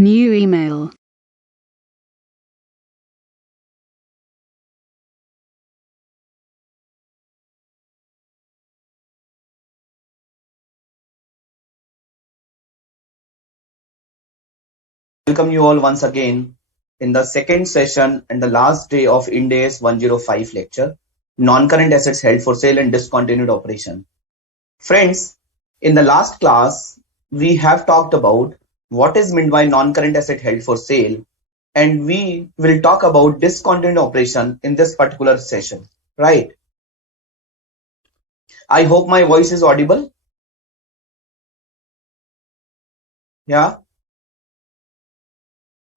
New email. Welcome you all once again in the second session and the last day of Ind AS 105 lecture, non-current assets held for sale and discontinued operation. Friends, in the last class, we have talked about what is meant by non-current asset held for sale, and we will talk about discontinued operation in this particular session, right? I hope my voice is audible. Yeah,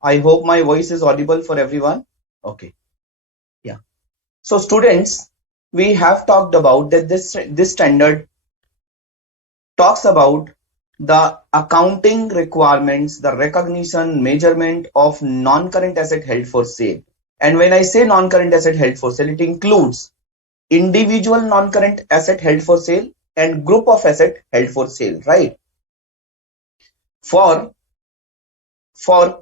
I hope my voice is audible for everyone. Okay, yeah. So students, we have talked about that this standard talks about the accounting requirements, the recognition, measurement of non-current asset held for sale. And when I say non-current asset held for sale, it includes individual non-current asset held for sale and group of asset held for sale, right? For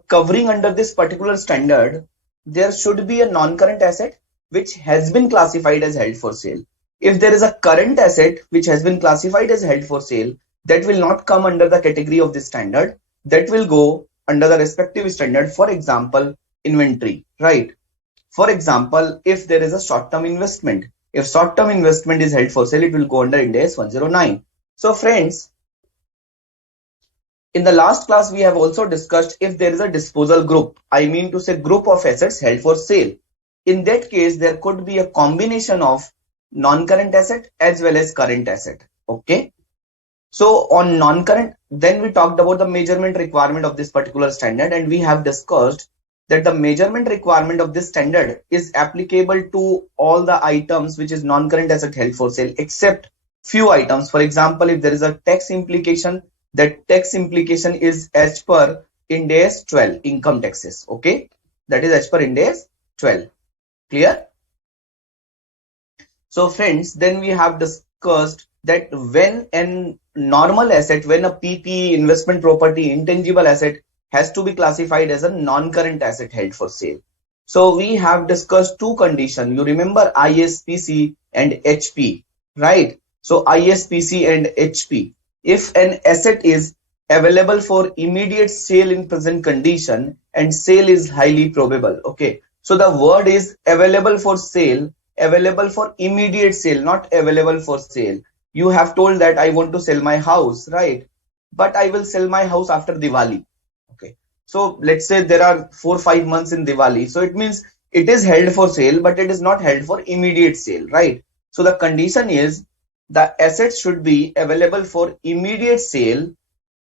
covering under this particular standard, there should be a non-current asset which has been classified as held for sale. If there is a current asset which has been classified as held for sale, that will not come under the category of this standard. That will go under the respective standard. For example, inventory, right? For example, if there is a short-term investment, if short-term investment is held for sale, it will go under Ind AS 109. So friends, in the last class, we have also discussed if there is a disposal group, I mean to say group of assets held for sale. In that case, there could be a combination of non-current asset as well as current asset. Okay. So on non-current, then we talked about the measurement requirement of this particular standard, and we have discussed that the measurement requirement of this standard is applicable to all the items which is non-current asset held for sale except few items. For example, if there is a tax implication, that tax implication is as per Ind AS 12 income taxes. Okay, that is as per Ind AS 12. Clear? So friends, then we have discussed that when a normal asset, when a PP, investment property, intangible asset has to be classified as a non-current asset held for sale. So we have discussed two conditions. You remember ISPC and HP, right? So ISPC and HP. If an asset is available for immediate sale in present condition and sale is highly probable. Okay. So the word is available for sale, available for immediate sale, not available for sale. You have told that I want to sell my house, right? But I will sell my house after Diwali. Okay. So let's say there are 4 or 5 months in Diwali. So it means it is held for sale, but it is not held for immediate sale, right? So the condition is the asset should be available for immediate sale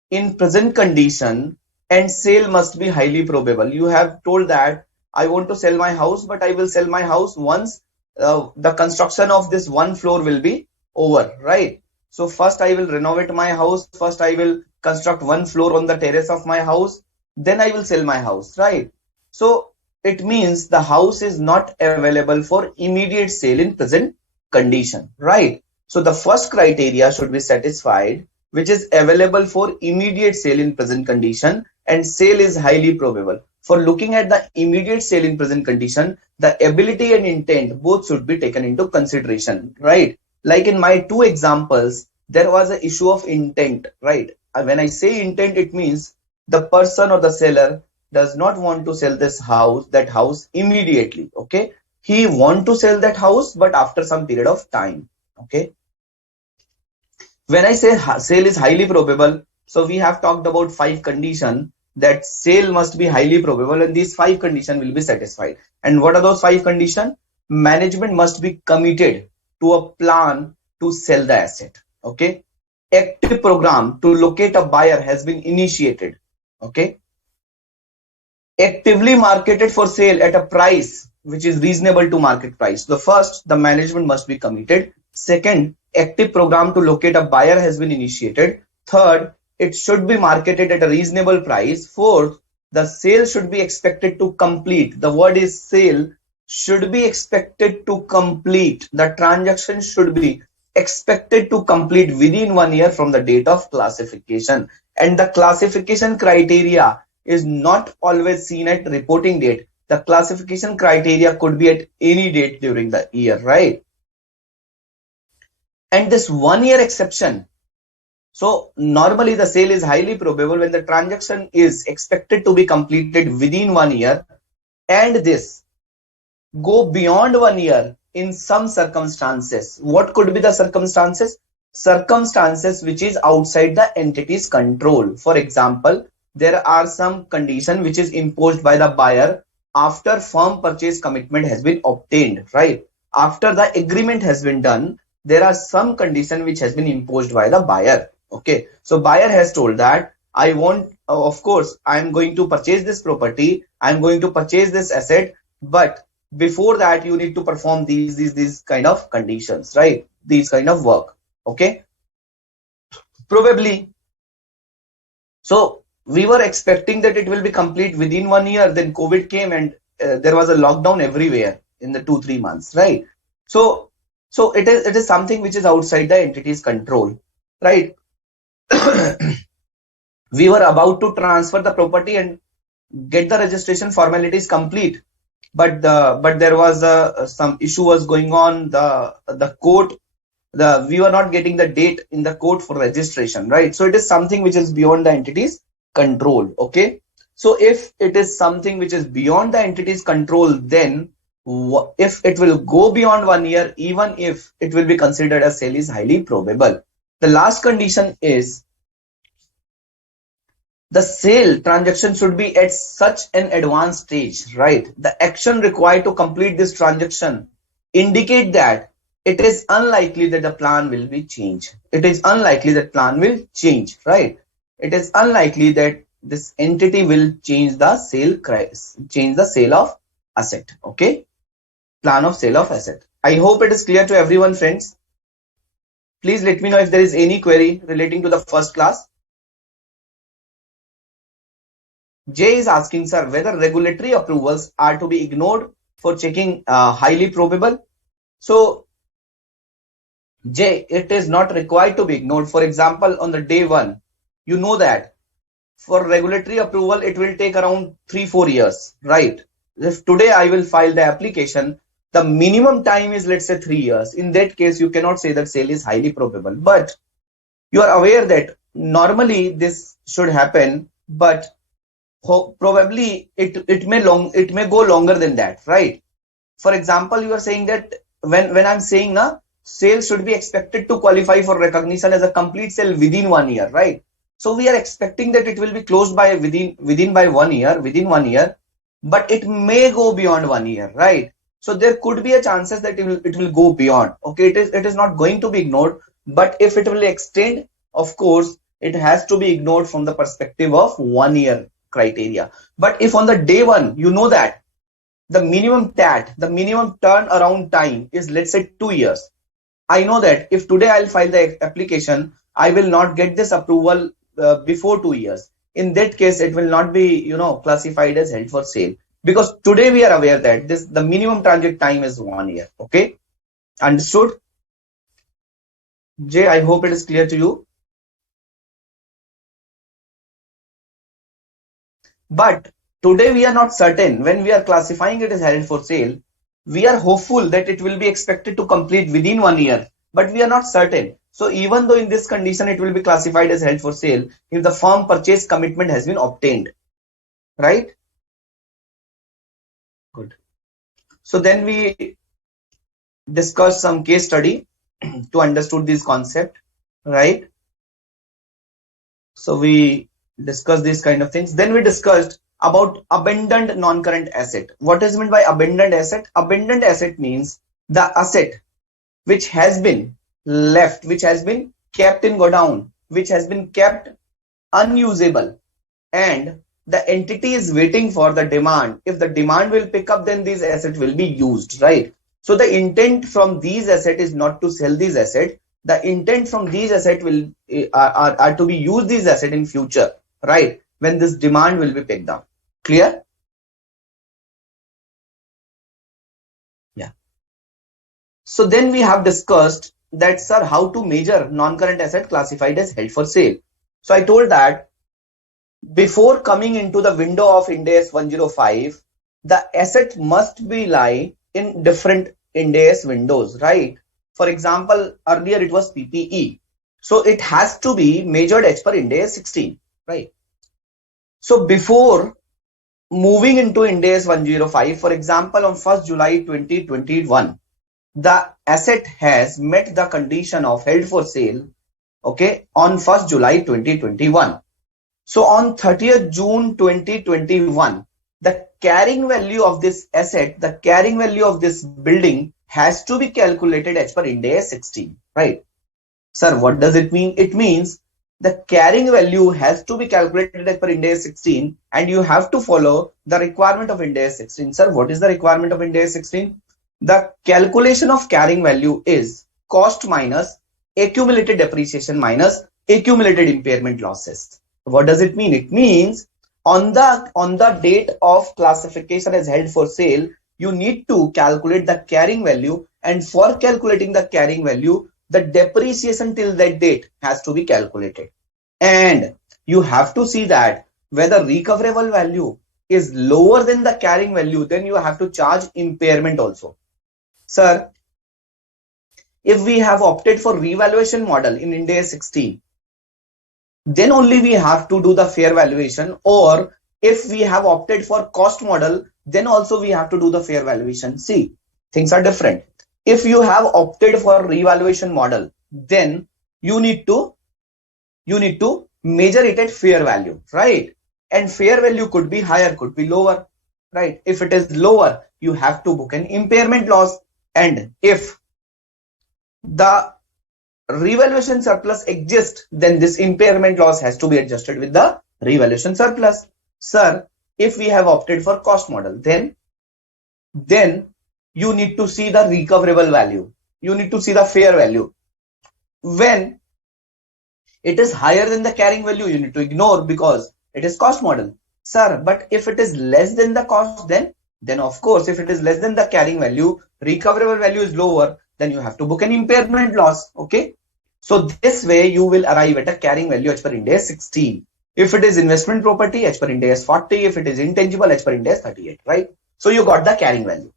in present condition and sale must be highly probable. You have told that I want to sell my house, but I will sell my house once the construction of this one floor will be over, right? So first I will renovate my house. First I will construct one floor on the terrace of my house. Then I will sell my house, right? So it means the house is not available for immediate sale in present condition, right? So the first criteria should be satisfied, which is available for immediate sale in present condition and sale is highly probable. For looking at the immediate sale in present condition, the ability and intent both should be taken into consideration, right? Like in my two examples, there was an issue of intent, right? When I say intent, it means the person or the seller does not want to sell that house immediately. Okay. He want to sell that house, but after some period of time. Okay. When I say sale is highly probable, so we have talked about 5 conditions that sale must be highly probable and these 5 conditions will be satisfied. And what are those 5 conditions? Management must be committed to a plan to sell the asset. Okay. Active program to locate a buyer has been initiated. Okay. Actively marketed for sale at a price which is reasonable to market price. The first, the management must be committed. Second, active program to locate a buyer has been initiated. Third, it should be marketed at a reasonable price. Fourth, the sale should be expected to complete. The word is sale should be expected to complete. The transaction should be expected to complete within 1 year from the date of classification. And the classification criteria is not always seen at reporting date. The classification criteria could be at any date during the year, right? And this 1 year exception. So normally the sale is highly probable when the transaction is expected to be completed within 1 year, and this go beyond 1 year in some circumstances. What could be the circumstances? Circumstances which is outside the entity's control. For example, there are some condition which is imposed by the buyer after firm purchase commitment has been obtained, right? After the agreement has been done, there are some condition which has been imposed by the buyer. Okay, so buyer has told that I want, of course, I am going to purchase this property, I am going to purchase this asset, but before that you need to perform these kind of conditions, right? These kind of work. Okay, probably. So we were expecting that it will be complete within 1 year, then COVID came and there was a lockdown everywhere in the 2-3 months, right? So it is something which is outside the entity's control, right? We were about to transfer the property and get the registration formalities complete, but there was some issue was going on. The court, we were not getting the date in the court for registration, right? So it is something which is beyond the entity's control. Okay, so if it is something which is beyond the entity's control, then if it will go beyond 1 year, even if it will be considered as sale, is highly probable. The last condition is the sale transaction should be at such an advanced stage, right? The action required to complete this transaction indicate that it is unlikely that the plan will be changed. It is unlikely that plan will change, right? It is unlikely that this entity will change the sale of asset. Okay, plan of sale of asset. I hope it is clear to everyone, friends. Please let me know if there is any query relating to the first class. Jay is asking, sir, whether regulatory approvals are to be ignored for checking highly probable. So, Jay, it is not required to be ignored. For example, on the day one, you know that for regulatory approval, it will take around 3-4 years, right? If today I will file the application, the minimum time is, let's say, 3 years. In that case, you cannot say that sale is highly probable. But you are aware that normally this should happen, but probably it may go longer than that, right? For example, you are saying that when I'm saying sale should be expected to qualify for recognition as a complete sale within 1 year, right? So we are expecting that it will be closed by within 1 year, but it may go beyond 1 year, right? So there could be a chances that it will go beyond. Okay, it is not going to be ignored, but if it will extend, of course, it has to be ignored from the perspective of 1 year criteria. But if on the day one, you know that the minimum turnaround time is, let's say, 2 years. I know that if today I'll file the application, I will not get this approval before 2 years. In that case, it will not be, classified as held for sale, because today we are aware that the minimum transit time is 1 year. Okay, understood? Jay, I hope it is clear to you. But today we are not certain. When we are classifying it as held for sale, we are hopeful that it will be expected to complete within 1 year, but we are not certain. So even though in this condition it will be classified as held for sale if the firm purchase commitment has been obtained, right? Good. So then we discussed some case study to understood this concept, right? So we discussed these kind of things. Then we discussed about abandoned non-current asset. What is meant by abandoned asset? Abandoned asset means the asset which has been left, which has been kept in godown, which has been kept unusable, and the entity is waiting for the demand. If the demand will pick up, then these assets will be used, right? So the intent from these assets is not to sell these assets. The intent from these assets will are to be used these assets in future, right? When this demand will be picked up. Clear? Yeah. So then we have discussed that, sir, how to measure non-current asset classified as held for sale. So I told that before coming into the window of Ind AS 105, the asset must be lie in different Ind AS windows, right? For example, earlier it was PPE. So it has to be measured as per Ind AS 16, right? So before moving into Ind AS 105, for example, on 1st July 2021, the asset has met the condition of held for sale, okay, on 1st July 2021. So on 30th June 2021, the carrying value of this asset, the carrying value of this building has to be calculated as per Ind AS 16, right? Sir, what does it mean? It means the carrying value has to be calculated as per Ind AS 16 and you have to follow the requirement of Ind AS 16. Sir, what is the requirement of Ind AS 16? The calculation of carrying value is cost minus accumulated depreciation minus accumulated impairment losses. What does it mean? It means on the date of classification as held for sale, you need to calculate the carrying value, and for calculating the carrying value, the depreciation till that date has to be calculated. And you have to see that whether recoverable value is lower than the carrying value, then you have to charge impairment also. Sir, if we have opted for revaluation model in Ind AS 16, then only we have to do the fair valuation, or if we have opted for cost model, then also we have to do the fair valuation. See, things are different. If you have opted for revaluation model, then you need to measure it at fair value, right? And fair value could be higher, could be lower, right? If it is lower, you have to book an impairment loss, and if the revaluation surplus exists, then this impairment loss has to be adjusted with the revaluation surplus. Sir, if we have opted for cost model, then you need to see the recoverable value. You need to see the fair value. When it is higher than the carrying value, you need to ignore because it is cost model. Sir, but if it is less than the cost, then of course, if it is less than the carrying value, recoverable value is lower, then you have to book an impairment loss. Okay. So this way you will arrive at a carrying value as per Ind AS 16. If it is investment property, as per Ind AS 40. If it is intangible, as per Ind AS 38, right? So you got the carrying value.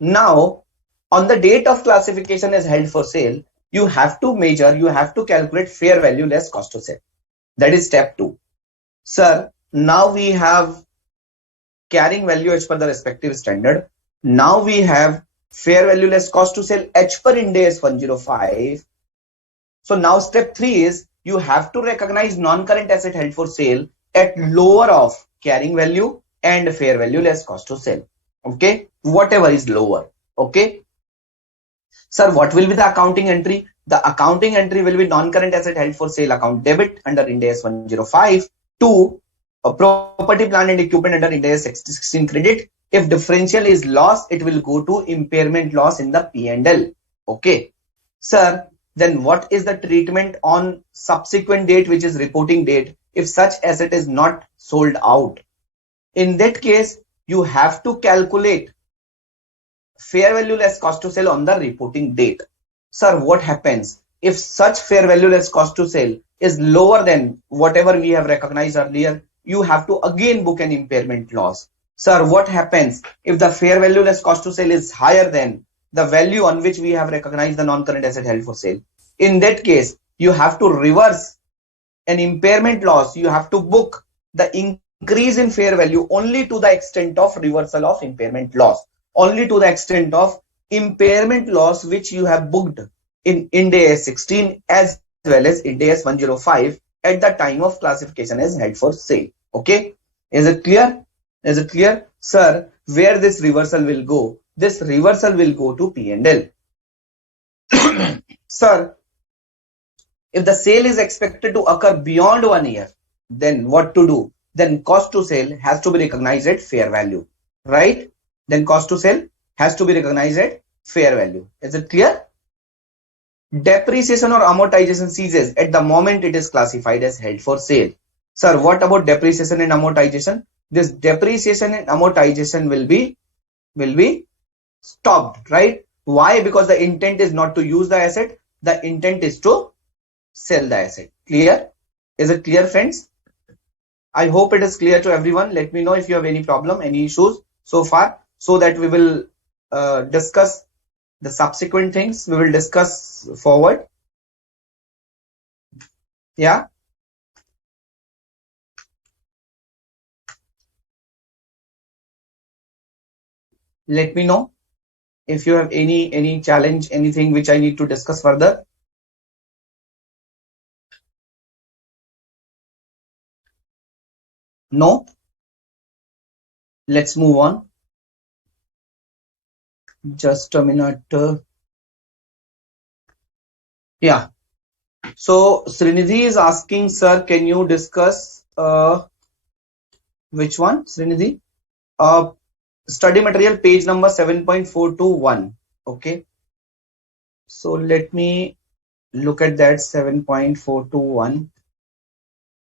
Now, on the date of classification as held for sale, you have to measure, you have to calculate fair value less cost to sale. That is step 2. Sir, now we have carrying value as per the respective standard. Now we have fair value less cost to sell as per Ind AS 105. So now step 3 is you have to recognize non-current asset held for sale at lower of carrying value and fair value less cost to sell. Okay, whatever is lower. Okay. Sir, what will be the accounting entry? The accounting entry will be non-current asset held for sale account debit under Ind AS 105 to a property, plant and equipment under Ind AS 16 credit. If differential is loss, it will go to impairment loss in the P&L. Okay. Sir, then what is the treatment on subsequent date, which is reporting date, if such asset is not sold out? In that case, you have to calculate fair value less cost to sell on the reporting date. Sir, what happens if such fair value less cost to sell is lower than whatever we have recognized earlier? You have to again book an impairment loss. Sir, what happens if the fair value less cost to sell is higher than the value on which we have recognized the non-current asset held for sale? In that case, you have to reverse an impairment loss. You have to book the increase in fair value only to the extent of reversal of impairment loss, only to the extent of impairment loss which you have booked in Ind AS 16 as well as Ind AS 105 at the time of classification as held for sale. Okay, is it clear? Is it clear? Sir, where this reversal will go? This reversal will go to P&L. Sir, if the sale is expected to occur beyond 1 year, then what to do? Then cost to sale has to be recognized at fair value, right? Then cost to sale has to be recognized at fair value. Is it clear? Depreciation or amortization ceases at the moment it is classified as held for sale. Sir, what about depreciation and amortization? This depreciation and amortization will be stopped, right? Why? Because the intent is not to use the asset. The intent is to sell the asset. Clear? Is it clear, friends? I hope it is clear to everyone. Let me know if you have any problem, any issues so far, so that we will discuss the subsequent things. We will discuss forward. Yeah. Let me know if you have any challenge, anything which I need to discuss further. No. Let's move on. Just a minute. Yeah. So Srinidhi is asking, sir, can you discuss which one, Srinidhi? Study material page number 7.421. Okay. So let me look at that 7.421.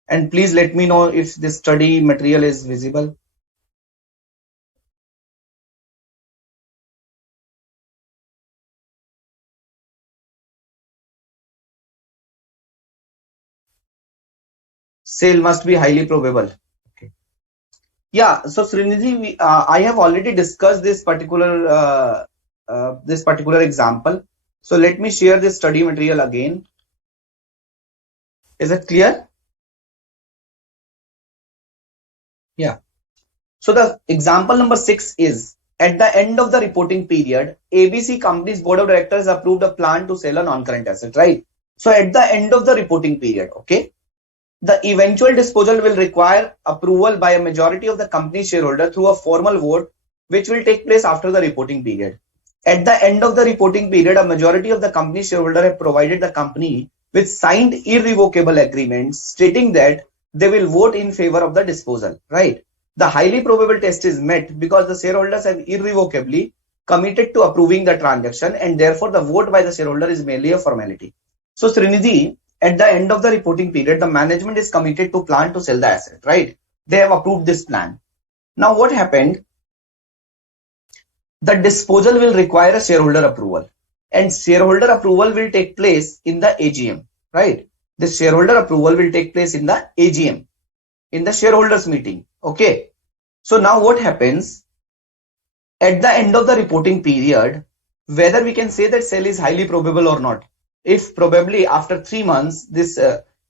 And please let me know if this study material is visible. Sale must be highly probable. Okay. Yeah. So Srinidhi, I have already discussed this particular example. So let me share this study material again. Is it clear? Yeah. So the example number 6 is, at the end of the reporting period, ABC company's board of directors approved a plan to sell a non-current asset, right? So at the end of the reporting period, okay, the eventual disposal will require approval by a majority of the company shareholder through a formal vote, which will take place after the reporting period. At the end of the reporting period, a majority of the company shareholder have provided the company with signed irrevocable agreements stating that they will vote in favor of the disposal, right? The highly probable test is met because the shareholders have irrevocably committed to approving the transaction, and therefore the vote by the shareholder is merely a formality. So Srinidhi, at the end of the reporting period, the management is committed to plan to sell the asset, right? They have approved this plan. Now what happened? The disposal will require a shareholder approval, and shareholder approval will take place in the AGM, right? The shareholder approval will take place in the AGM, in the shareholders meeting. Okay. So now what happens at the end of the reporting period, whether we can say that sale is highly probable or not. If probably after 3 months this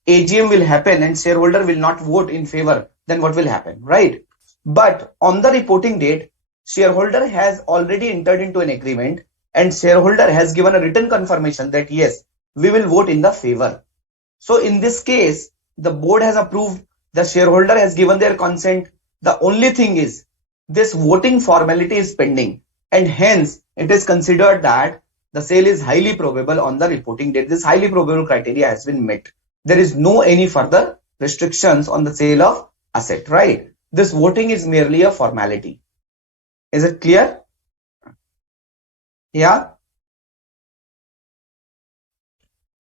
AGM will happen and shareholder will not vote in favor, then what will happen, right? But on the reporting date, shareholder has already entered into an agreement and shareholder has given a written confirmation that yes, we will vote in the favor. So in this case, the board has approved, the shareholder has given their consent. The only thing is this voting formality is pending, and hence it is considered that the sale is highly probable on the reporting date. This highly probable criteria has been met. There is no any further restrictions on the sale of asset, right? This voting is merely a formality. Is it clear? Yeah.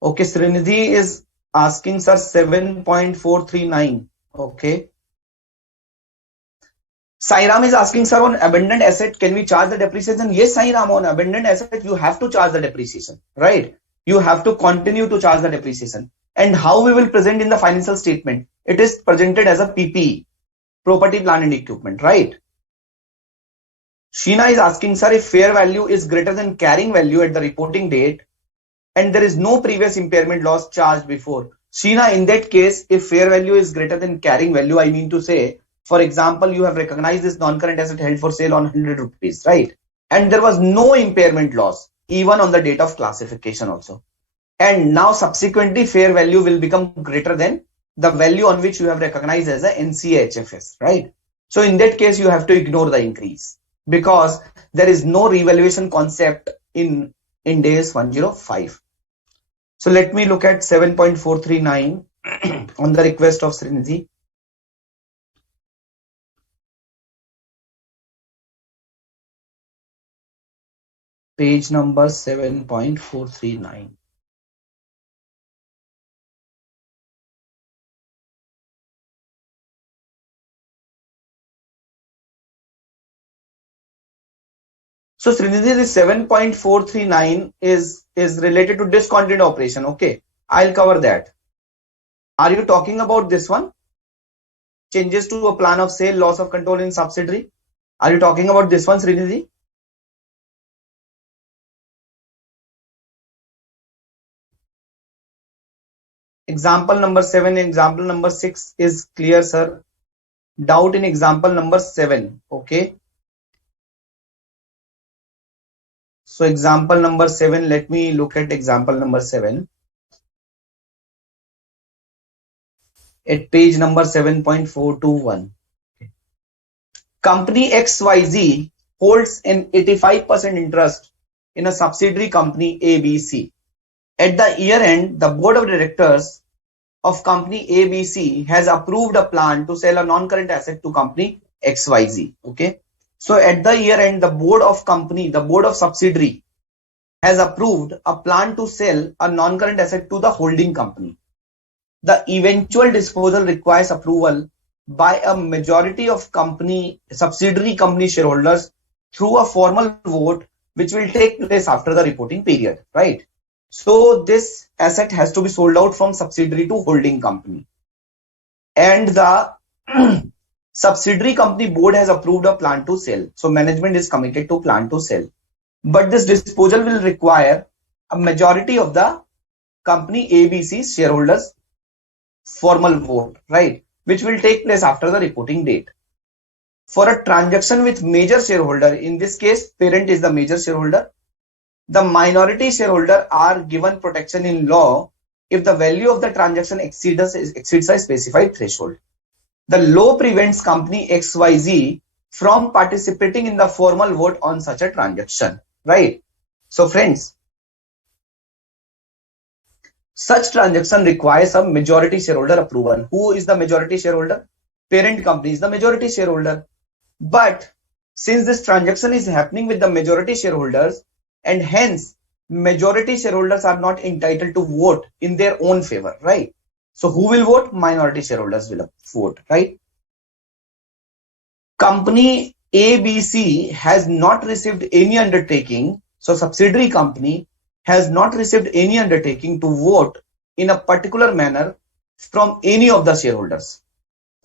Okay, Srinidhi is asking, sir, 7.439. Okay. Sairam is asking, sir, on abandoned asset, can we charge the depreciation? Yes, Sairam, on abandoned asset, you have to charge the depreciation, right? You have to continue to charge the depreciation. And how we will present in the financial statement? It is presented as a PPE, property, plant and equipment, right? Sheena is asking, sir, if fair value is greater than carrying value at the reporting date, and there is no previous impairment loss charged before. Sheena, in that case, if fair value is greater than carrying value, I mean to say, for example, you have recognized this non-current asset held for sale on 100 rupees, right? And there was no impairment loss, even on the date of classification also. And now subsequently, fair value will become greater than the value on which you have recognized as a NCA-HFS, right? So in that case, you have to ignore the increase because there is no revaluation concept in Ind AS 105. So let me look at 7.439 on the request of Srinidhi. Page number 7.439. So Srinidhi, this 7.439 is related to discontinued operation. Okay, I'll cover that. Are you talking about this one? changes to a plan of sale, loss of control in subsidiary. Are you talking about this one, Srinidhi? Example number 7, example number 6 is clear, sir. Doubt in example number 7. Okay. So example number 7, let me look at example number 7. At page number 7.421. Company XYZ holds an 85% interest in a subsidiary company ABC. At the year end, the board of directors of company ABC has approved a plan to sell a non-current asset to company XYZ. Okay. So at the year end, the board of subsidiary has approved a plan to sell a non-current asset to the holding company. The eventual disposal requires approval by a majority of subsidiary company shareholders through a formal vote, which will take place after the reporting period, right? So this asset has to be sold out from subsidiary to holding company. And the subsidiary company board has approved a plan to sell. So management is committed to plan to sell. But this disposal will require a majority of the company ABC shareholders formal vote, right? Which will take place after the reporting date. For a transaction with major shareholder, in this case, parent is the major shareholder, the minority shareholder are given protection in law if the value of the transaction exceeds a specified threshold. The law prevents company XYZ from participating in the formal vote on such a transaction, right? So friends, such transaction requires a majority shareholder approval. Who is the majority shareholder? Parent company is the majority shareholder. But since this transaction is happening with the majority shareholders, and hence majority shareholders are not entitled to vote in their own favor, right? So who will vote? Minority shareholders will vote, right? Company ABC has not received any undertaking. So subsidiary company has not received any undertaking to vote in a particular manner from any of the shareholders,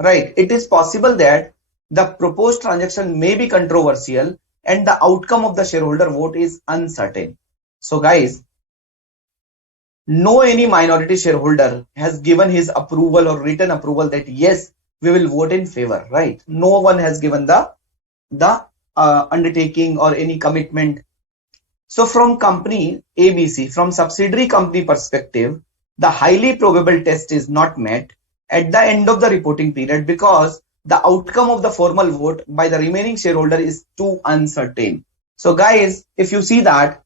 right? It is possible that the proposed transaction may be controversial and the outcome of the shareholder vote is uncertain. So guys, no any minority shareholder has given his approval or written approval that yes, we will vote in favor, right? No one has given the undertaking or any commitment. So from company ABC, from subsidiary company perspective, the highly probable test is not met at the end of the reporting period because the outcome of the formal vote by the remaining shareholder is too uncertain. So guys, if you see that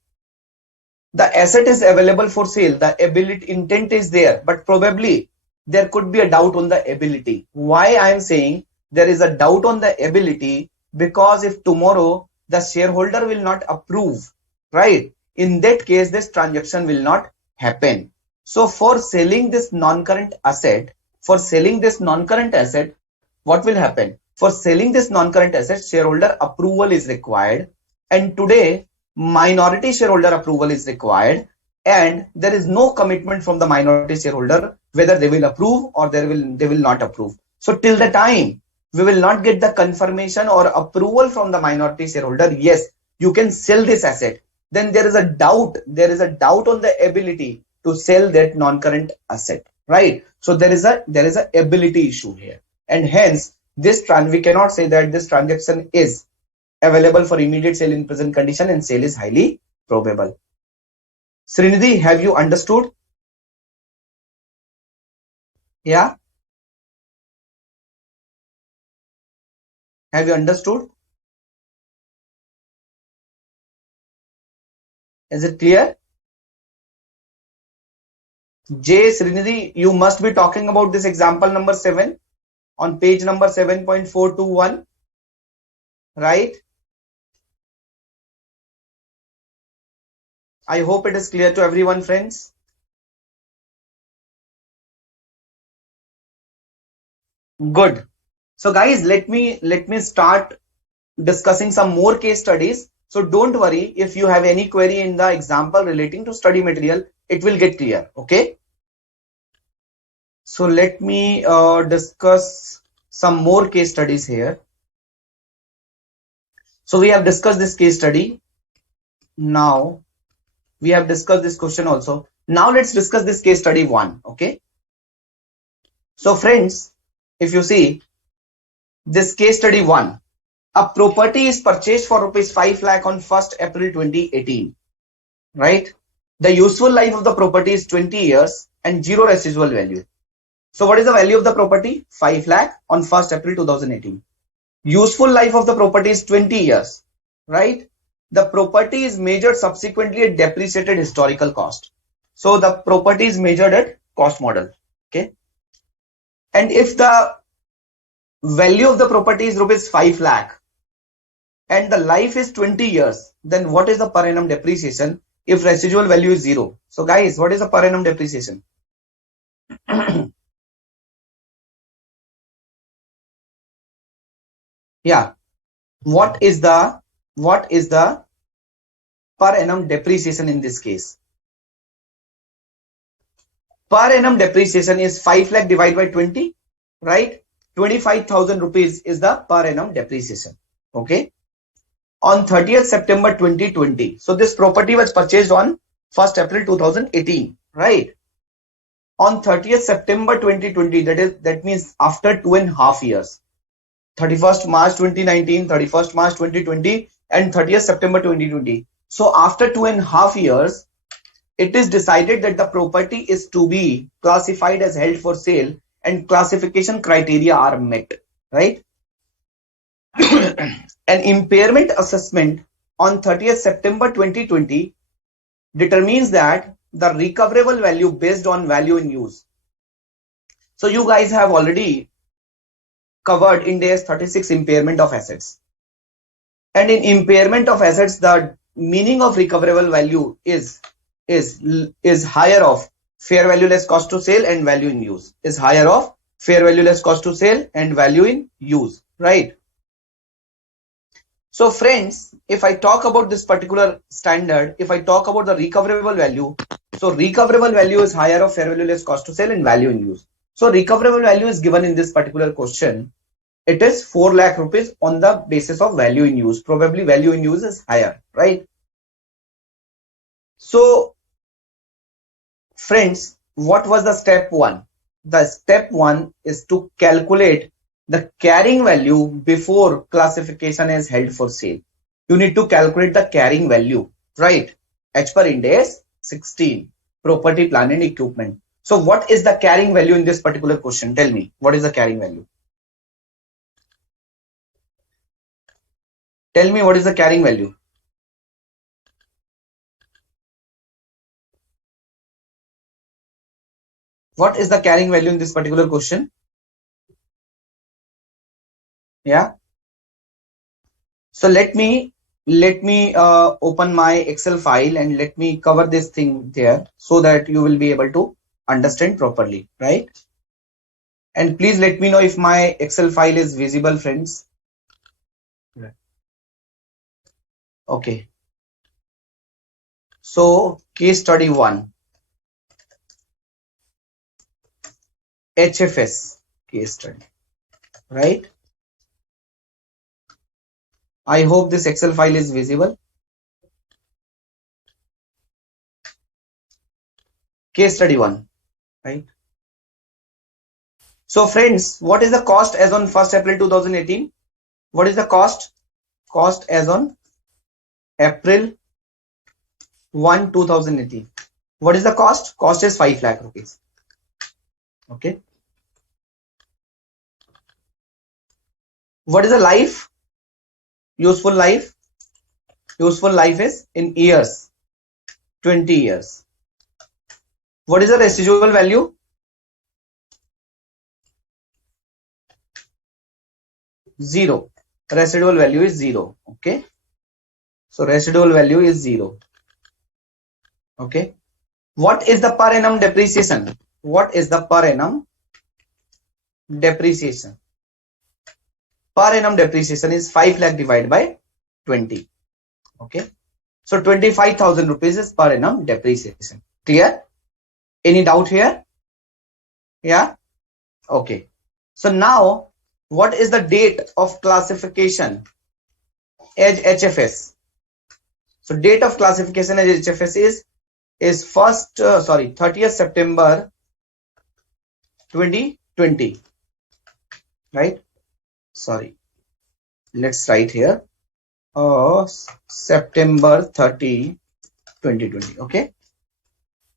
the asset is available for sale, the ability intent is there, but probably there could be a doubt on the ability. Why I am saying there is a doubt on the ability? Because if tomorrow the shareholder will not approve, right? In that case, this transaction will not happen. So for selling this non-current asset, what will happen? For selling this non-current asset, shareholder approval is required. And today, minority shareholder approval is required. And there is no commitment from the minority shareholder whether they will approve or they will not approve. So till the time we will not get the confirmation or approval from the minority shareholder, yes, you can sell this asset, then there is a doubt on the ability to sell that non-current asset, right? So there is a ability issue here, and hence we cannot say that this transaction is available for immediate sale in present condition and sale is highly probable. Srinidhi, have you understood? Yeah, have you understood? Is it clear? J. Srinidhi, you must be talking about this example number 7 on page number 7.421, right? I hope it is clear to everyone, friends. Good. So guys, let me start discussing some more case studies. So don't worry, if you have any query in the example relating to study material, it will get clear. Okay. So let me discuss some more case studies here. So we have discussed this case study. Now we have discussed this question also. Now let's discuss this case study 1. Okay. So friends, if you see this case study 1, a property is purchased for rupees 5 lakh on 1st April 2018, right? The useful life of the property is 20 years and 0 residual value. So what is the value of the property? 5 lakh on 1st April 2018. Useful life of the property is 20 years, right? The property is measured subsequently at depreciated historical cost. So the property is measured at cost model, okay? And if the value of the property is rupees 5 lakh and the life is 20 years, then what is the per annum depreciation if residual value is 0? So guys, what is the per annum depreciation? Yeah, what is the per annum depreciation in this case? Per annum depreciation is 5 lakh divided by 20, right? 25,000 rupees is the per annum depreciation. Okay. On 30th September 2020. So this property was purchased on 1st April 2018, right? On 30th September 2020, that means after 2.5 years. 31st March 2019, 31st March 2020, and 30th September 2020. So after 2.5 years, it is decided that the property is to be classified as held for sale and classification criteria are met, right? An impairment assessment on 30th September 2020 determines that the recoverable value based on value in use. So you guys have already covered in AS 36 impairment of assets. And in impairment of assets, the meaning of recoverable value is higher of fair value less cost to sale and value in use. Is higher of fair value less cost to sale and value in use, right? So friends, if I talk about this particular standard, if I talk about the recoverable value, so recoverable value is higher of fair value less cost to sale and value in use. So recoverable value is given in this particular question. It is 4 lakh rupees on the basis of value in use. Probably value in use is higher, right? So friends, what was the step 1? The step 1 is to calculate the carrying value before classification is held for sale. You need to calculate the carrying value, right? As per Ind AS 16, property, plant and equipment. So what is the carrying value in this particular question? Tell me, what is the carrying value? Tell me what is the carrying value? What is the carrying value in this particular question? Yeah. So let me open my Excel file and let me cover this thing there so that you will be able to understand properly, right? And please let me know if my Excel file is visible, friends. Okay. So case study 1. HFS case study, right? I hope this Excel file is visible. Case study 1, right? So friends, what is the cost as on 1st April 2018? What is the cost? Cost as on April 1, 2018. What is the cost? Cost is 5 lakh rupees. Okay. What is the life? Useful life. Useful life is in years, 20 years. What is the residual value? 0. Residual value is 0. Okay. So residual value is 0. Okay. What is the per annum depreciation? What is the per annum depreciation? Per annum depreciation is 5 lakh divided by 20. Okay. So 25,000 rupees is per annum depreciation. Clear? Any doubt here? Yeah. Okay. So now What is the date of classification as HFS? So date of classification as HFS is 30th September 2020, right? Sorry, let's write here. September 30, 2020. Okay,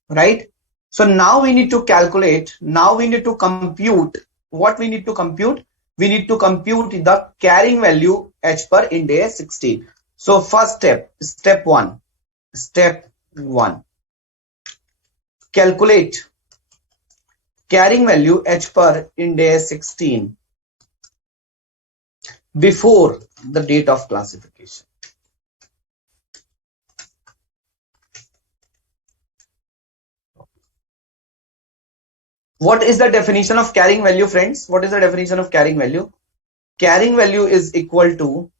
right? So now we need to calculate. Now we need to compute. What we need to compute? We need to compute the carrying value H per Ind AS 16. So first step one. Calculate carrying value H per Ind AS 16 before the date of classification. What is the definition of carrying value, friends? What is the definition of carrying value? Carrying value is equal to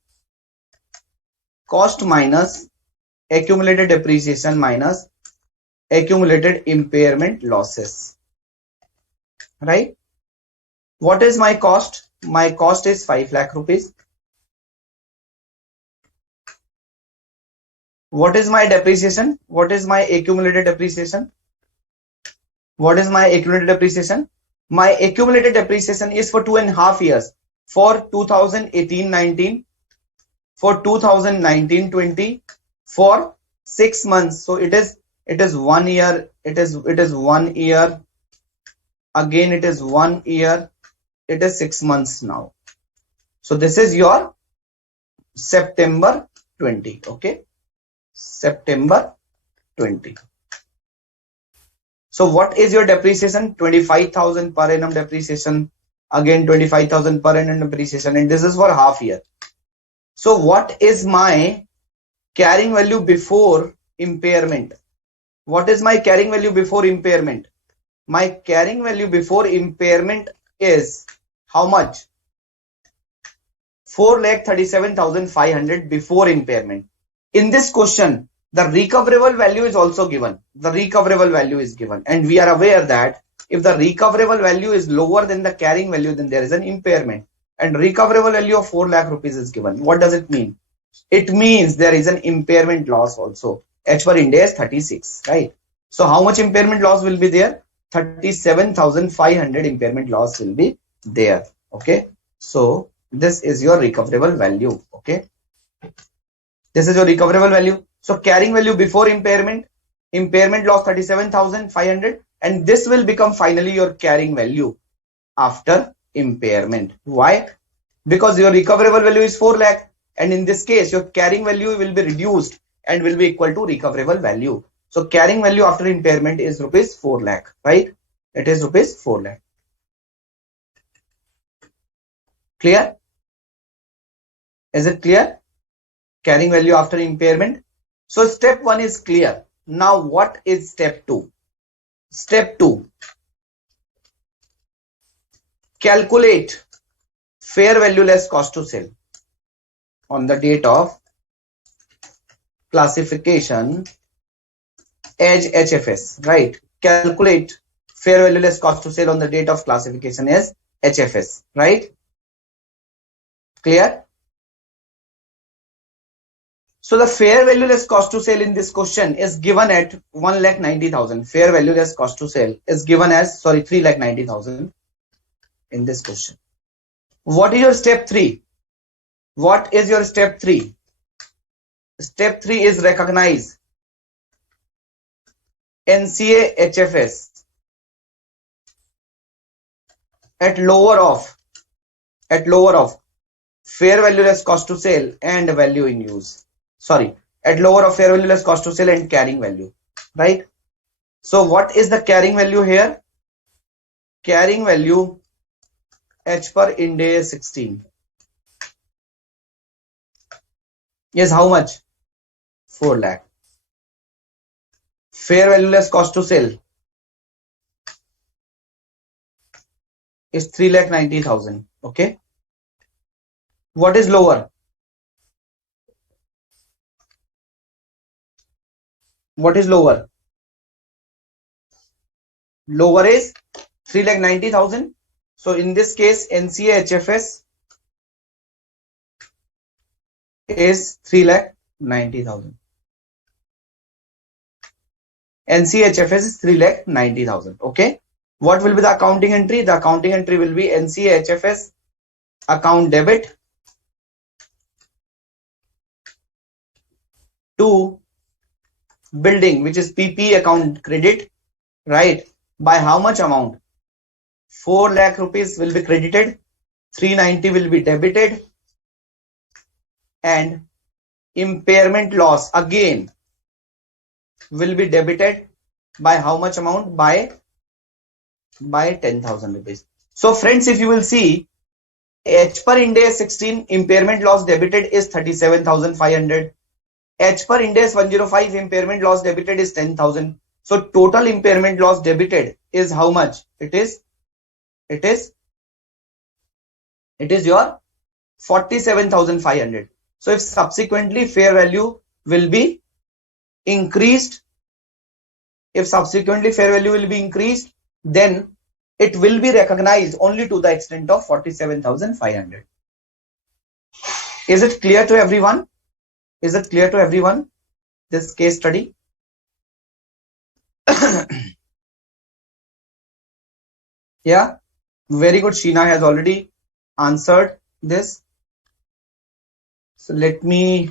cost minus accumulated depreciation minus accumulated impairment losses, right? What is my cost? My cost is 5 lakh rupees. What is my depreciation? What is my accumulated depreciation? What is my accumulated depreciation? My accumulated depreciation is for 2.5 years, for 2018-19, for 2019-20, for 6 months. So it is 1 year. It is 1 year. Again, it is 1 year. It is 6 months now. So this is your September 20. Okay, September 20. So what is your depreciation? 25,000 per annum depreciation. Again 25,000 per annum depreciation, and this is for half year. So what is my carrying value before impairment? What is my carrying value before impairment? My carrying value before impairment is how much? 4,37,500 before impairment. In this question, the recoverable value is also given. The recoverable value is given, and we are aware that if the recoverable value is lower than the carrying value, then there is an impairment. And recoverable value of 4 lakh rupees is given. What does it mean? It means there is an impairment loss also. H per Ind AS 36, right? So how much impairment loss will be there? 37,500 impairment loss will be there. Okay, so this is your recoverable value. Okay, this is your recoverable value. So carrying value before impairment loss 37,500, and this will become finally your carrying value after impairment. Why? Because your recoverable value is 4 lakh, and in this case your carrying value will be reduced and will be equal to recoverable value. So carrying value after impairment is rupees 4 lakh, right? It is rupees 4 lakh. Clear? Is it clear? Carrying value after impairment. So step 1 is clear. Now what is step 2? Step 2. Calculate fair value less cost to sell on the date of classification as HFS, right? Calculate fair value less cost to sell on the date of classification as HFS, right? Clear? So the fair value less cost to sell in this question is given at 1,90,000. Fair value less cost to sell is given as 3,90,000 in this question. What is your step 3? What is your step 3? Step 3 is recognize NCA HFS at lower of fair value less cost to sell and value in use. At lower of fair value less cost to sell and carrying value, right? So what is the carrying value here? Carrying value H per Ind AS 16 is how much? 4 lakh. Fair value less cost to sell is 3,90,000. Okay. What is lower? What is lower? Lower is 3,90,000 So in this case, NCA HFS is 3,90,000. NCA HFS is 3,90,000. Okay. What will be the accounting entry? The accounting entry will be NCA HFS account debit to building, which is PP account credit, right? By how much amount? 4 lakh rupees will be credited, 390 will be debited, and impairment loss again will be debited by how much amount? By 10,000 rupees. So friends, if you will see, H per Ind AS 16 impairment loss debited is 37,500. H per Ind AS 105 impairment loss debited is 10,000. So total impairment loss debited is how much? It is your 47,500. So if subsequently fair value will be increased, then it will be recognized only to the extent of 47,500. Is it clear to everyone? This case study? Yeah, very good. Sheena has already answered this. So let me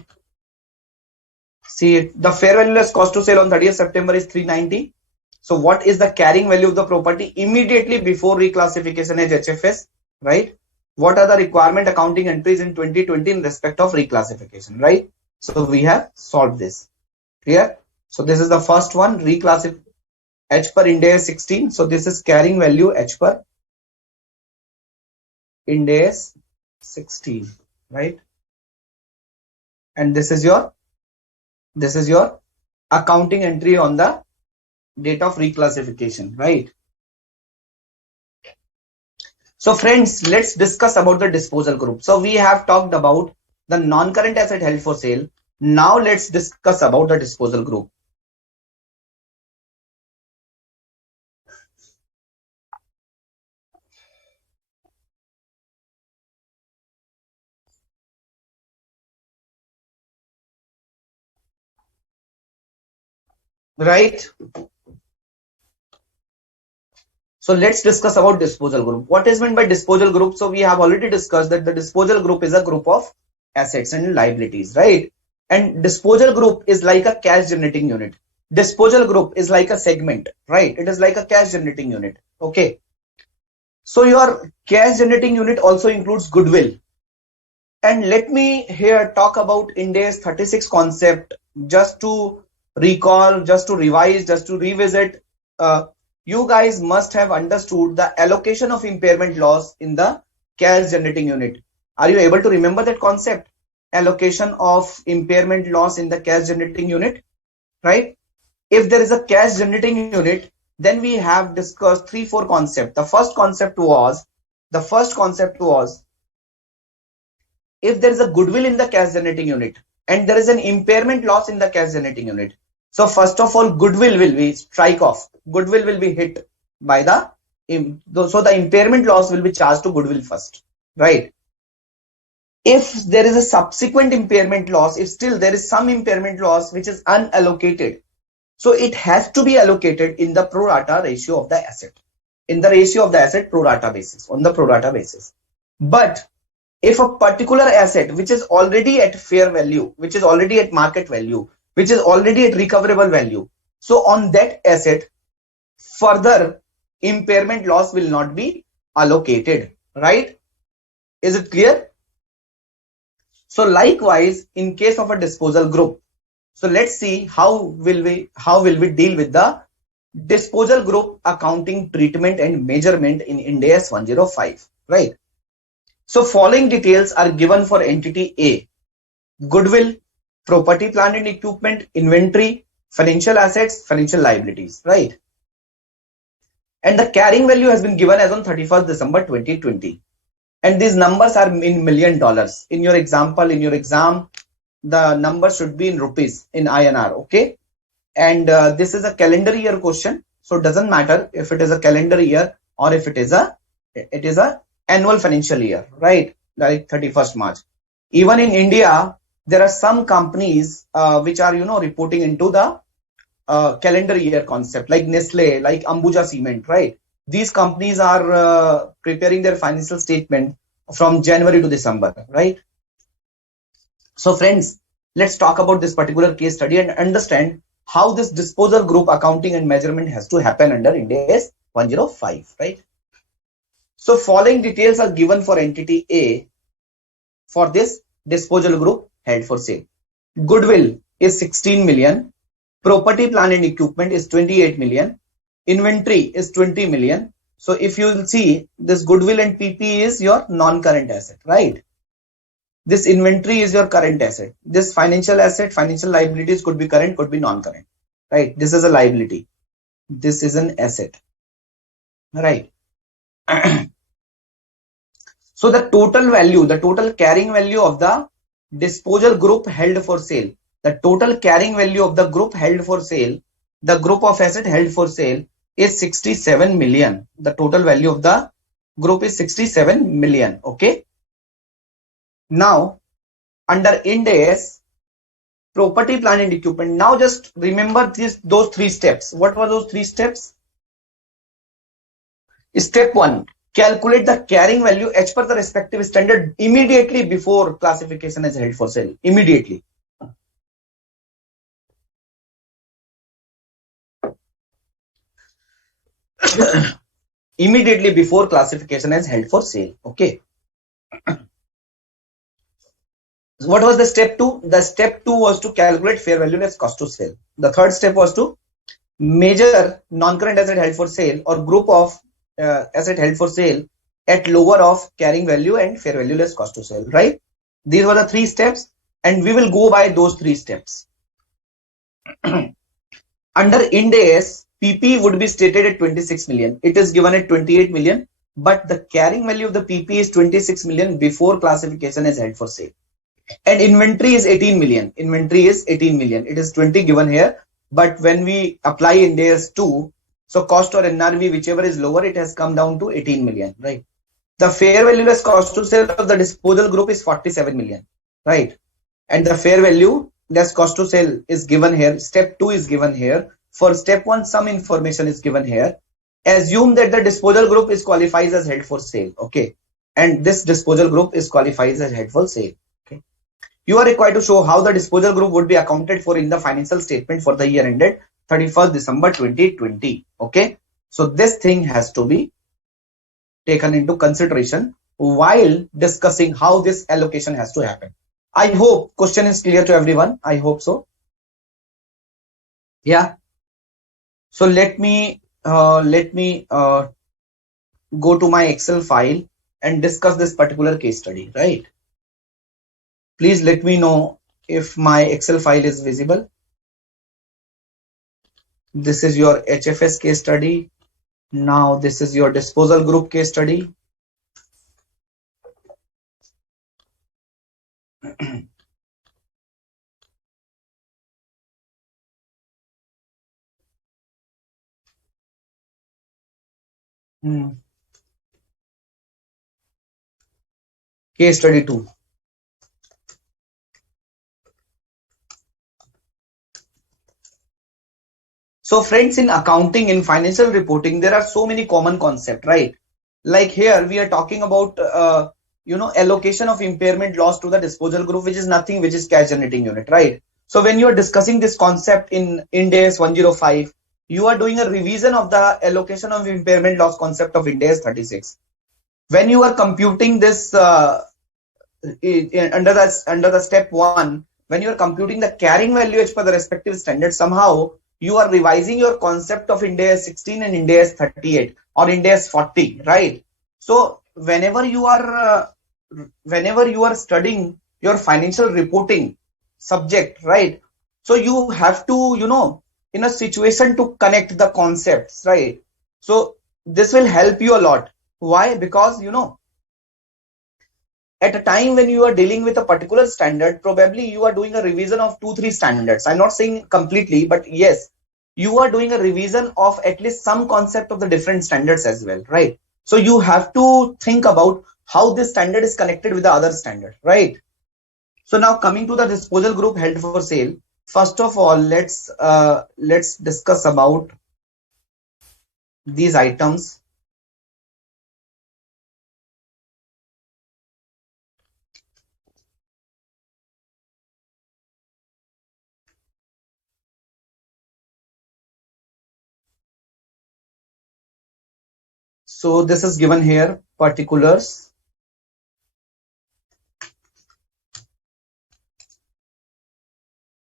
see it. The fair value less cost to sale on 30th September is 390. So what is the carrying value of the property immediately before reclassification as HFS, right? What are the requirement accounting entries in 2020 in respect of reclassification, right? So we have solved this. Clear? So this is the first one, reclassify H per Ind AS 16. So this is carrying value H per Ind AS 16, right? And this is your accounting entry on the date of reclassification, right? So friends, let's discuss about the disposal group. So we have talked about the non-current asset held for sale. Now let's discuss about the disposal group. Right? So let's discuss about disposal group. What is meant by disposal group? So we have already discussed that the disposal group is a group of assets and liabilities, right? And disposal group is like a cash generating unit. Disposal group is like a segment, right? It is like a cash generating unit. Okay. So your cash generating unit also includes goodwill. And let me here talk about Ind AS 36 concept just to recall, just to revise, just to revisit. You guys must have understood the allocation of impairment loss in the cash generating unit. Are you able to remember that concept? Allocation of impairment loss in the cash generating unit, right? If there is a cash generating unit, then we have discussed 3-4 concepts. The first concept was if there is a goodwill in the cash generating unit and there is an impairment loss in the cash generating unit. So first of all, goodwill will be strike off. Goodwill will be hit by the impairment loss will be charged to goodwill first, right? If there is a subsequent impairment loss, if still there is some impairment loss which is unallocated, so it has to be allocated in the pro rata ratio of the asset, in the ratio of the asset pro rata basis, on the pro rata basis. But if a particular asset which is already at fair value, which is already at market value, which is already at recoverable value, so on that asset, further impairment loss will not be allocated, right? Is it clear? So likewise, in case of a disposal group, so let's see how will we deal with the disposal group accounting treatment and measurement in Ind AS 105, right? So following details are given for entity A: goodwill, property, plant and equipment, inventory, financial assets, financial liabilities, right? And the carrying value has been given as on 31st December 2020. And these numbers are in $1 million. In your example, in your exam, the number should be in rupees, in INR, okay? And this is a calendar year question. So it doesn't matter if it is a calendar year or if it is a It is a annual financial year, right? Like 31st March. Even in India, there are some companies which are, reporting into the calendar year concept, like Nestle, like Ambuja Cement, right? These companies are preparing their financial statement from January to December, right? So friends, let's talk about this particular case study and understand how this disposal group accounting and measurement has to happen under Ind AS 105, right? So following details are given for entity A for this disposal group held for sale. Goodwill is 16 million. Property, plant and equipment is 28 million. Inventory is 20 million. So if you will see, this goodwill and PP is your non-current asset, right? This inventory is your current asset. This financial asset, financial liabilities could be current, could be non-current, right? This is a liability. This is an asset, right? So the total value, the total carrying value of the disposal group held for sale, the total carrying value of the group held for sale, the group of asset held for sale is 67 million. The total value of the group is 67 million. Okay. Now, under Ind AS, property, plant and equipment. Now just remember those three steps. What were those three steps? Step 1. Calculate the carrying value as per the respective standard immediately before classification is held for sale. Immediately. Immediately before classification is held for sale. Okay. What was the step 2? The step 2 was to calculate fair value less cost to sale. The third step was to measure non-current asset held for sale or group of asset held for sale at lower of carrying value and fair value less cost to sale, right? These were the three steps and we will go by those three steps. Under Ind AS, PP would be stated at 26 million. It is given at 28 million, but the carrying value of the PP is 26 million before classification is held for sale. And inventory is 18 million. Inventory is 18 million. It is 20 given here, but when we apply Ind AS 2, so cost or NRV, whichever is lower, it has come down to 18 million, right? The fair value less cost to sale of the disposal group is 47 million, right? And the fair value less cost to sale is given here. Step 2 is given here. For step 1, some information is given here. Assume that the disposal group is qualifies as held for sale, okay? And this disposal group is qualifies as held for sale. You are required to show how the disposal group would be accounted for in the financial statement for the year ended 31st December 2020. Okay. So this thing has to be taken into consideration while discussing how this allocation has to happen. I hope question is clear to everyone. I hope so. Yeah. So let me go to my Excel file and discuss this particular case study, right? Please let me know if my Excel file is visible. This is your HFS case study. Now this is your disposal group case study. Case study 2. So friends, in accounting, in financial reporting, there are so many common concepts, right? Like here we are talking about, allocation of impairment loss to the disposal group, which is nothing, which is cash generating unit, right? So when you are discussing this concept in Ind AS 105, you are doing a revision of the allocation of impairment loss concept of Ind AS 36. When you are computing this under the step 1, when you are computing the carrying value as per the respective standard, somehow you are revising your concept of Ind AS 16 and Ind AS 38 or Ind AS 40, right? So whenever you are studying your financial reporting subject, right? So you have to, in a situation to connect the concepts, right? So this will help you a lot. Why? Because, at a time when you are dealing with a particular standard, probably you are doing a revision of 2-3 standards. I'm not saying completely, but yes, you are doing a revision of at least some concept of the different standards as well, right? So you have to think about how this standard is connected with the other standard, right? So now coming to the disposal group held for sale. First of all, let's discuss about these items. So this is given here, particulars.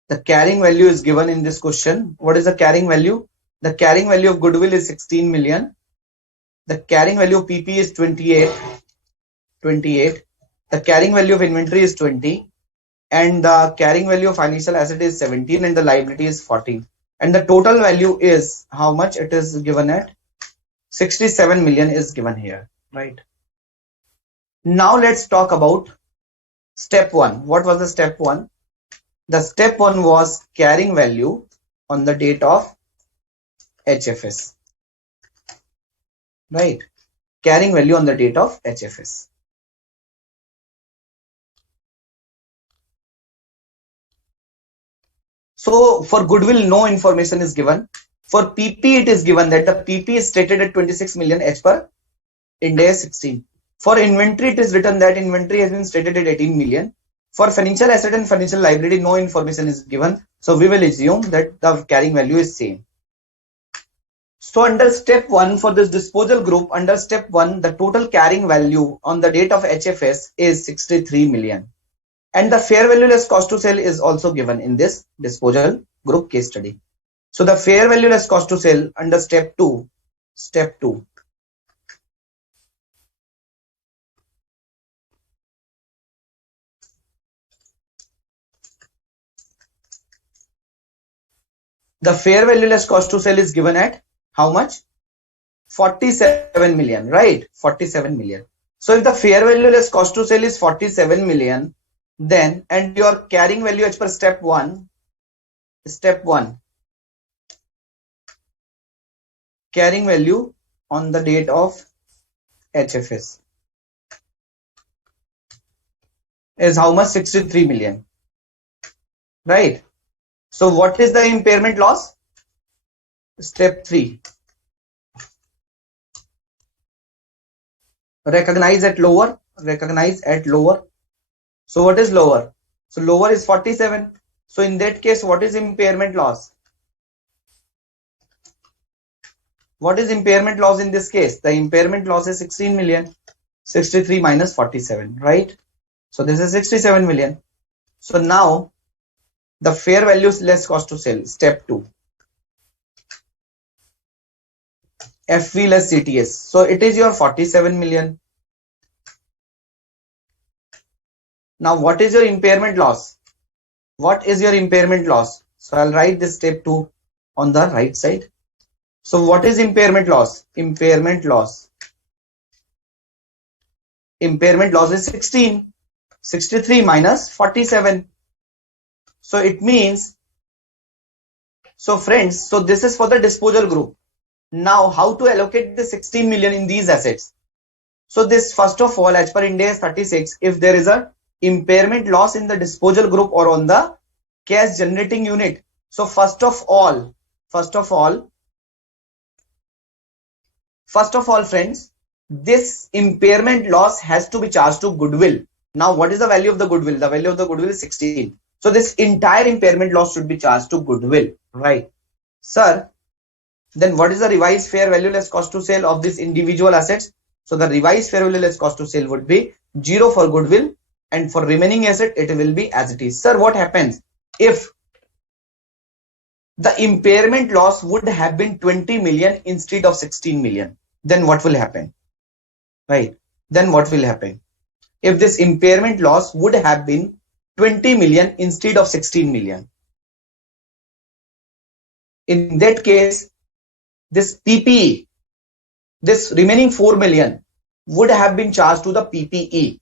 The carrying value is given in this question. What is the carrying value? The carrying value of goodwill is 16 million. The carrying value of PP is 28. The carrying value of inventory is 20. And the carrying value of financial asset is 17 and the liability is 14. And the total value is how much? It is given at 67 million is given here, right? Now let's talk about step 1. What was the step 1? The step 1 was carrying value on the date of HFS, right? Carrying value on the date of HFS. So for goodwill, no information is given. For PP, it is given that the PP is stated at 26 million as per Ind AS 16. For inventory, it is written that inventory has been stated at 18 million. For financial asset and financial liability, no information is given. So we will assume that the carrying value is same. So under step 1 for this disposal group, under step 1, the total carrying value on the date of HFS is 63 million. And the fair value less cost to sell is also given in this disposal group case study. So the fair value less cost to sell under step 2, the fair value less cost to sell is given at how much? 47 million, right? 47 million. So if the fair value less cost to sell is 47 million, then, and your carrying value as per step 1, carrying value on the date of HFS is how much? 63 million, right? So what is the impairment loss? Step 3, recognize at lower. So what is lower? So lower is 47. So in that case, what is impairment loss? What is impairment loss in this case? The impairment loss is 16 million. 63 minus 47, right? So this is 67 million. So now the fair value is less cost to sell. Step 2. FV less CTS. So it is your 47 million. Now what is your impairment loss? What is your impairment loss? So I'll write this step 2 on the right side. So what is impairment loss? Impairment loss is 16. 63 minus 47. So it means, so friends, so this is for the disposal group. Now how to allocate the 16 million in these assets? So this, first of all, as per Ind AS 36, if there is a impairment loss in the disposal group or on the cash generating unit, so first of all friends, this impairment loss has to be charged to goodwill. Now what is the value of the goodwill? The value of the goodwill is 16. So this entire impairment loss should be charged to goodwill, right? Sir, then what is the revised fair value less cost to sell of these individual assets? So the revised fair value less cost to sell would be 0 for goodwill, and for remaining asset it will be as it is. Sir, what happens if the impairment loss would have been 20 million instead of 16 million? Then what will happen? Right? Then what will happen? If this impairment loss would have been 20 million instead of 16 million. In that case, this PPE, this remaining 4 million would have been charged to the PPE.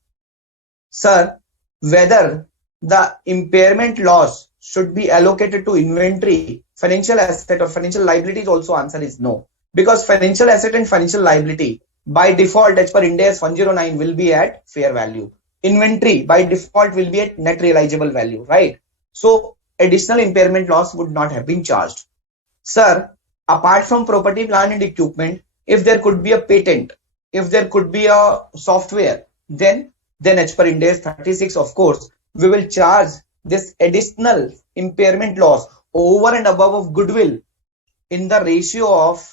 Sir, whether the impairment loss should be allocated to inventory, financial asset or financial liabilities, also answer is no. Because financial asset and financial liability by default as per Ind AS 109 will be at fair value. Inventory by default will be at net realizable value, right? So additional impairment loss would not have been charged. Sir, apart from property, plant and equipment, if there could be a patent, if there could be a software, then as per Ind AS 36, of course, we will charge this additional impairment loss over and above of goodwill in the ratio of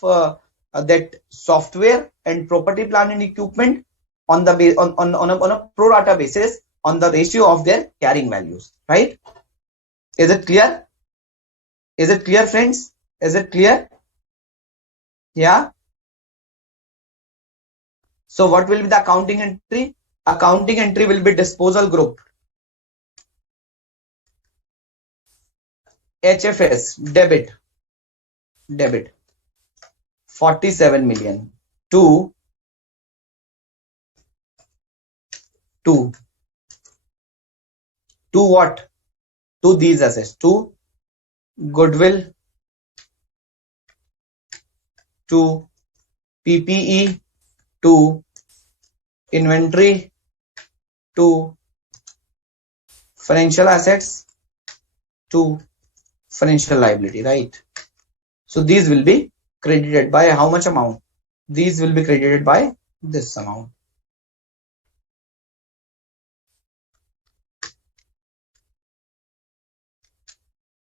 that software and property, plant and equipment on the on a pro rata basis on the ratio of their carrying values, right? Is it clear? Is it clear, friends? Is it clear? Yeah. So what will be the accounting entry? Accounting entry will be disposal group. HFS, debit 47 million to what? To these assets, to goodwill, to PPE, to inventory, to financial assets, to financial liability, right? So these will be credited by how much amount? These will be credited by this amount.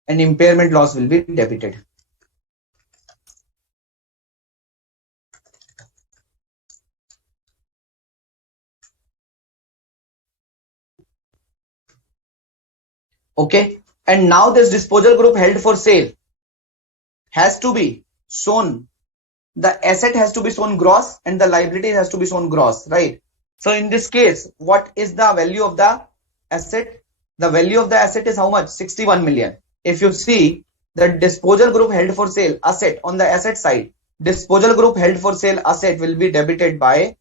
And impairment loss will be debited. Okay. And now this disposal group held for sale has to be shown. The asset has to be shown gross and the liability has to be shown gross, right? So in this case, what is the value of the asset? The value of the asset is how much? 61 million. If you see the disposal group held for sale asset on the asset side, disposal group held for sale asset will be debited by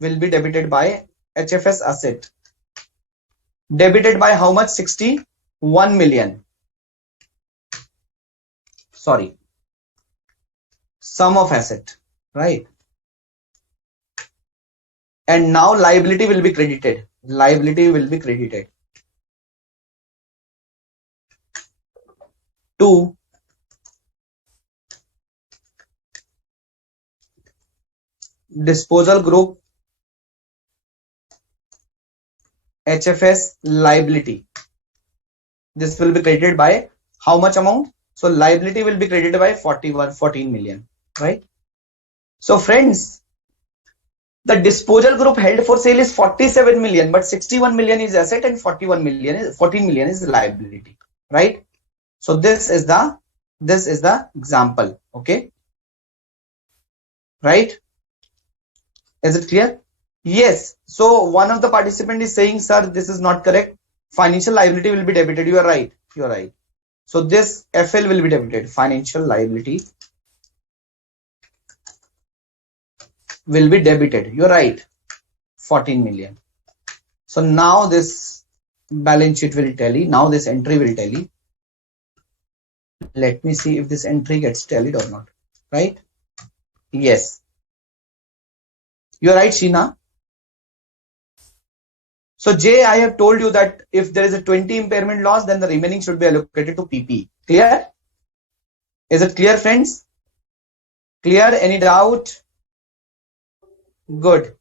HFS asset. Debited by how much? 61 million. Sorry. Sum of asset, right? And now liability will be credited. Liability will be credited to disposal group HFS liability. This will be credited by how much amount? So liability will be credited by 14 million, right? So friends, the disposal group held for sale is 47 million, but 61 million is asset and 14 million is liability, right? So this is the example, okay? Right? Is it clear? Yes. So one of the participant is saying, sir, this is not correct. Financial liability will be debited. You are right. You are right. So this FL will be debited. Financial liability will be debited. You are right. 14 million. So now this balance sheet will tally. Now this entry will tally. Let me see if this entry gets tallied or not. Right? Yes. You are right, Sheena. So Jay, I have told you that if there is a 20 impairment loss, then the remaining should be allocated to PP. Clear? Is it clear, friends? Clear? Any doubt? Good.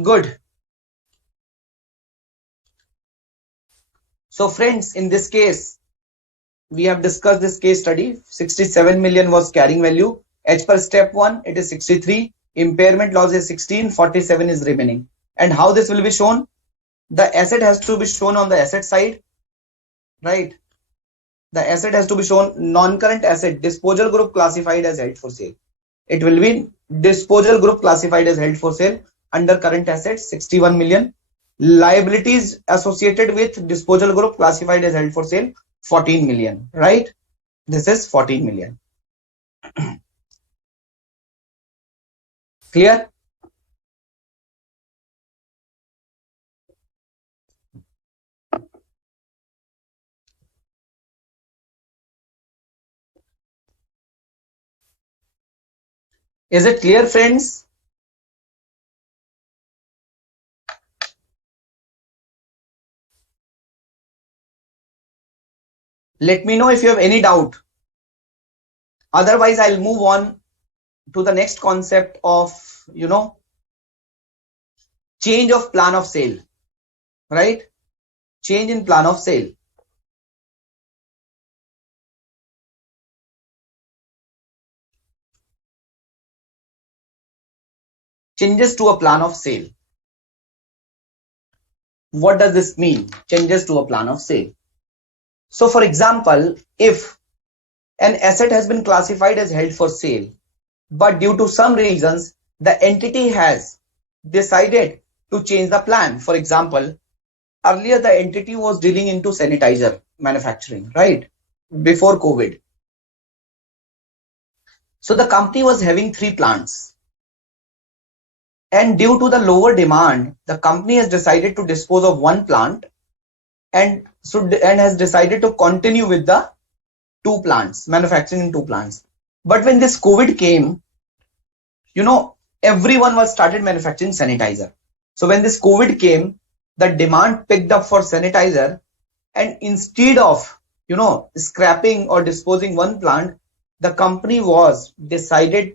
Good. So friends, in this case, we have discussed this case study. 67 million was carrying value. As per step 1, it is 63. Impairment loss is 16. 47 is remaining. And how this will be shown? The asset has to be shown on the asset side, right? The asset has to be shown non-current asset, disposal group classified as held for sale. It will be disposal group classified as held for sale under current assets 61 million. Liabilities associated with disposal group classified as held for sale 14 million, right? This is 14 million. Clear? Is it clear, friends? Let me know if you have any doubt. Otherwise, I'll move on to the next concept of, change of plan of sale, right? Change in plan of sale. Changes to a plan of sale. What does this mean? Changes to a plan of sale. So for example, if an asset has been classified as held for sale, but due to some reasons, the entity has decided to change the plan. For example, earlier the entity was dealing into sanitizer manufacturing, right? Before COVID. So the company was having 3 plants. And due to the lower demand, the company has decided to dispose of 1 plant and has decided to continue with the 2 plants, manufacturing in 2 plants. But when this COVID came, everyone was started manufacturing sanitizer. So when this COVID came, the demand picked up for sanitizer, and instead of, scrapping or disposing 1 plant, the company was deciding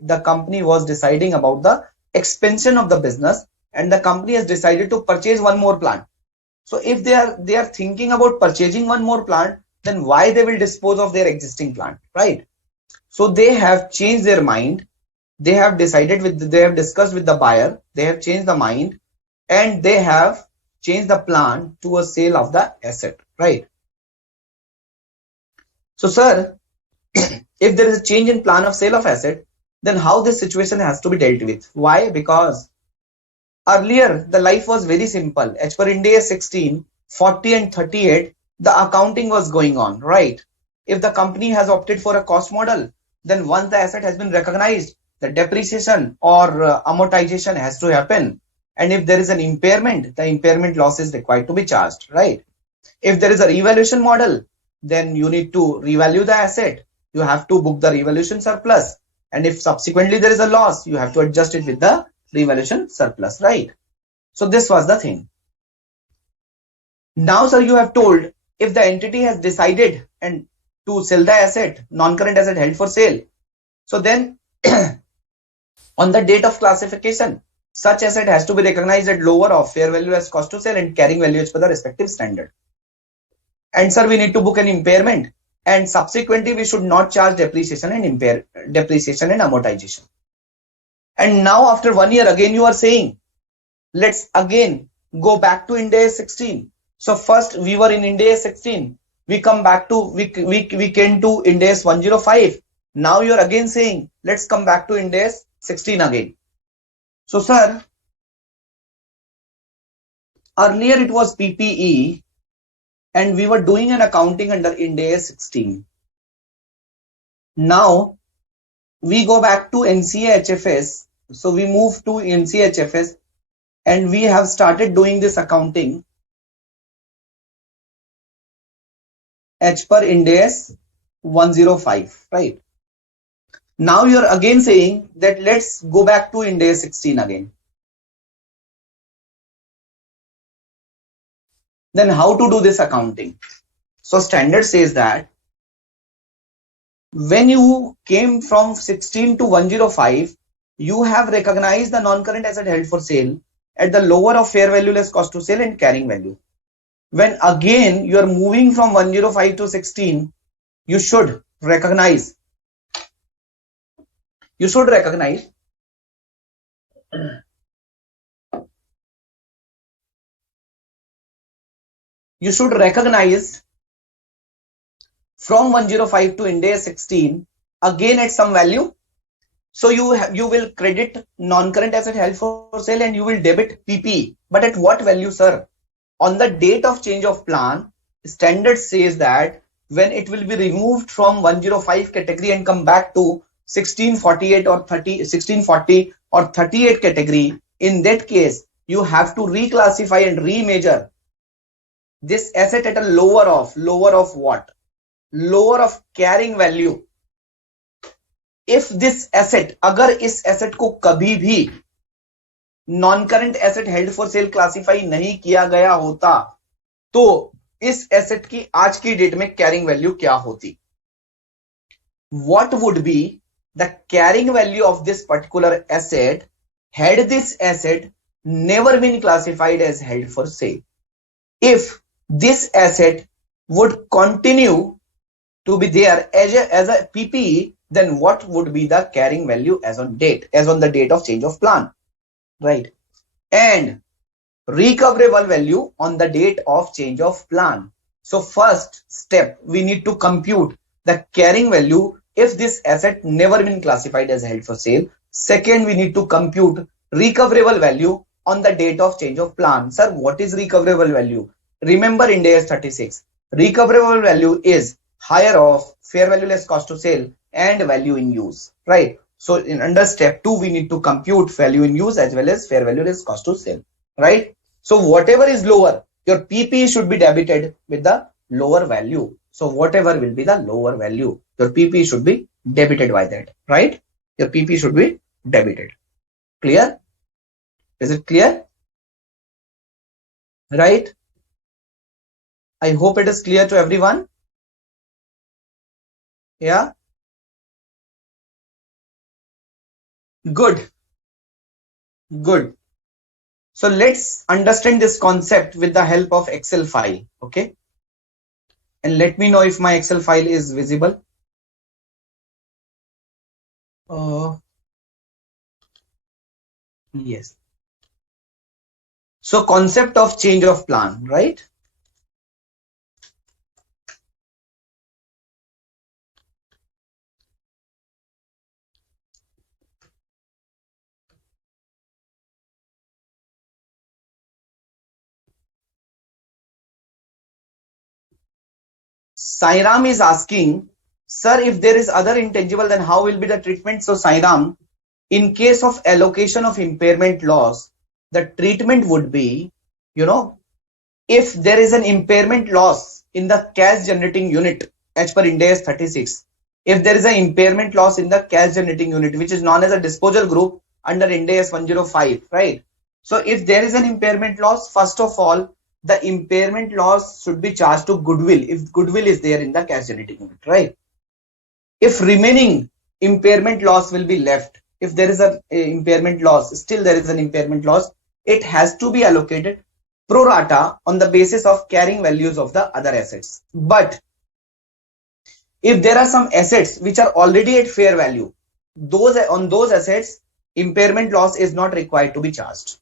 about the expansion of the business, and the company has decided to purchase 1 more plant. So if they are thinking about purchasing 1 more plant, then why they will dispose of their existing plant, right? So they have changed their mind. They have discussed with the buyer. They have changed the mind, and they have changed the plan to a sale of the asset, right? So sir, if there is a change in plan of sale of asset, then how this situation has to be dealt with? Why? Because earlier the life was very simple. As per Ind AS 16, 40 and 38, the accounting was going on, right? If the company has opted for a cost model, then once the asset has been recognized, the depreciation or amortization has to happen. And if there is an impairment, the impairment loss is required to be charged, right? If there is a revaluation model, then you need to revalue the asset. You have to book the revaluation surplus. And if subsequently there is a loss, you have to adjust it with the revaluation surplus, right? So this was the thing. Now, sir, you have told if the entity has decided and to sell the asset, non-current asset held for sale. So then on the date of classification, such asset has to be recognized at lower of fair value as cost to sell and carrying value as per the respective standard. And sir, we need to book an impairment, and subsequently we should not charge depreciation and amortization. And now after 1 year again you are saying, let's again go back to Ind AS 16. So first we were in Ind AS 16. We come back to, we came to Ind AS 105. Now you are again saying, let's come back to Ind AS 16 again. So sir, earlier it was PPE and we were doing an accounting under Ind AS 16. Now we go back to NCA HFS. So we move to NCA HFS and we have started doing this accounting as per Ind AS 105, right? Now you're again saying that let's go back to Ind AS 16 again. Then how to do this accounting? So standard says that when you came from 16 to 105, you have recognized the non-current asset held for sale at the lower of fair value less cost to sale and carrying value. When again you are moving from 105 to 16, you should recognize from 105 to Ind AS 16 again at some value. So you will credit non-current asset held for sale and you will debit PP. But at what value, sir? On the date of change of plan, standard says that when it will be removed from 105 category and come back to 1648 or 1640 or 38 category, in that case you have to reclassify and remeasure this asset at a lower of what? Lower of carrying value. If this asset, अगर इस asset को कभी भी non current asset held for sale classify नहीं किया गया होता, तो इस एसेट की आज की डेट में कैरिंग वैल्यू क्या होती? What would be the carrying value of this particular asset had this asset never been classified as held for sale? If this asset would continue to be there as a PPE, then what would be the carrying value as on the date of change of plan, right? And recoverable value on the date of change of plan. So first step, we need to compute the carrying value if this asset never been classified as held for sale. Second, we need to compute recoverable value on the date of change of plan. Sir, what is recoverable value? Remember Ind AS 36. Recoverable value is higher of fair value less cost to sale and value in use, right? So under step 2, we need to compute value in use as well as fair value less cost to sale, right? So whatever is lower, your PPE should be debited with the lower value. So whatever will be the lower value, your PPE should be debited by that, right? Your PPE should be debited. Clear? Is it clear? Right? I hope it is clear to everyone. Yeah? Good. Good. So let's understand this concept with the help of Excel file. Okay? And let me know if my Excel file is visible. Yes. So concept of change of plan, right? Sairam is asking, sir, if there is other intangible, then how will be the treatment? So Sairam, in case of allocation of impairment loss, the treatment would be, if there is an impairment loss in the cash generating unit as per Ind AS 36, if there is an impairment loss in the cash generating unit, which is known as a disposal group under Ind AS 105, right? So if there is an impairment loss, first of all, the impairment loss should be charged to goodwill if goodwill is there in the cash generating unit, right? If remaining impairment loss will be left, if there is a impairment loss, still there is an impairment loss, it has to be allocated pro rata on the basis of carrying values of the other assets. But if there are some assets which are already at fair value, on those assets, impairment loss is not required to be charged.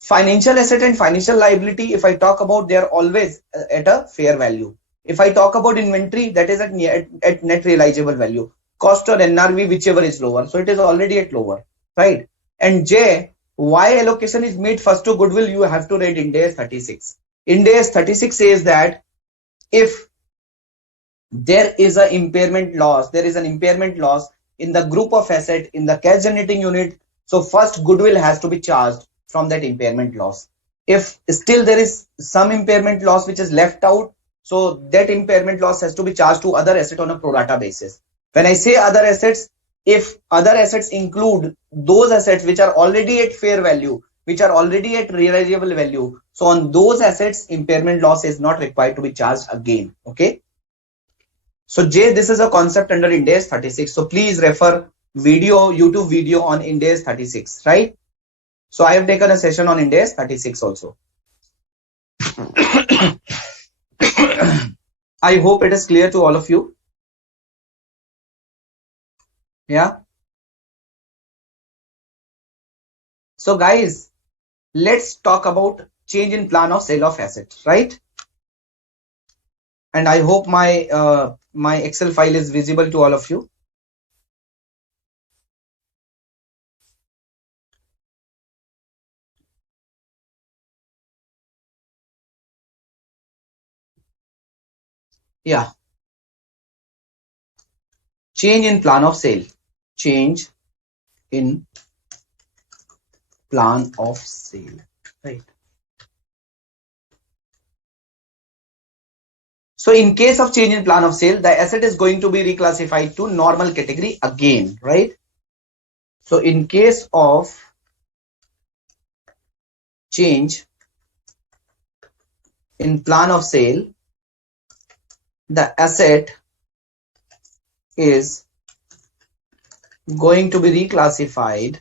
Financial asset and financial liability, if I talk about, they are always at a fair value. If I talk about inventory, that is at net realizable value. Cost or NRV, whichever is lower. So it is already at lower, right? And J, why allocation is made first to goodwill, you have to read Ind AS 36. Ind AS 36 says that if there is an impairment loss in the group of asset in the cash generating unit, so first goodwill has to be charged from that impairment loss. If still there is some impairment loss which is left out, so that impairment loss has to be charged to other asset on a pro rata basis. When I say other assets, if other assets include those assets which are already at fair value, which are already at realizable value, so on those assets, impairment loss is not required to be charged again. Okay. So J, this is a concept under Ind AS 36. So please refer YouTube video on Ind AS 36, right? So I have taken a session on Ind AS 36 also. I hope it is clear to all of you. Yeah. So guys, let's talk about change in plan of sale of assets, right? And I hope my my Excel file is visible to all of you. Yeah. Change in plan of sale. Change in plan of sale, right? So in case of change in plan of sale, the asset is going to be reclassified to normal category again, right? So in case of change in plan of sale, the asset is going to be reclassified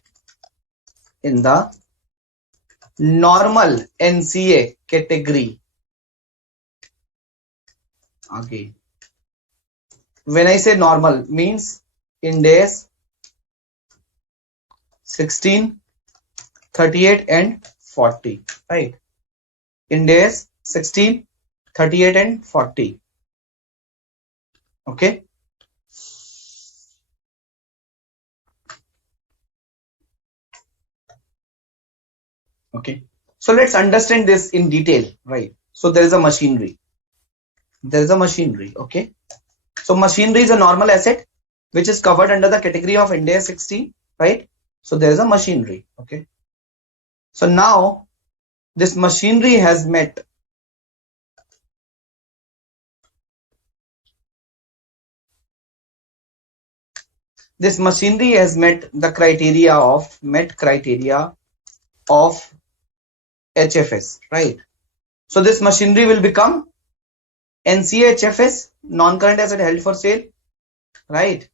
in the normal NCA category again. When I say normal, means in days 16, 38 and 40, right? In days 16, 38 and 40. Okay. Okay. So let's understand this in detail, right? So there is a machinery. There is a machinery. Okay. So machinery is a normal asset which is covered under the category of Ind AS 16, right? So there is a machinery. Okay. So now this machinery has met the criteria of HFS, right? So this machinery will become NCA HFS, non-current asset held for sale, right?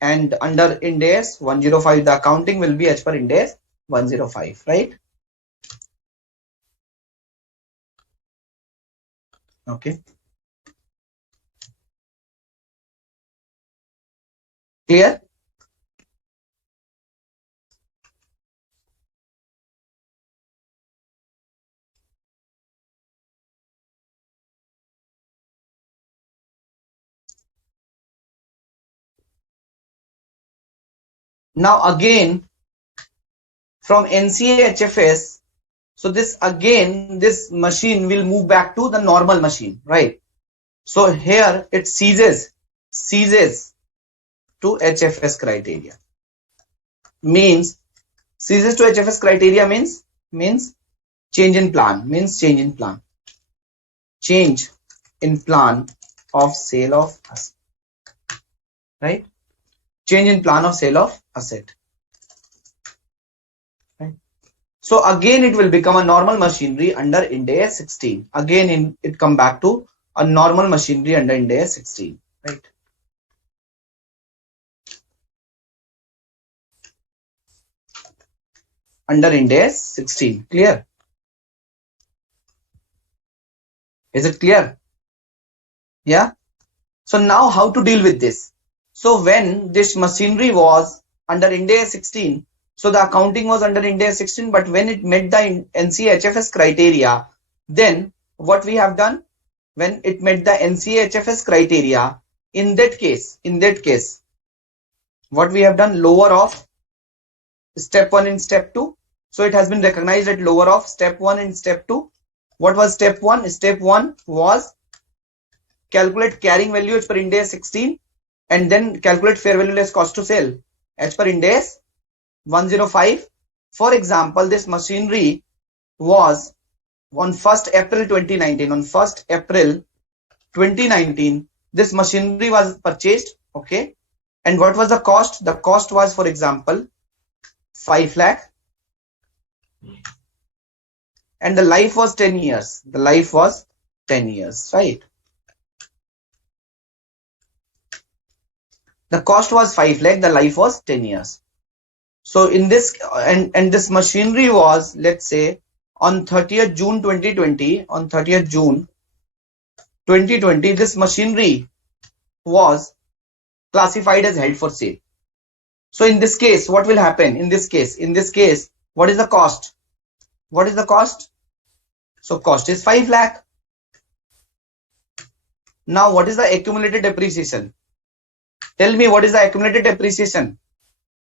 And under Ind AS 105, the accounting will be as per Ind AS 105, right? Okay. Clear? Now again from NCA HFS, so this machine will move back to the normal machine, right? So here it ceases to HFS criteria. Means ceases to HFS criteria means change in plan, change in plan of sale of asset, right? Change in plan of sale of asset, right? So again it will become a normal machinery under Ind AS 16. Again it come back to a normal machinery under Ind AS 16, right? Under Ind AS 16. Clear? Is it clear? Yeah. So now how to deal with this? So when this machinery was under Ind AS 16, so the accounting was under Ind AS 16, but when it met the NCA HFS criteria, then what we have done? When it met the NCA HFS criteria, in that case, what we have done, lower of step 1 and step 2. So it has been recognized at lower of step 1 and step 2. What was step 1? Step 1 was calculate carrying value as per Ind AS 16 and then calculate fair value less cost to sell as per Ind AS 105. For example, this machinery was on 1st April 2019. On 1st April 2019, this machinery was purchased. Okay. And what was the cost? The cost was, for example, 5 lakh. And the life was 10 years. The life was 10 years, right? The cost was 5 lakh. The life was 10 years. So in this, and this machinery was, let's say, on 30th June 2020, on 30th June 2020, this machinery was classified as held for sale. So in this case, what will happen? In this case, what is the cost? What is the cost? So cost is 5 lakh. Now what is the accumulated depreciation? Tell me, what is the accumulated depreciation?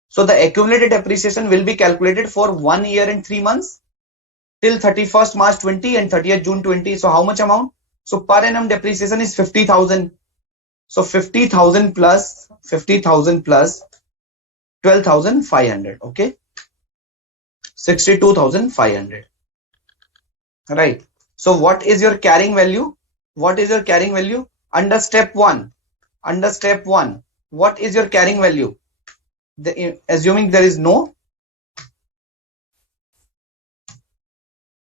So the accumulated depreciation will be calculated for 1 year and 3 months till 31st March 20 and 30th June 20. So how much amount? So per annum depreciation is 50,000. So 50,000 plus 12,500. Okay. 62,500. Right. So what is your carrying value? What is your carrying value? Under step one, what is your carrying value? Assuming there is no,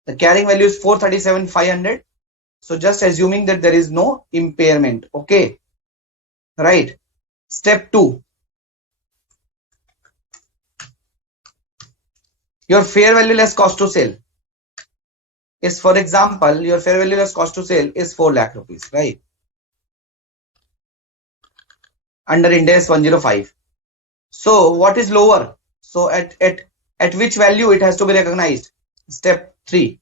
the carrying value is 437,500. So just assuming that there is no impairment. Okay, right. Step two, your fair value less cost to sale is, for example, your fair value less cost to sale is 4 lakh rupees, right? Under Ind AS 105. So what is lower? So at which value it has to be recognized? Step 3.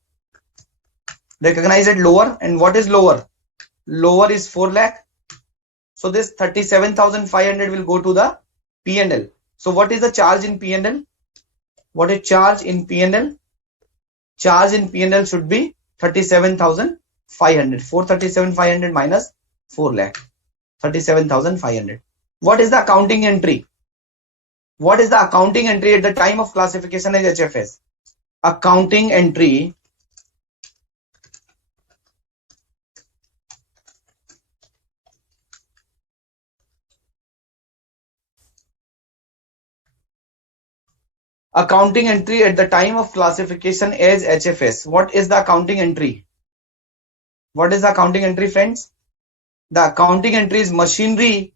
Recognize it lower. And what is lower? Lower is 4 lakh. So this 37,500 will go to the P&L. So what is the charge in P&L? What is charge in P&L? Charge in P&L should be 37,500. 437,500 minus 4 lakh. 37,500. What is the accounting entry? What is the accounting entry at the time of classification as HFS? Accounting entry at the time of classification as HFS. What is the accounting entry? What is the accounting entry, friends? The accounting entry is machinery,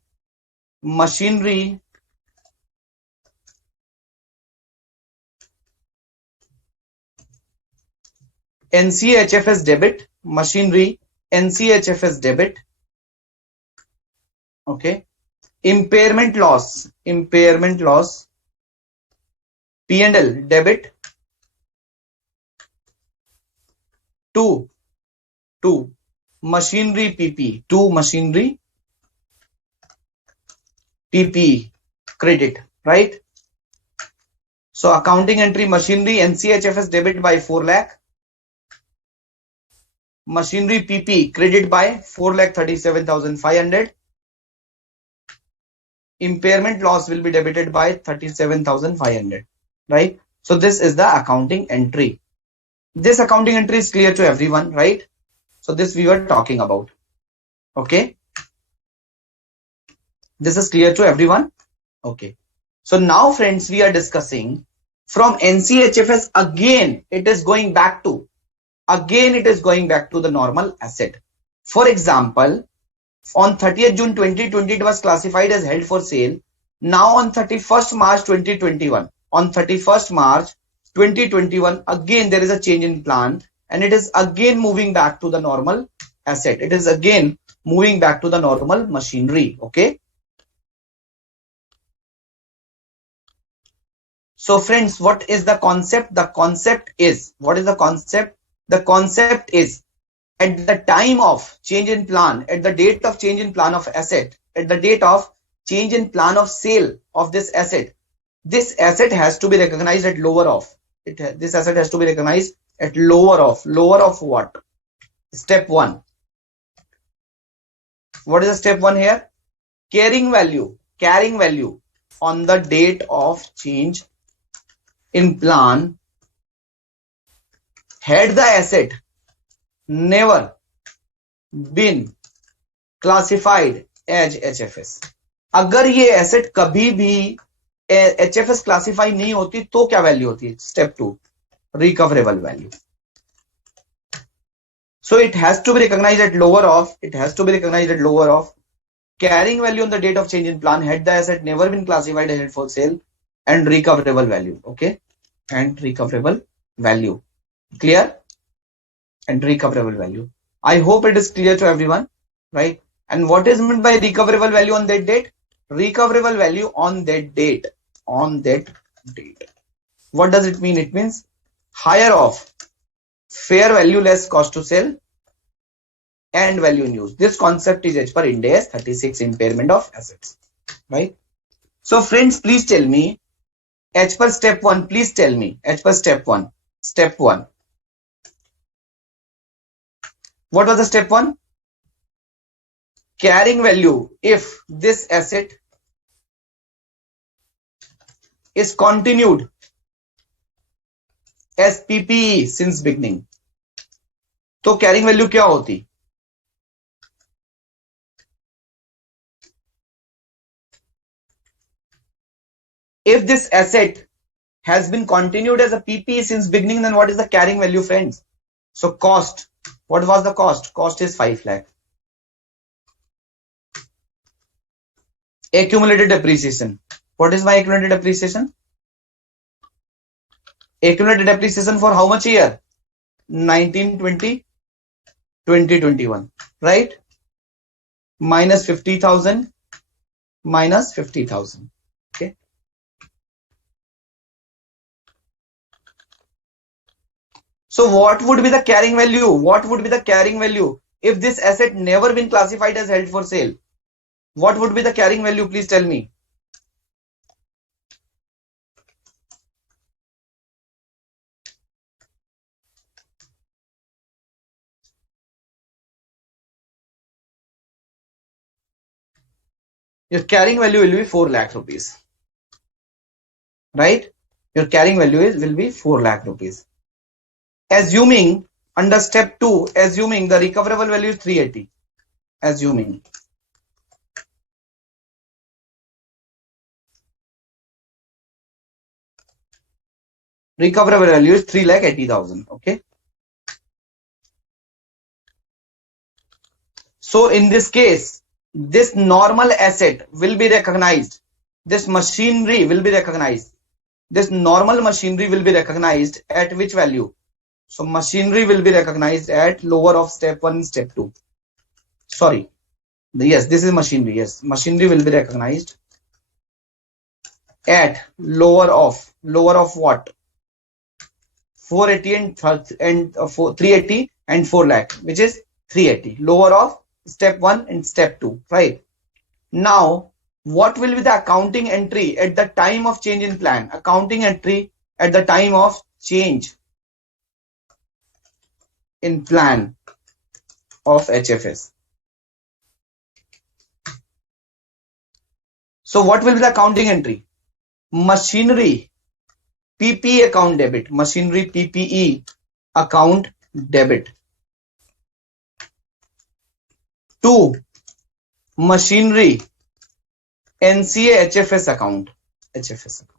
NCHFS debit, machinery, NCHFS debit. Okay. Impairment loss, P&L debit. Two machinery PP, machinery PP credit, right? So accounting entry machinery NCHFS debit by 4 lakh, machinery PP credit by 4,37,500. Impairment loss will be debited by 37,500, right? So this is the accounting entry. This accounting entry is clear to everyone, right? So this we were talking about. Okay. This is clear to everyone. Okay. So now, friends, we are discussing from NCHFS again. It is going back to the normal asset. For example, on 30th June 2020, it was classified as held for sale. Now on 31st March 2021, again there is a change in plan, and it is again moving back to the normal asset. It is again moving back to the normal machinery. Okay. So friends, what is the concept? The concept is, what is the concept? The concept is, at the time of change in plan, at the date of change in plan of asset, at the date of change in plan of sale of this asset has to be recognized at lower of. This asset has to be recognized at lower of what? Step 1. What is the step 1 here? Carrying value on the date of change in plan had the asset never been classified as HFS. अगर ये asset कभी भी HFS classify नहीं होती तो क्या value होती है? Step 2, recoverable value. So it has to be recognized at lower of. Carrying value on the date of change in plan had the asset never been classified as held for sale, and recoverable value. Okay, and recoverable value. Clear? And recoverable value. I hope it is clear to everyone, right? And what is meant by recoverable value on that date? Recoverable value on that date. What does it mean? It means higher of fair value less cost to sell and value in use. This concept is as per Ind AS 36 impairment of assets, right? So friends, please tell me, as per step 1, please tell me, as per step 1. What was the step 1? Carrying value if this asset is continued as PPE since beginning. तो carrying value क्या होती? If this asset has been continued as a PP since beginning, then what is the carrying value, friends? So cost, what was the cost? Cost is 5 lakh. Accumulated depreciation. What is my accumulated depreciation? Accumulated depreciation for how much year? 1920, 2021, right? Minus 50,000, minus 50,000. Okay. So what would be the carrying value? What would be the carrying value if this asset never been classified as held for sale? What would be the carrying value? Please tell me. Your carrying value will be 4 lakh rupees, right? Your carrying value will be 4 lakh rupees. Assuming under step 2, assuming the recoverable value is 380, assuming recoverable value is 3,80,000. Okay. So in this case, this normal asset will be recognized. This machinery will be recognized. This normal machinery will be recognized at which value? So machinery will be recognized at lower of step 1, step 2. Sorry. Yes, this is machinery. Yes, machinery will be recognized at lower of what? 480 and 380 and 4 lakh, which is 380. Lower of step 1 and step 2, right? Now, what will be the accounting entry at the time of change in plan? Accounting entry at the time of change in plan of HFS. So what will be the accounting entry? Machinery PPE account debit. Machinery PPE account debit to machinery NCA HFS account. HFS account.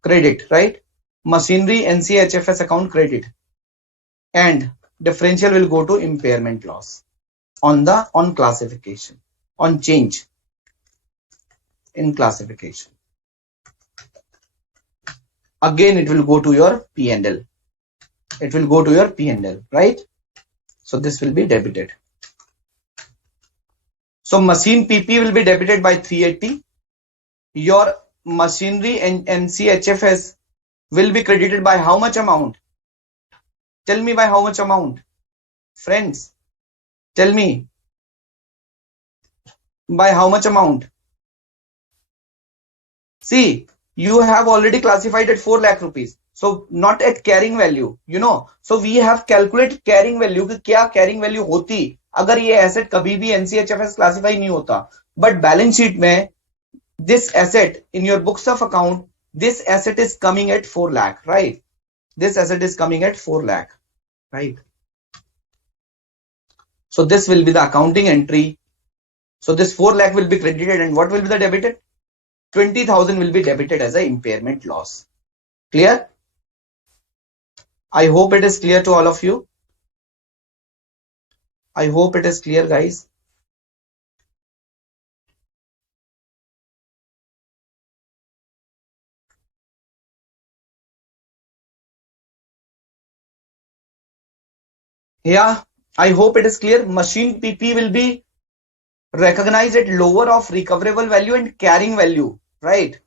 Credit, right? Machinery NCA HFS account credit. And differential will go to impairment loss on classification, on change in classification. Again, it will go to your P&L. It will go to your P&L, right? So this will be debited. So machine PP will be debited by 380. Your machinery and NCHFS will be credited by how much amount? Tell me by how much amount? Friends, tell me by how much amount? See, you have already classified at 4 lakh rupees. So not at carrying value, you know. So we have calculated carrying value कि क्या carrying value होती अगर ये asset कभी भी NCHFS classify नहीं होता. But balance sheet में this asset in your books of account, this asset is coming at 4 lakh, right? This asset is coming at 4 lakh, right? So this will be the accounting entry. So this 4 lakh will be credited and what will be the debited? 20,000 will be debited as an impairment loss. Clear? I hope it is clear to all of you. I hope it is clear, guys. Yeah, I hope it is clear. Machine PP will be recognized at lower of recoverable value and carrying value, right?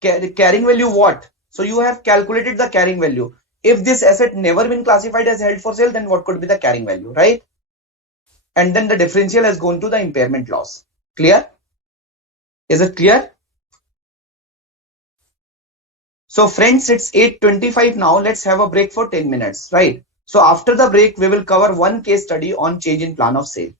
Carrying value what? So you have calculated the carrying value. If this asset never been classified as held for sale, then what could be the carrying value, right? And then the differential has gone to the impairment loss. Clear? Is it clear? So friends, it's 8:25 now. Let's have a break for 10 minutes, right? So after the break, we will cover one case study on change in plan of sale.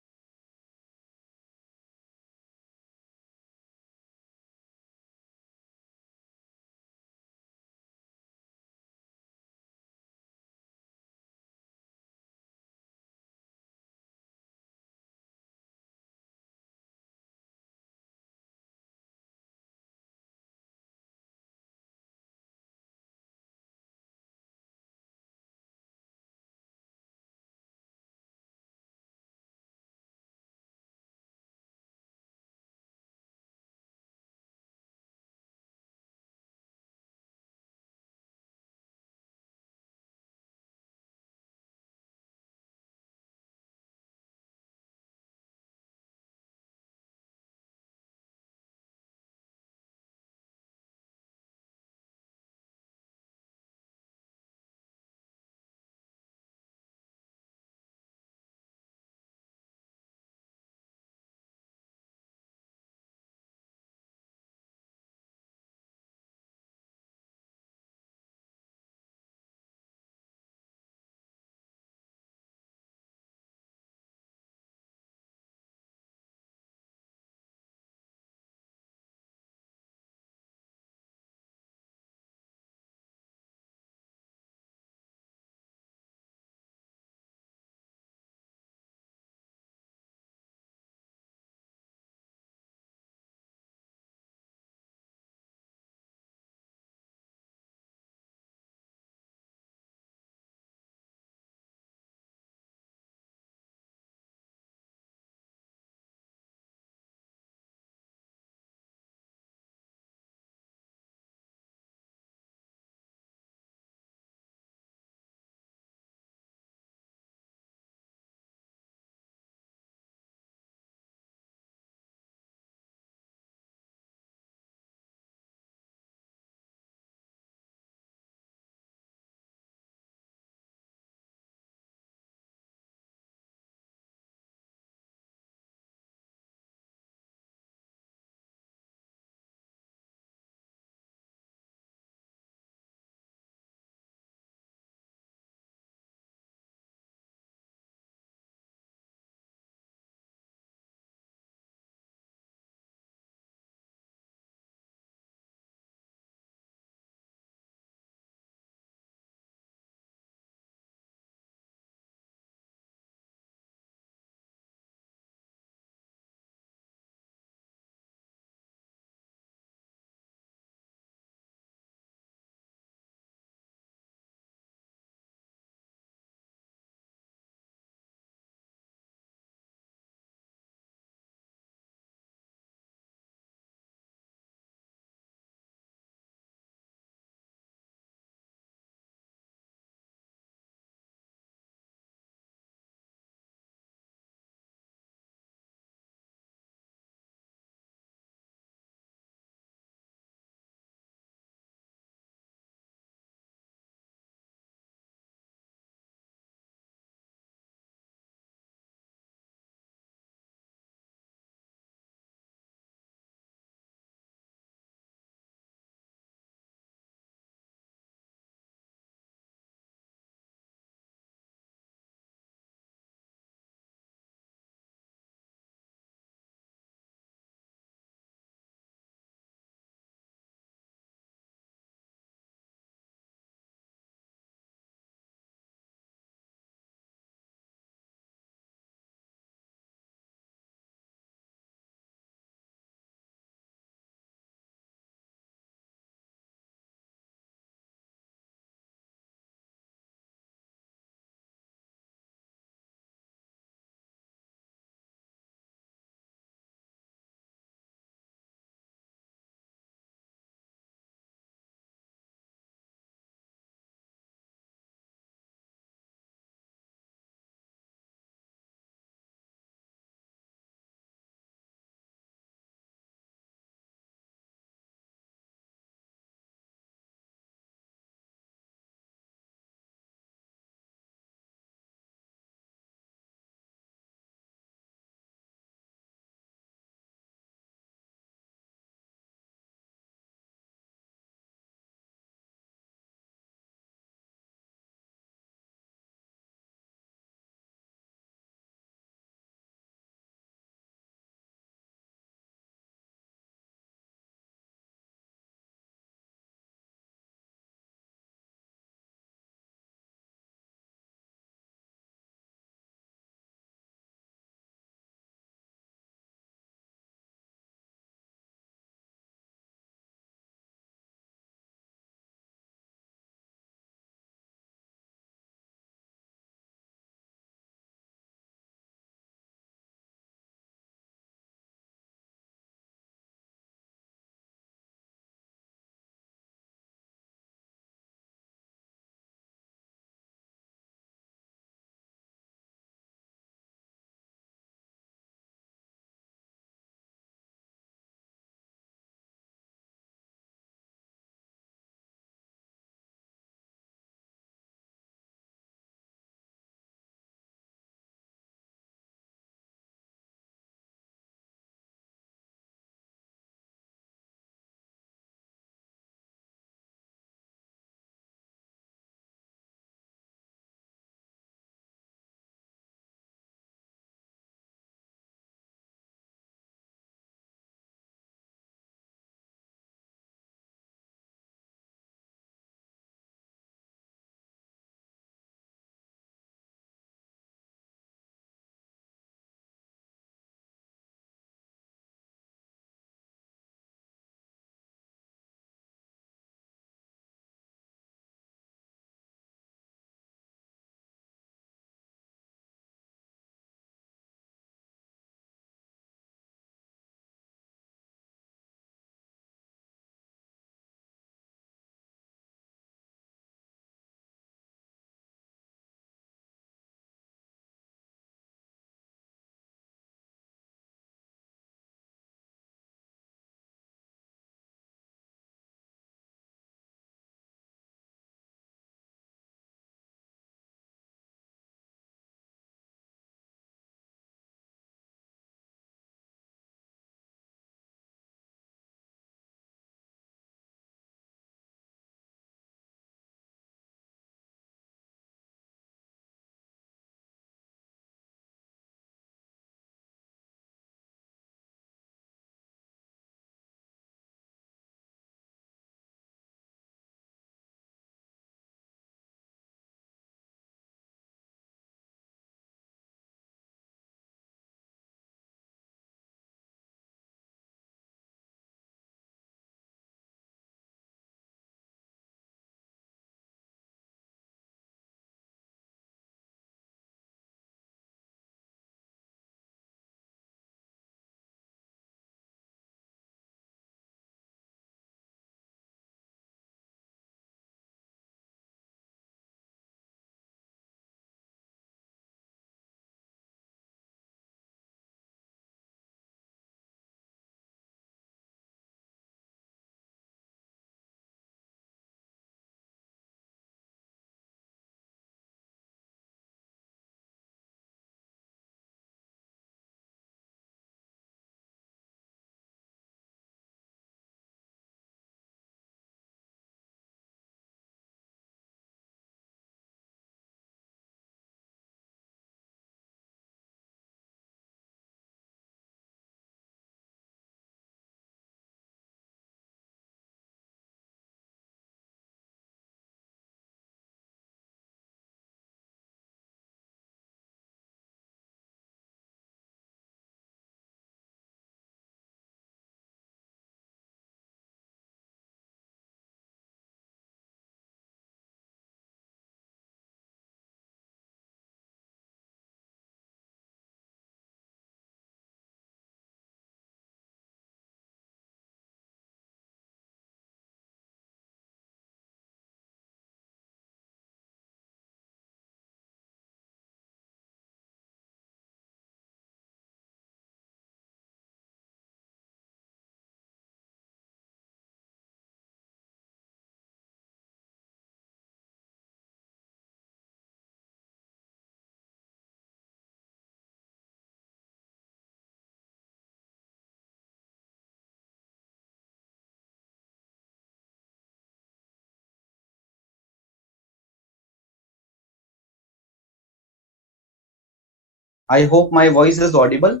I hope my voice is audible.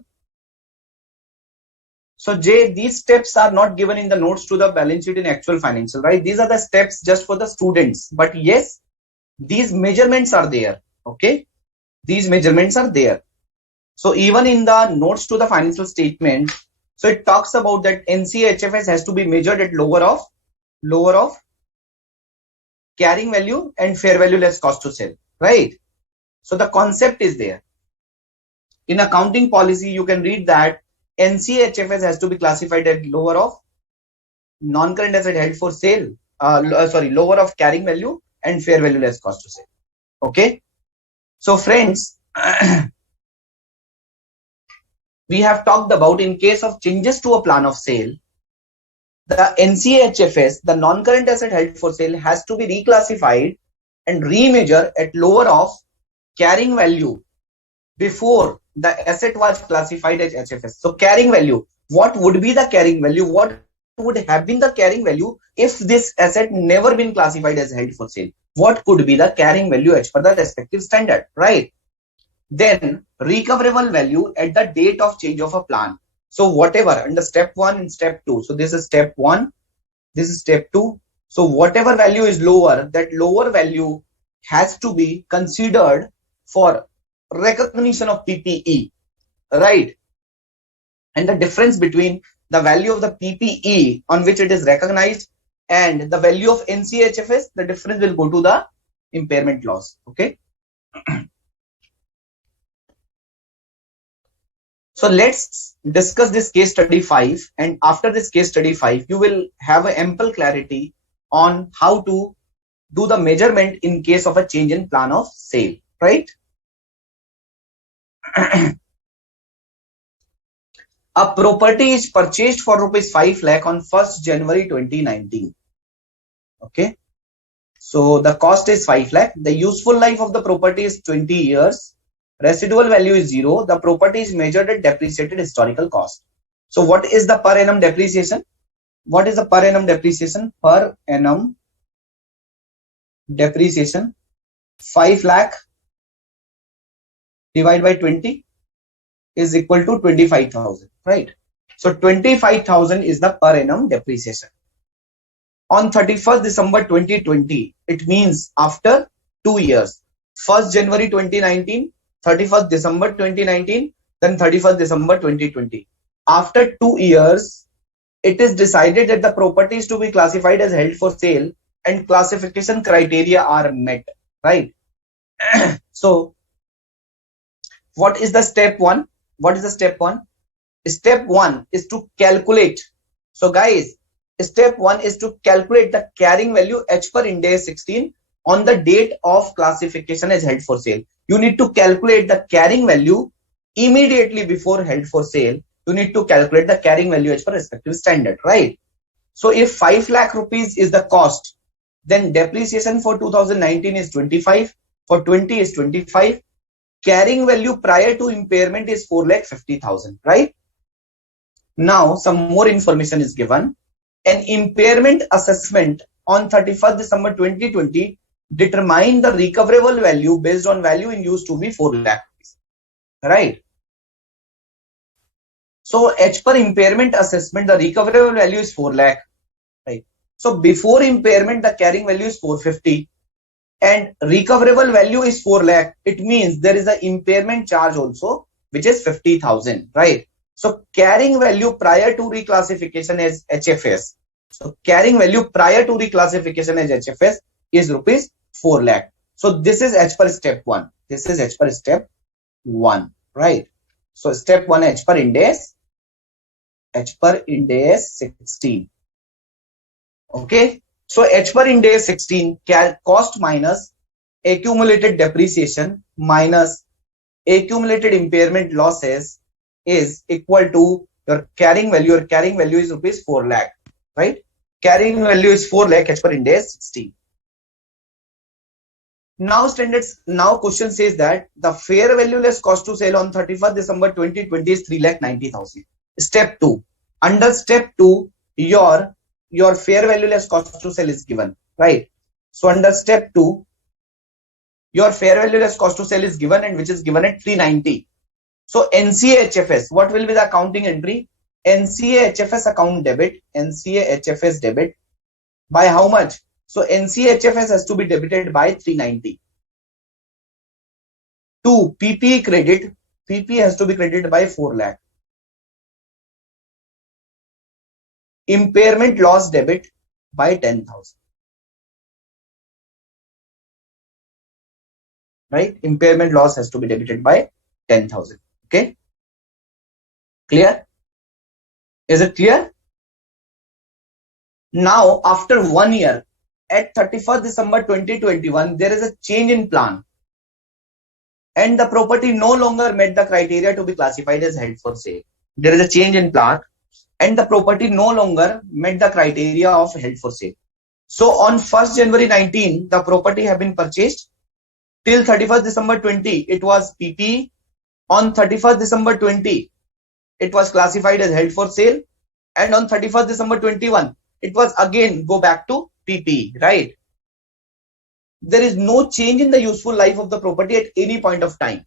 So Jay, these steps are not given in the notes to the balance sheet in actual financial, right? These are the steps just for the students. But yes, these measurements are there. Okay. These measurements are there. So even in the notes to the financial statement, so it talks about that NCHFS has to be measured at lower of carrying value and fair value less cost to sell, right? So the concept is there. In accounting policy, you can read that NCHFS has to be classified at lower of non-current asset held for sale, lower of carrying value and fair value less cost to sell. Okay. So friends, we have talked about in case of changes to a plan of sale, the NCHFS, the non-current asset held for sale, has to be reclassified and remeasured at lower of carrying value before the asset was classified as HFS. So carrying value, what would be the carrying value? What would have been the carrying value if this asset never been classified as held for sale? What could be the carrying value as per the respective standard, right? Then recoverable value at the date of change of a plan. So whatever under step 1 and step 2. So this is step 1, this is step 2. So whatever value is lower, that lower value has to be considered for recognition of PPE, right? And the difference between the value of the PPE on which it is recognized and the value of NCHFS, the difference will go to the impairment loss. Okay. So let's discuss this case study 5, and after this case study 5, you will have an ample clarity on how to do the measurement in case of a change in plan of sale, right? A property is purchased for rupees 5 lakh on 1st January 2019. Okay. So the cost is 5 lakh. The useful life of the property is 20 years. Residual value is 0. The property is measured at depreciated historical cost. So what is the per annum depreciation? What is the per annum depreciation? Per annum depreciation 5 lakh divided by 20 is equal to 25,000, right? So 25,000 is the per annum depreciation. On 31st December 2020, it means after 2 years, 1st January 2019, 31st December 2019, then 31st December 2020. After 2 years, it is decided that the property is to be classified as held for sale and classification criteria are met, right? So what is the step 1? What is the step 1? Step 1 is to calculate. So guys, step 1 is to calculate the carrying value H per Ind AS 16 on the date of classification as held for sale. You need to calculate the carrying value immediately before held for sale. You need to calculate the carrying value as per respective standard, right? So if 5 lakh rupees is the cost, then depreciation for 2019 is 25, for 20 is 25. Carrying value prior to impairment is 4,50,000, right? Now some more information is given. An impairment assessment on 31st December 2020 determined the recoverable value based on value in use to be 4 lakh rupees, right? So H per impairment assessment, the recoverable value is 4 lakh, right? So before impairment, the carrying value is 450 and recoverable value is 4 lakh. It means there is an impairment charge also, which is 50,000, right? So carrying value prior to reclassification as HFS. So carrying value prior to reclassification as HFS is rupees 4 lakh. So this is H per step 1. This is H per step 1, right? So step 1 H per Ind AS 16. Okay. So H per Ind AS 16 cost minus accumulated depreciation minus accumulated impairment losses is equal to your carrying value. Your carrying value is rupees 4 lakh, right? Carrying value is 4 lakh H per Ind AS 16. Now question says that the fair value less cost to sell on 31st December 2020 is 3,90,000. Step 2. Under step 2, your fair value less cost to sell is given, right? So under step 2, your fair value less cost to sell is given, and which is given at 390. So NCA-HFS, what will be the accounting entry? NCA-HFS account debit, NCA-HFS debit by how much? So NCA-HFS has to be debited by 390. 2. PPE credit, PP has to be credited by 4 lakh. Impairment loss debit by 10,000. Right? Impairment loss has to be debited by 10,000. Okay? Clear? Is it clear? Now, after 1 year, at 31st December 2021, there is a change in plan. And the property no longer met the criteria to be classified as held for sale. There is a change in plan and the property no longer met the criteria of held for sale. So on 1st January 19, the property have been purchased. Till 31st December 20, it was PPE. On 31st December 20, it was classified as held for sale. And on 31st December 21, it was again go back to PPE, right? There is no change in the useful life of the property at any point of time.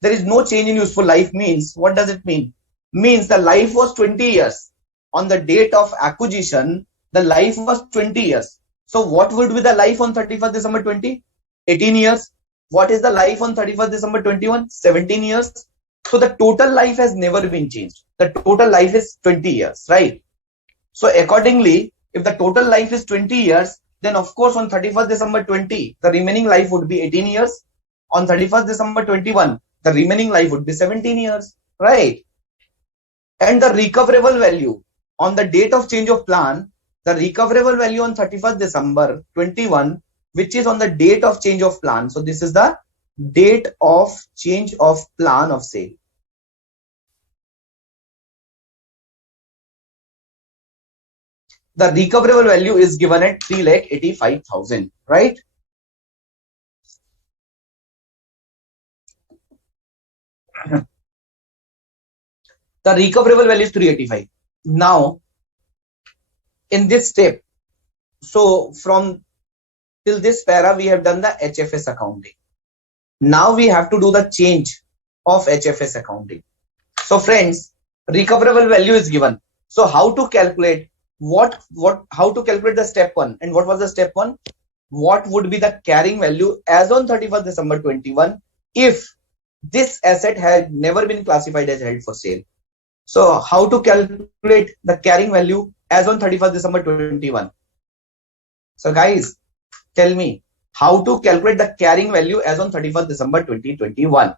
There is no change in useful life means, what does it mean? Means the life was 20 years. On the date of acquisition, the life was 20 years. So what would be the life on 31st December 20? 18 years. What is the life on 31st December 21? 17 years. So the total life has never been changed. The total life is 20 years, right? So accordingly, if the total life is 20 years, then of course on 31st December 20, the remaining life would be 18 years. On 31st December 21, the remaining life would be 17 years, right? And the recoverable value on the date of change of plan, the recoverable value on 31st December 21, which is on the date of change of plan. So this is the date of change of plan of sale. The recoverable value is given at 3,85,000, right? The recoverable value is 385. Now, in this step, so from till this para, we have done the HFS accounting. Now we have to do the change of HFS accounting. So friends, recoverable value is given. So how to calculate how to calculate the step 1? And what was the step 1? What would be the carrying value as on 31st December 21 if this asset had never been classified as held for sale? So how to calculate the carrying value as on 31st December 21? So guys, tell me how to calculate the carrying value as on 31st December 2021.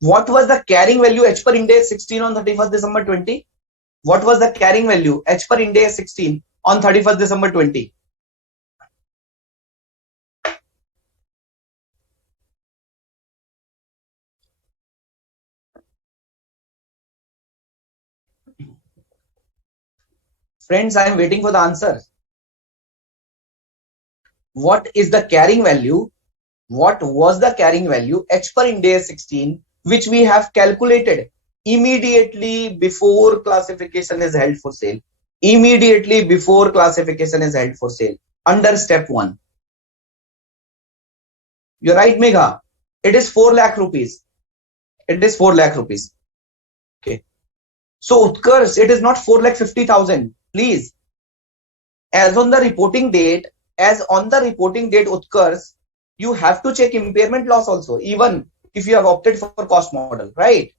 What was the carrying value H per Ind AS 16 on 31st December 20? What was the carrying value H per Ind AS 16 on 31st December 20? Friends, I am waiting for the answer. What is the carrying value? What was the carrying value H per Ind AS 16, which we have calculated immediately before classification is held for sale? Immediately before classification is held for sale under step 1. You're right, Megha. It is 4 lakh rupees. It is 4 lakh rupees. Okay. So Utkarsh, it is not 4,50,000. Please. As on the reporting date, Utkarsh, you have to check impairment loss also, even if you have opted for cost model, right?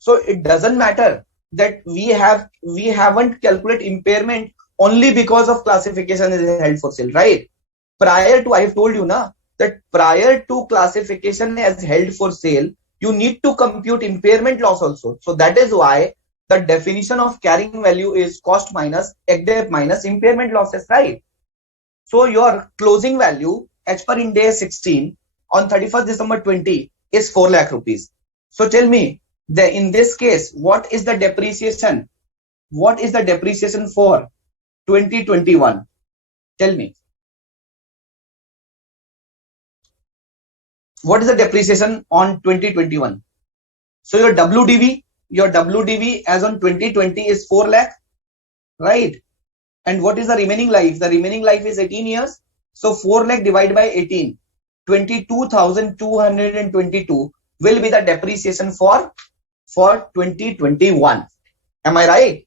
So it doesn't matter that we haven't calculated impairment only because of classification is held for sale, right? Prior to, I have told you na, that prior to classification as held for sale, you need to compute impairment loss also. So that is why the definition of carrying value is cost minus EGDEP minus impairment losses, right? So your closing value H per Ind AS 16 on 31st December 20 is 4 lakh rupees. So tell me, in this case, what is the depreciation? What is the depreciation for 2021? Tell me. What is the depreciation on 2021? So your WDV as on 2020 is 4 lakh, right? And what is the remaining life? The remaining life is 18 years. So 4 lakh divided by 18. 22,222 will be the depreciation for 2021. Am I right?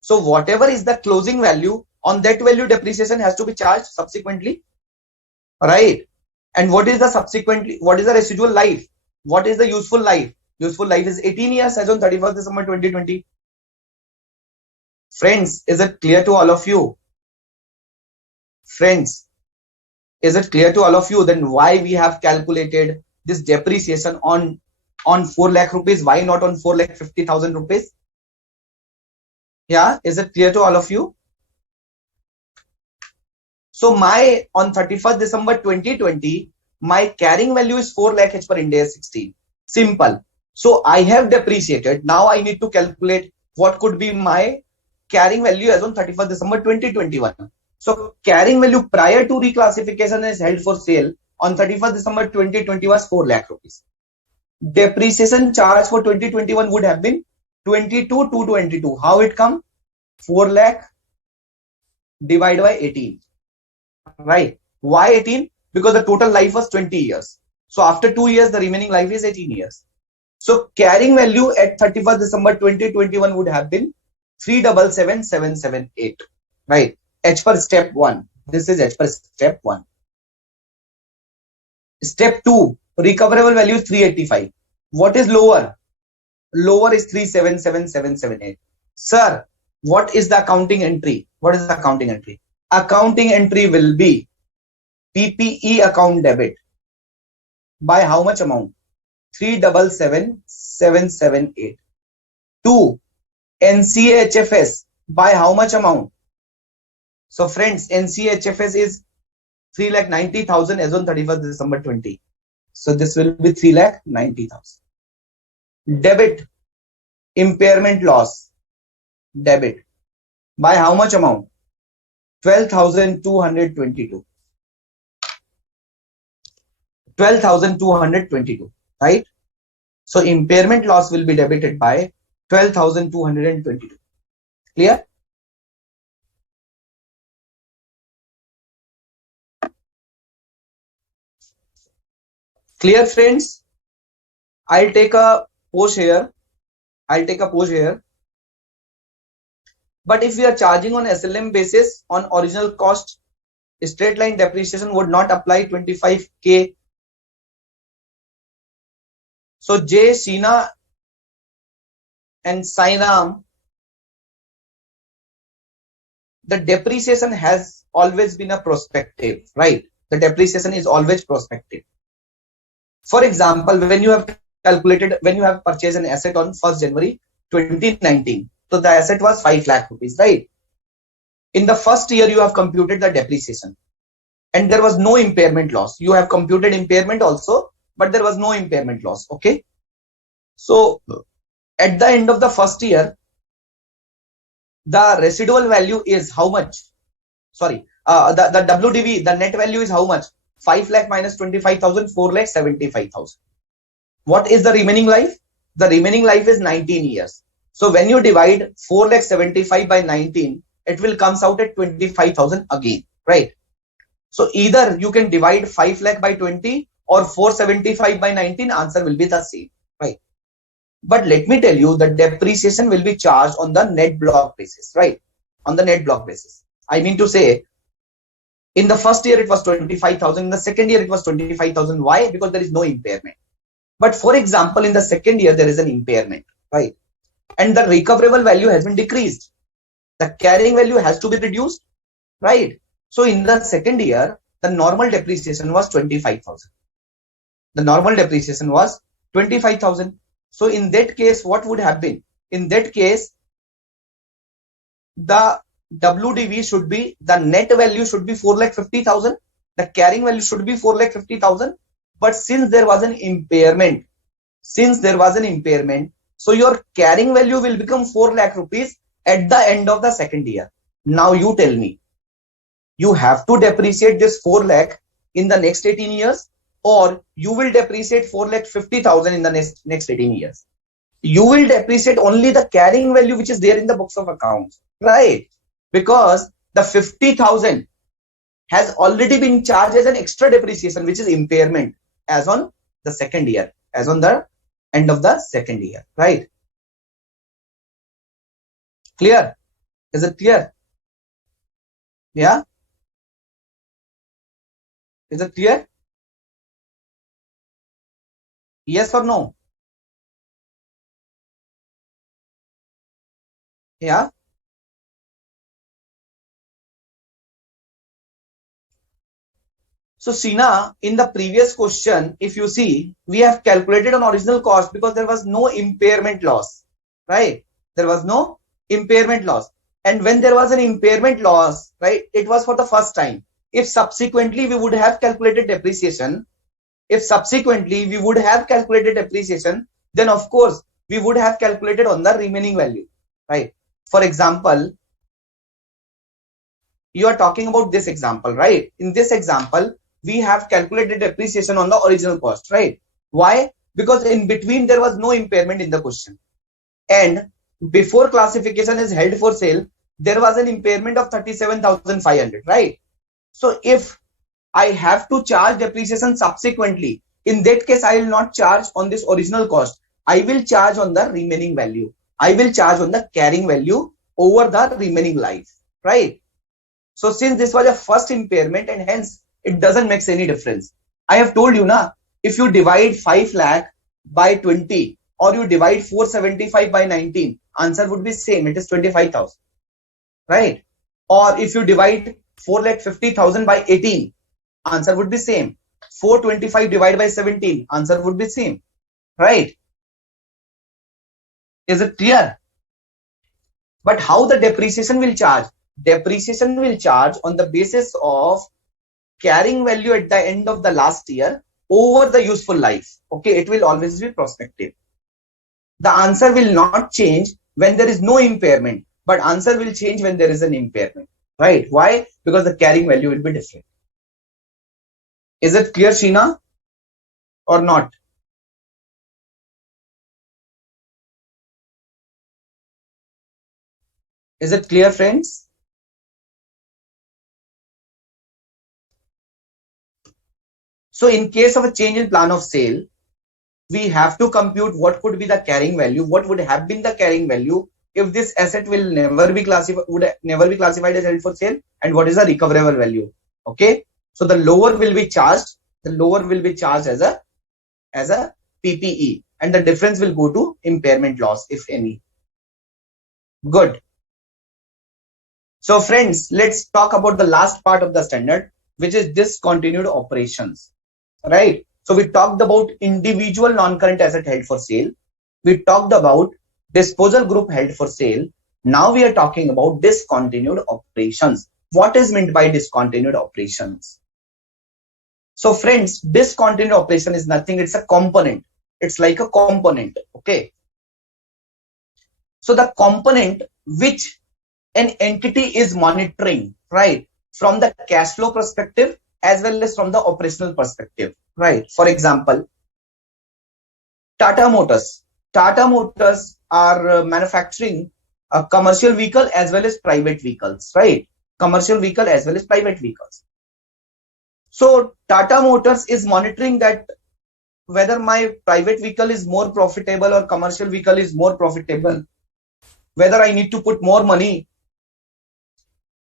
So whatever is the closing value, on that value depreciation has to be charged subsequently, right? And what is the residual life? What is the useful life? Useful life is 18 years as on 31st December 2020. Friends, is it clear to all of you? Friends, is it clear to all of you then why we have calculated this depreciation on 4 lakh rupees? Why not on 4,50,000 rupees? Yeah, is it clear to all of you? So on 31st December 2020, my carrying value is 4 lakh H per Ind AS 16. Simple. So I have depreciated. Now I need to calculate what could be my carrying value as on 31st December 2021. So carrying value prior to reclassification is held for sale on 31st December 2020 was 4 lakh rupees. Depreciation charge for 2021 would have been 22,222. How it come? 4 lakh divided by 18. Right. Why 18? Because the total life was 20 years. So after 2 years, the remaining life is 18 years. So carrying value at 31st December 2021 would have been 377,778. Right. H per step 1. This is H per step 1. Step 2. Recoverable value is 385. What is lower? Lower is 377,778. Sir, what is the accounting entry? What is the accounting entry? Accounting entry will be PPE account debit by how much amount? 377,778. 2. NCA-HFS by how much amount? So friends, NCA-HFS is 3,90,000 as on 31st December 20. So this will be 3,90,000. Debit, impairment loss, debit by how much amount? 12,222. 12,222, right? So impairment loss will be debited by 12,222. Clear? Clear, friends? I'll take a pause here. But if we are charging on SLM basis on original cost, straight line depreciation would not apply 25K. So J, Sheena and Sainam, the depreciation has always been a prospective, right? The depreciation is always prospective. For example, when you have purchased an asset on 1st January 2019, so the asset was 5 lakh rupees, right? In the first year, you have computed the depreciation and there was no impairment loss. You have computed impairment also, but there was no impairment loss. Okay. So at the end of the first year, the residual value is how much? Sorry, the WDV, the net value is how much? 5 lakh minus 25,000, 4 lakh 75,000. What is the remaining life? The remaining life is 19 years. So when you divide 4 lakh 75 by 19, it will comes out at 25,000 again, right? So either you can divide 5 lakh by 20 or 475 by 19, answer will be the same, right? But let me tell you, the depreciation will be charged on the net block basis, right? On the net block basis. I mean to say, in the first year it was 25,000, in the second year it was 25,000. Why? Because there is no impairment. But for example, in the second year there is an impairment, right? And the recoverable value has been decreased. The carrying value has to be reduced, right? So in the second year, the normal depreciation was 25,000. The normal depreciation was 25,000. So in that case, what would have been? In that case, the WDV should be, the net value should be 4,50,000. The carrying value should be 4,50,000. But since there was an impairment, so your carrying value will become 4 lakh rupees at the end of the second year. Now you tell me, you have to depreciate this 4 lakh in the next 18 years, or you will depreciate 4,50,000 in the next 18 years. You will depreciate only the carrying value which is there in the books of accounts, right? Because the 50,000 has already been charged as an extra depreciation, which is impairment, as on the second year, as on the end of the second year, right? Clear? Is it clear? Yeah? Is it clear? Yes or no? Yeah? So Sina, in the previous question, if you see, we have calculated on original cost because there was no impairment loss, right? There was no impairment loss. And when there was an impairment loss, right, it was for the first time. If subsequently we would have calculated depreciation, then of course we would have calculated on the remaining value, right? For example, you are talking about this example, right? In this example, we have calculated depreciation on the original cost, right? Why? Because in between there was no impairment in the question. And before classification is held for sale, there was an impairment of 37,500, right? So if I have to charge depreciation subsequently, in that case, I will not charge on this original cost. I will charge on the remaining value. I will charge on the carrying value over the remaining life, right? So since this was a first impairment and hence it doesn't make any difference. I have told you na, if you divide 5 lakh by 20 or you divide 475 by 19, answer would be same. It is 25,000, right? Or if you divide 4,50,000 by 18, answer would be same. 425 divided by 17, answer would be same, right? Is it clear? But how the depreciation will charge? Depreciation will charge on the basis of carrying value at the end of the last year over the useful life. Okay, it will always be prospective. The answer will not change when there is no impairment, but answer will change when there is an impairment, right? Why? Because the carrying value will be different. Is it clear, Sheena, or not? Is it clear, friends? So in case of a change in plan of sale, we have to compute what could be the carrying value, what would have been the carrying value if this asset will never be classified as held for sale, and what is the recoverable value. Okay, so the lower will be charged as a PPE, and the difference will go to impairment loss, if any. Good. So friends, let's talk about the last part of the standard, which is discontinued operations, right? So we talked about individual non-current asset held for sale. We talked about disposal group held for sale. Now we are talking about discontinued operations. What is meant by discontinued operations? So friends, discontinued operation is nothing. It's a component. It's like a component. Okay. So the component which an entity is monitoring, right, from the cash flow perspective as well as from the operational perspective, right? For example, Tata Motors. Tata Motors are manufacturing a commercial vehicle as well as private vehicles, right? Commercial vehicle as well as private vehicles. So Tata Motors is monitoring that whether my private vehicle is more profitable or commercial vehicle is more profitable, whether I need to put more money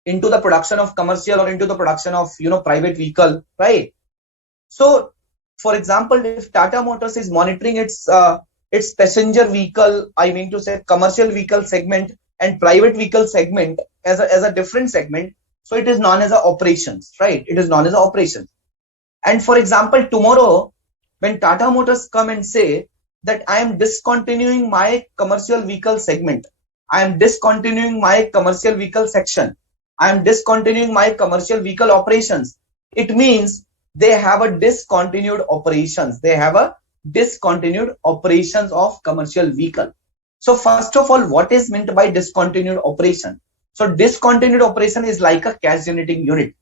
into the production of commercial or into the production of private vehicle, right? So for example, if Tata Motors is monitoring its passenger vehicle, I mean to say commercial vehicle segment and private vehicle segment as a different segment, so it is known as a operations, right? It is known as a operations. And for example, tomorrow when Tata Motors come and say that I am discontinuing my commercial vehicle segment, I am discontinuing my commercial vehicle section, I am discontinuing my commercial vehicle operations, it means they have a discontinued operations. They have a discontinued operations of commercial vehicle. So first of all, what is meant by discontinued operation? So discontinued operation is like a cash generating unit.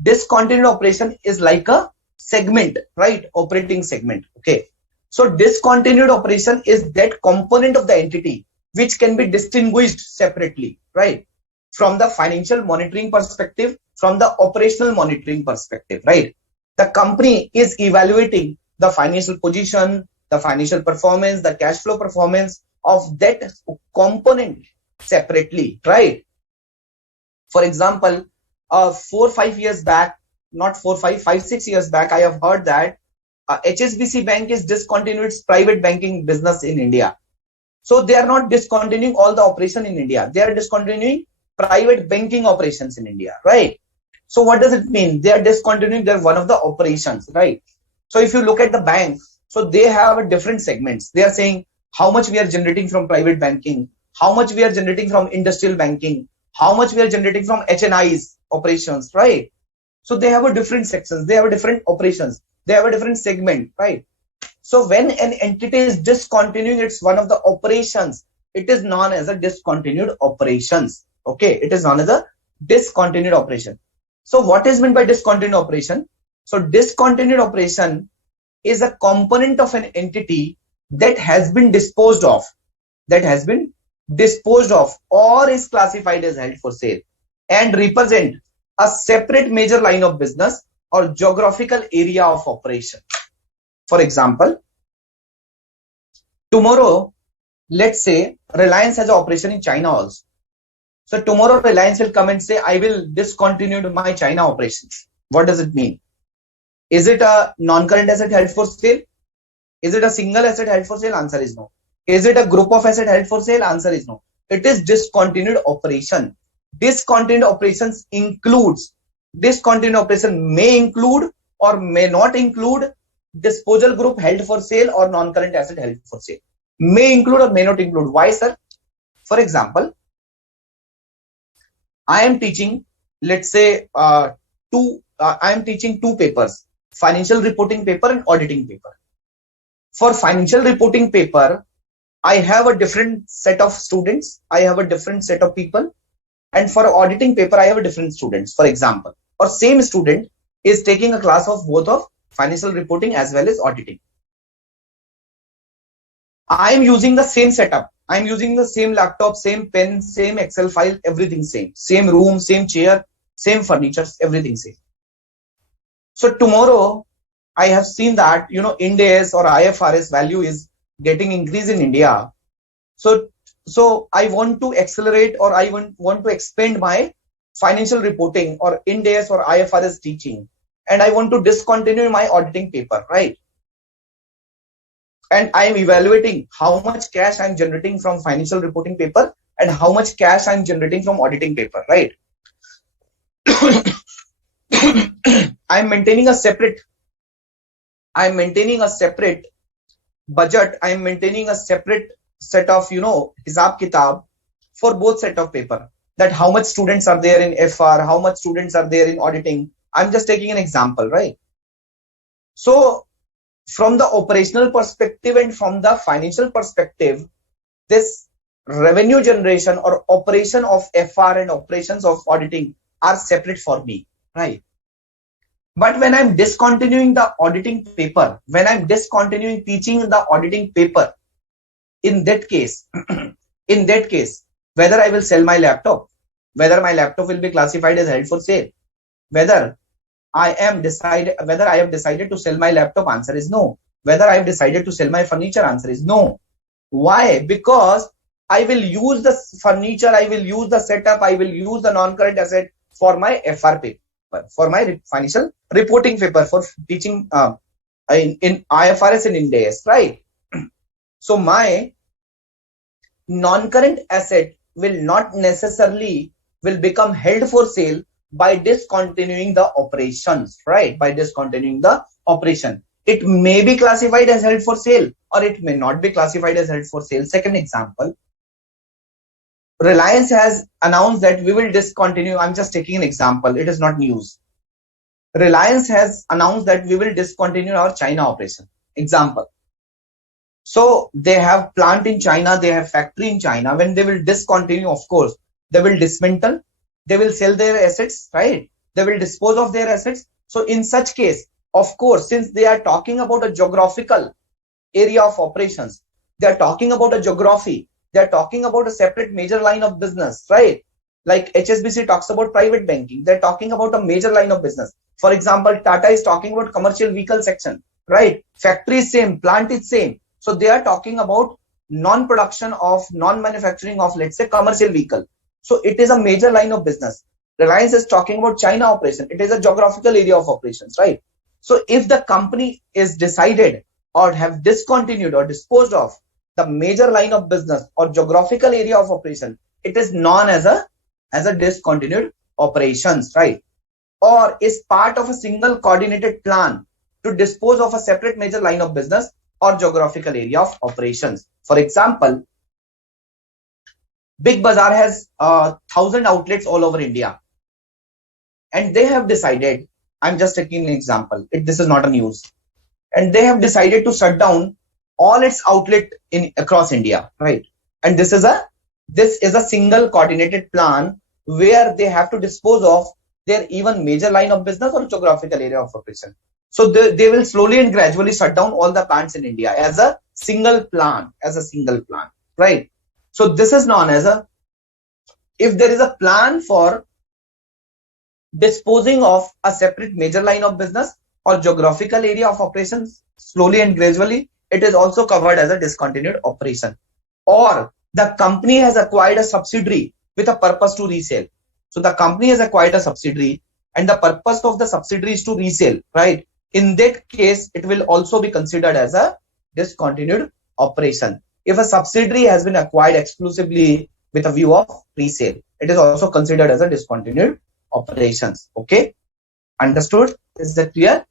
Discontinued operation is like a segment, right? Operating segment. Okay. So discontinued operation is that component of the entity which can be distinguished separately, right? From the financial monitoring perspective from the operational monitoring perspective, right? The company is evaluating the financial position, the financial performance, the cash flow performance of that component separately, right? For example, 4-5 years back, not 5-6 years back, I have heard that HSBC Bank is discontinued its private banking business in India. So they are not discontinuing all the operation in India. They are discontinuing private banking operations in India, right? So what does it mean? They are discontinuing their one of the operations, right? So if you look at the bank, so they have a different segments. They are saying how much we are generating from private banking, how much we are generating from industrial banking, how much we are generating from HNIs operations, right? So they have a different sections, they have a different operations, they have a different segment, right? So when an entity is discontinuing its one of the operations, it is known as a discontinued operations. Okay, it is known as a discontinued operation. So what is meant by discontinued operation? So discontinued operation is a component of an entity that has been disposed of, or is classified as held for sale and represent a separate major line of business or geographical area of operation. For example, tomorrow, let's say Reliance has an operation in China also. So tomorrow Reliance will come and say, I will discontinue my China operations. What does it mean? Is it a non-current asset held for sale? Is it a single asset held for sale? Answer is no. Is it a group of asset held for sale? Answer is no. It is discontinued operation. Discontinued operations may include or may not include disposal group held for sale or non-current asset held for sale. May include or may not include. Why, sir? For example, I am teaching, let's say, I am teaching two papers, financial reporting paper and auditing paper. For financial reporting paper, I have a different set of students, I have a different set of people, and for auditing paper, I have a different students. For example, or same student is taking a class of both of financial reporting as well as auditing. I am using the same setup. I am using the same laptop, same pen, same Excel file, everything same. Same room, same chair, same furniture, everything same. So tomorrow, I have seen that, Ind AS or IFRS value is getting increase in India. So I want to accelerate, or I want to expand my financial reporting or Ind AS or IFRS teaching, and I want to discontinue my auditing paper, right? And I am evaluating how much cash I am generating from financial reporting paper and how much cash I am generating from auditing paper, right? I am maintaining a separate budget. I am maintaining a separate set of, hisab kitab for both set of paper, that how much students are there in FR, how much students are there in auditing. I'm just taking an example, right? So from the operational perspective and from the financial perspective, this revenue generation or operation of FR and operations of auditing are separate for me, right? But when I'm discontinuing the auditing paper, when I'm discontinuing teaching the auditing paper, in that case, whether I will sell my laptop, whether my laptop will be classified as held for sale, whether I have decided to sell my laptop, answer is no. Whether I have decided to sell my furniture, answer is no. Why? Because I will use the furniture, I will use the setup, I will use the non-current asset for my FR paper, for my financial reporting paper, for teaching in IFRS and Ind AS, right? So my non-current asset will not necessarily will become held for sale by discontinuing the operations, right? By discontinuing the operation. It may be classified as held for sale or it may not be classified as held for sale. Second example, Reliance has announced that we will discontinue. I'm just taking an example. It is not news. Reliance has announced that we will discontinue our China operation. Example. So they have plant in China, they have factory in China. When they will discontinue, of course, they will dismantle, they will sell their assets, right? They will dispose of their assets. So in such case, of course, since they are talking about a geographical area of operations, they are talking about a geography, they are talking about a separate major line of business, right? Like HSBC talks about private banking. They're talking about a major line of business. For example, Tata is talking about commercial vehicle section, right? Factory is same, plant is same. So they are talking about non-production of, non-manufacturing of, let's say, commercial vehicle. So it is a major line of business. Reliance is talking about China operation. It is a geographical area of operations, right? So if the company is decided or have discontinued or disposed of the major line of business or geographical area of operation, it is known as a discontinued operations, right? Or is part of a single coordinated plan to dispose of a separate major line of business or geographical area of operations. For example, Big Bazaar has 1,000 outlets all over India, and they have decided, I'm just taking an example, this is not a news, and they have decided to shut down all its outlet in across India, right? And this is a single coordinated plan where they have to dispose of their even major line of business or geographical area of operation. So they will slowly and gradually shut down all the plants in India as a single plan, right? So this is known as if there is a plan for disposing of a separate major line of business or geographical area of operations slowly and gradually, it is also covered as a discontinued operation. Or the company has acquired a subsidiary with a purpose to resell. So the company has acquired a subsidiary and the purpose of the subsidiary is to resell, right? In that case, it will also be considered as a discontinued operation. If a subsidiary has been acquired exclusively with a view of resale, it is also considered as a discontinued operations. Okay, understood? Is that clear?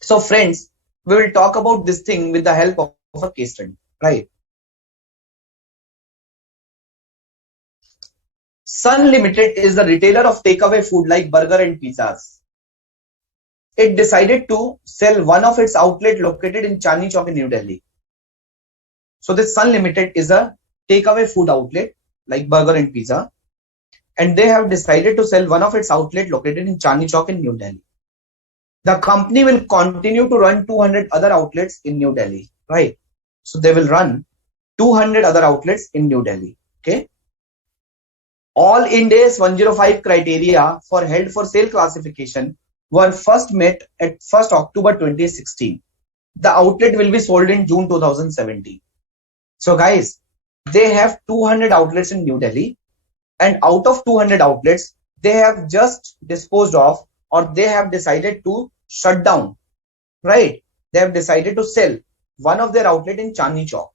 So friends, we will talk about this thing with the help of a case study, right? Sun Limited is the retailer of takeaway food like burger and pizzas. It decided to sell one of its outlets located in Chandni Chowk in New Delhi. So this Sun Limited is a takeaway food outlet like burger and pizza, and they have decided to sell one of its outlets located in Chandni Chowk in New Delhi. The company will continue to run 200 other outlets in New Delhi, right? So they will run 200 other outlets in New Delhi, okay? All Ind AS 105 criteria for held for sale classification were first met at 1st October 2016. The outlet will be sold in June 2017. So guys, they have 200 outlets in New Delhi, and out of 200 outlets, they have just disposed of or they have decided to shut down, right? They have decided to sell one of their outlet in Chandni Chowk.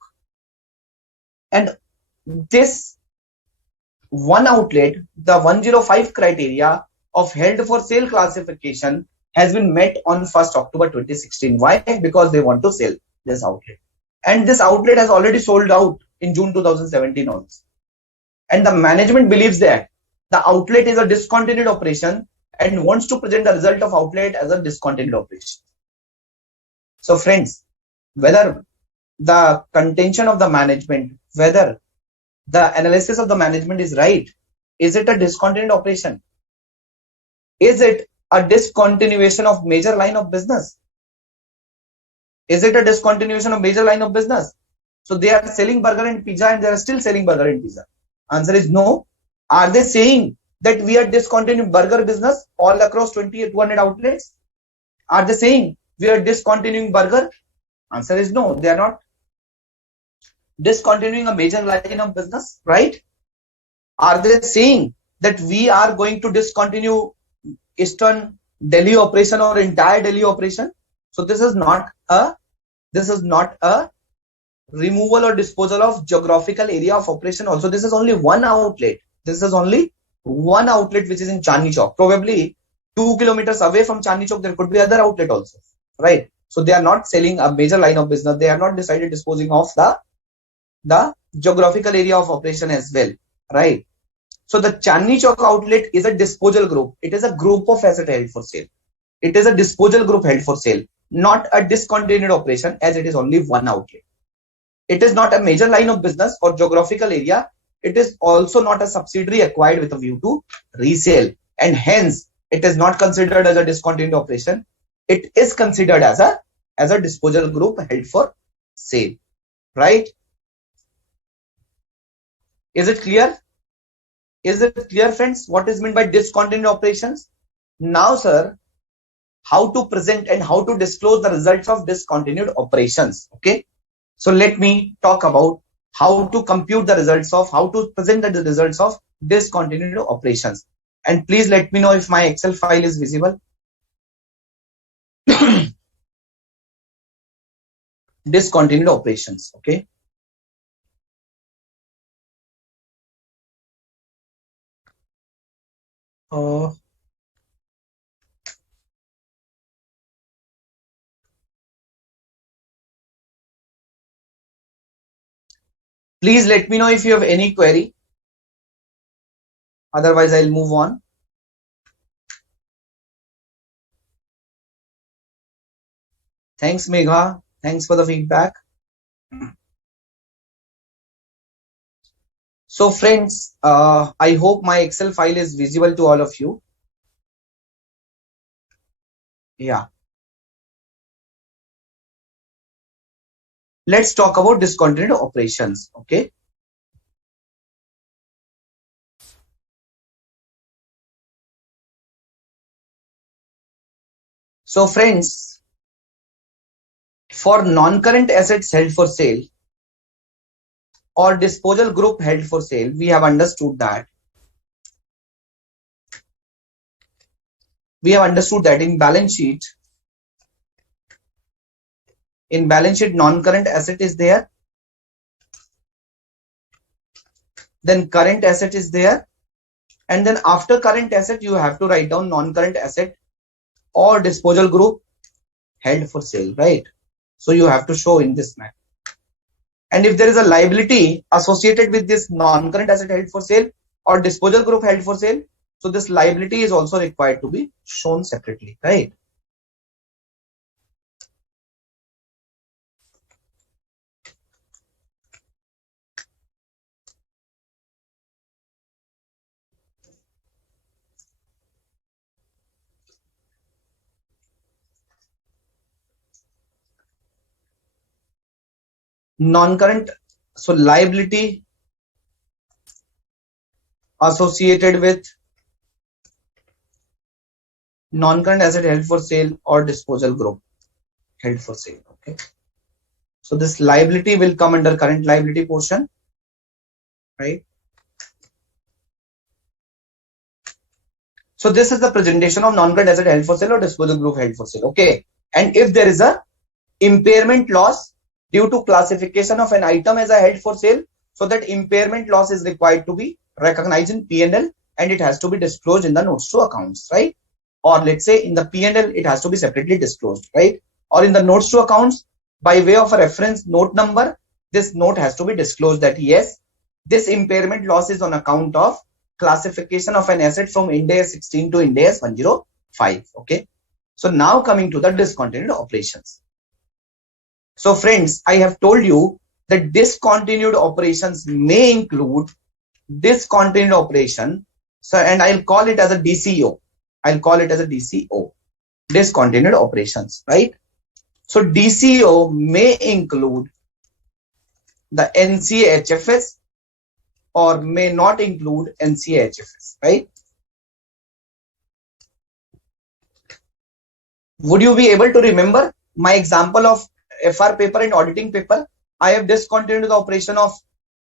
And this one outlet, the 105 criteria of held for sale classification has been met on 1st October 2016. Why? Because they want to sell this outlet. And this outlet has already sold out in June 2017 also. And the management believes that the outlet is a discontinued operation and wants to present the result of outlet as a discontinued operation. So friends, whether the contention of the management, whether the analysis of the management is right, is it a discontinued operation? Is it a discontinuation of major line of business? Is it a discontinuation of major line of business? So they are selling burger and pizza and they are still selling burger and pizza. Answer is no. Are they saying that we are discontinuing burger business all across 200 outlets? Are they saying we are discontinuing burger? Answer is no, they are not discontinuing a major line of business, right? Are they saying that we are going to discontinue Eastern Delhi operation or entire Delhi operation? So this is not a removal or disposal of geographical area of operation. Also, this is only one outlet. This is only one outlet which is in Chandni Chowk. Probably 2 kilometers away from Chandni Chowk, there could be other outlet also, right? So they are not selling a major line of business. They have not decided disposing of the geographical area of operation as well, right? So the Chandni Chowk outlet is a disposal group. It is a group of asset held for sale. It is a disposal group held for sale, not a discontinued operation, as it is only one outlet. It is not a major line of business or geographical area. It is also not a subsidiary acquired with a view to resale, and hence it is not considered as a discontinued operation. It is considered as a disposal group held for sale, right? Is it clear? Is it clear, friends, what is meant by discontinued operations? Now, sir, how to present and how to disclose the results of discontinued operations. Okay, so let me talk about how to compute the results of, how to present the results of discontinued operations. And please let me know if my Excel file is visible. Discontinued operations. Okay. Please let me know if you have any query. Otherwise, I'll move on. Thanks, Megha. Thanks for the feedback. So friends, I hope my Excel file is visible to all of you. Yeah. Let's talk about discontinued operations. Okay. So friends, for non-current assets held for sale or disposal group held for sale, we have understood that. In balance sheet, non-current asset is there. Then current asset is there. And then after current asset, you have to write down non-current asset or disposal group held for sale, right? So you have to show in this map. And if there is a liability associated with this non-current asset held for sale or disposal group held for sale, so this liability is also required to be shown separately, right? Non-current, so liability associated with non-current asset held for sale or disposal group held for sale. Okay. So this liability will come under current liability portion, right? So this is the presentation of non-current asset held for sale or disposal group held for sale. Okay. And if there is a impairment loss due to classification of an item as a held for sale, so that impairment loss is required to be recognized in P&L and it has to be disclosed in the notes to accounts, right? Or let's say in the P&L, it has to be separately disclosed, right? Or in the notes to accounts, by way of a reference note number, this note has to be disclosed that yes, this impairment loss is on account of classification of an asset from Ind AS 16 to Ind AS 105. Okay. So now coming to the discontinued operations. So friends, I have told you that discontinued operations may include discontinued operation. So, and I'll call it as a DCO. I'll call it as a DCO, discontinued operations, right? So DCO may include the NCHFS or may not include NCHFS, right? Would you be able to remember my example of FR paper and auditing paper? I have discontinued the operation of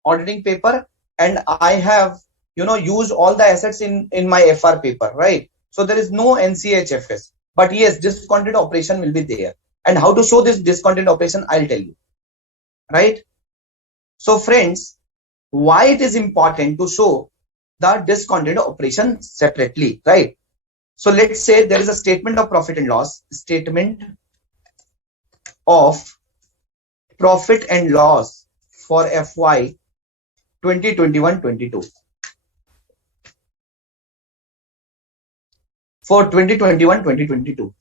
auditing paper and I have, used all the assets in my FR paper, right? So there is no NCHFS, but yes, discontinued operation will be there. And how to show this discontinued operation, I'll tell you, right? So friends, why it is important to show the discontinued operation separately, right? So let's say there is a statement of profit and loss, for FY 2021-22. For 2021-2022.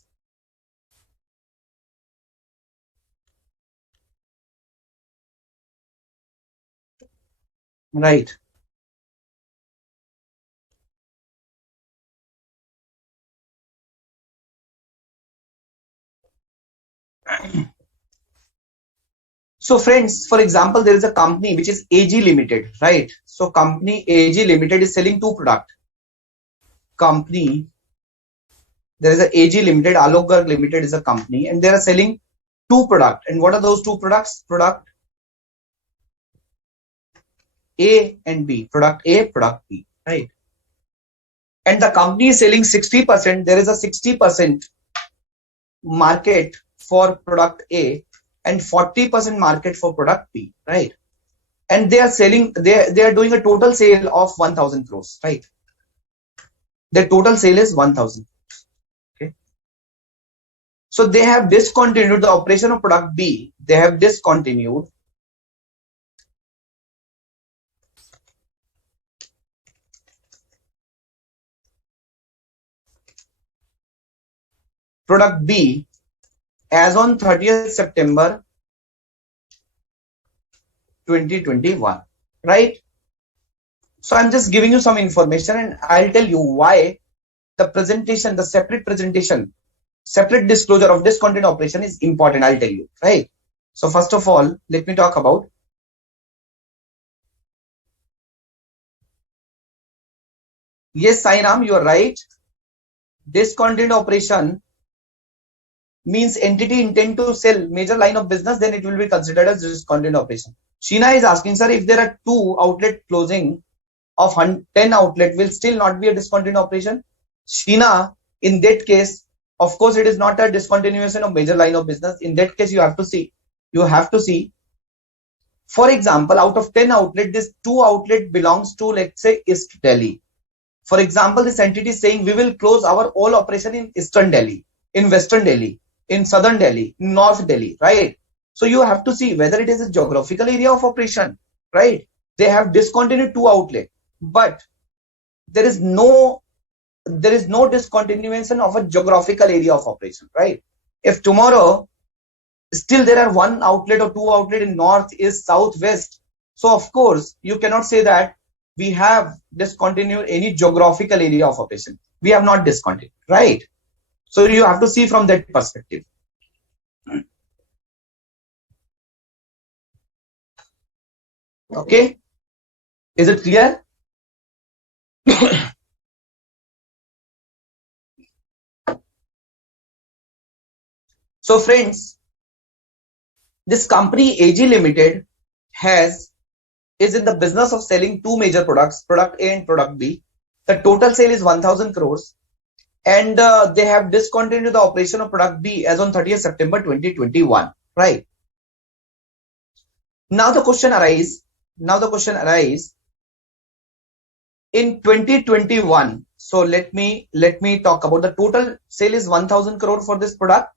Right. So friends, for example, there is a company which is AG Limited, right? So company AG Limited is selling two products. Company, there is a AG Limited, Alok Garg Limited is a company, and they are selling two products. And what are those two products? Product A and B. Product A, product B, right? And the company is selling 60%. There is a 60% market for product A and 40% market for product B, right? And they are selling, they are doing a total sale of 1000 crores, right? The total sale is 1000. Okay. So they have discontinued the operation of product B. They have discontinued product B as on 30th September 2021, right? So I'm just giving you some information and I'll tell you why the presentation, the separate presentation, separate disclosure of discontinued operation is important. I'll tell you, right? So first of all, let me talk about yes, Sainam, you are right. Discontinued operation means entity intend to sell major line of business, then it will be considered as discontinued operation. Sheena is asking, sir, if there are two outlet closing of 10 outlet will still not be a discontinued operation? Sheena, in that case, of course, it is not a discontinuation of major line of business. In that case, you have to see, for example, out of 10 outlet, this 2 outlet belongs to, let's say, East Delhi. For example, this entity is saying we will close our all operation in Eastern Delhi, in Western Delhi, in Southern Delhi, in North Delhi, right? So you have to see whether it is a geographical area of operation, right? They have discontinued 2 outlet, but there is no discontinuation of a geographical area of operation, right? If tomorrow still there are 1 outlet or 2 outlet in north, east, south, west, so of course you cannot say that we have discontinued any geographical area of operation. We have not discontinued, right? So you have to see from that perspective. Okay, is it clear? So friends, this company AG Limited is in the business of selling 2 major products, product A and product B. The total sale is 1000 crores and they have discontinued the operation of product B as on 30th September 2021, right? Now the question arises in 2021. So let me talk about the total sale is 1000 crore for this product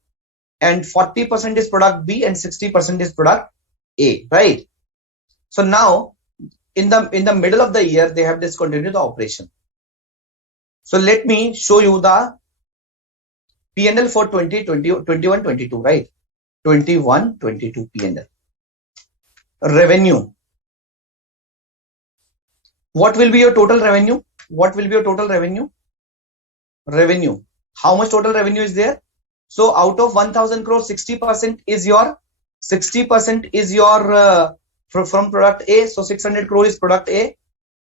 and 40% is product B and 60% is product A, right? So now in the middle of the year they have discontinued the operation. So let me show you the P&L for 21-22, right? 21-22 P&L. Revenue. What will be your total revenue? Revenue. How much total revenue is there? So out of 1000 crore, 60% is your from product A. So 600 crore is product A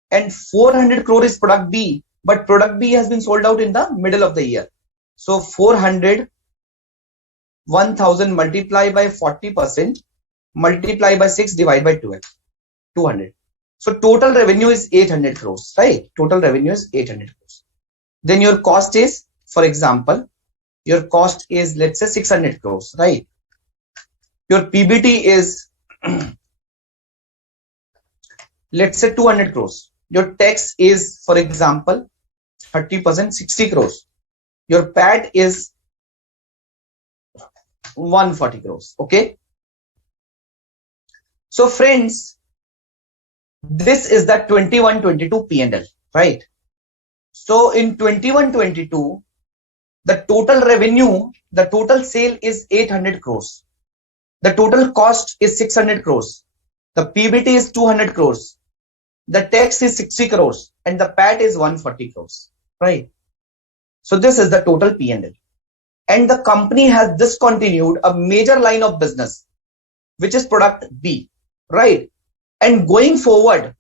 and 400 crore is product B. But product B has been sold out in the middle of the year. So 1000 multiplied by 40% multiplied by 6 divided by 12, 200. So total revenue is 800 crores, right? Total revenue is 800 crores. Then your cost is, for example, your cost is, let's say 600 crores, right? Your PBT is, let's say 200 crores. Your tax is, for example, 30%, 60 crores. Your PAT is 140 crores, okay? So friends, this is the 21-22 P&L, right? So in 21-22, the total revenue, the total sale is 800 crores. The total cost is 600 crores. The PBT is 200 crores. The tax is 60 crores and the PAT is 140 crores, right? So this is the total P&L. And the company has discontinued a major line of business. which is product B, right? And going forward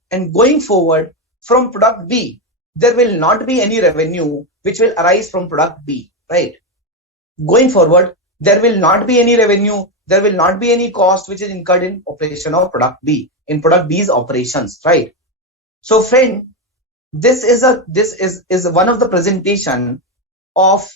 from product B, there will not be any revenue which will arise from product B, right? Going forward, there will not be any revenue, there will not be any cost which is incurred in operation of product B, in product B's operations, right? So friend, this is one of the presentation of,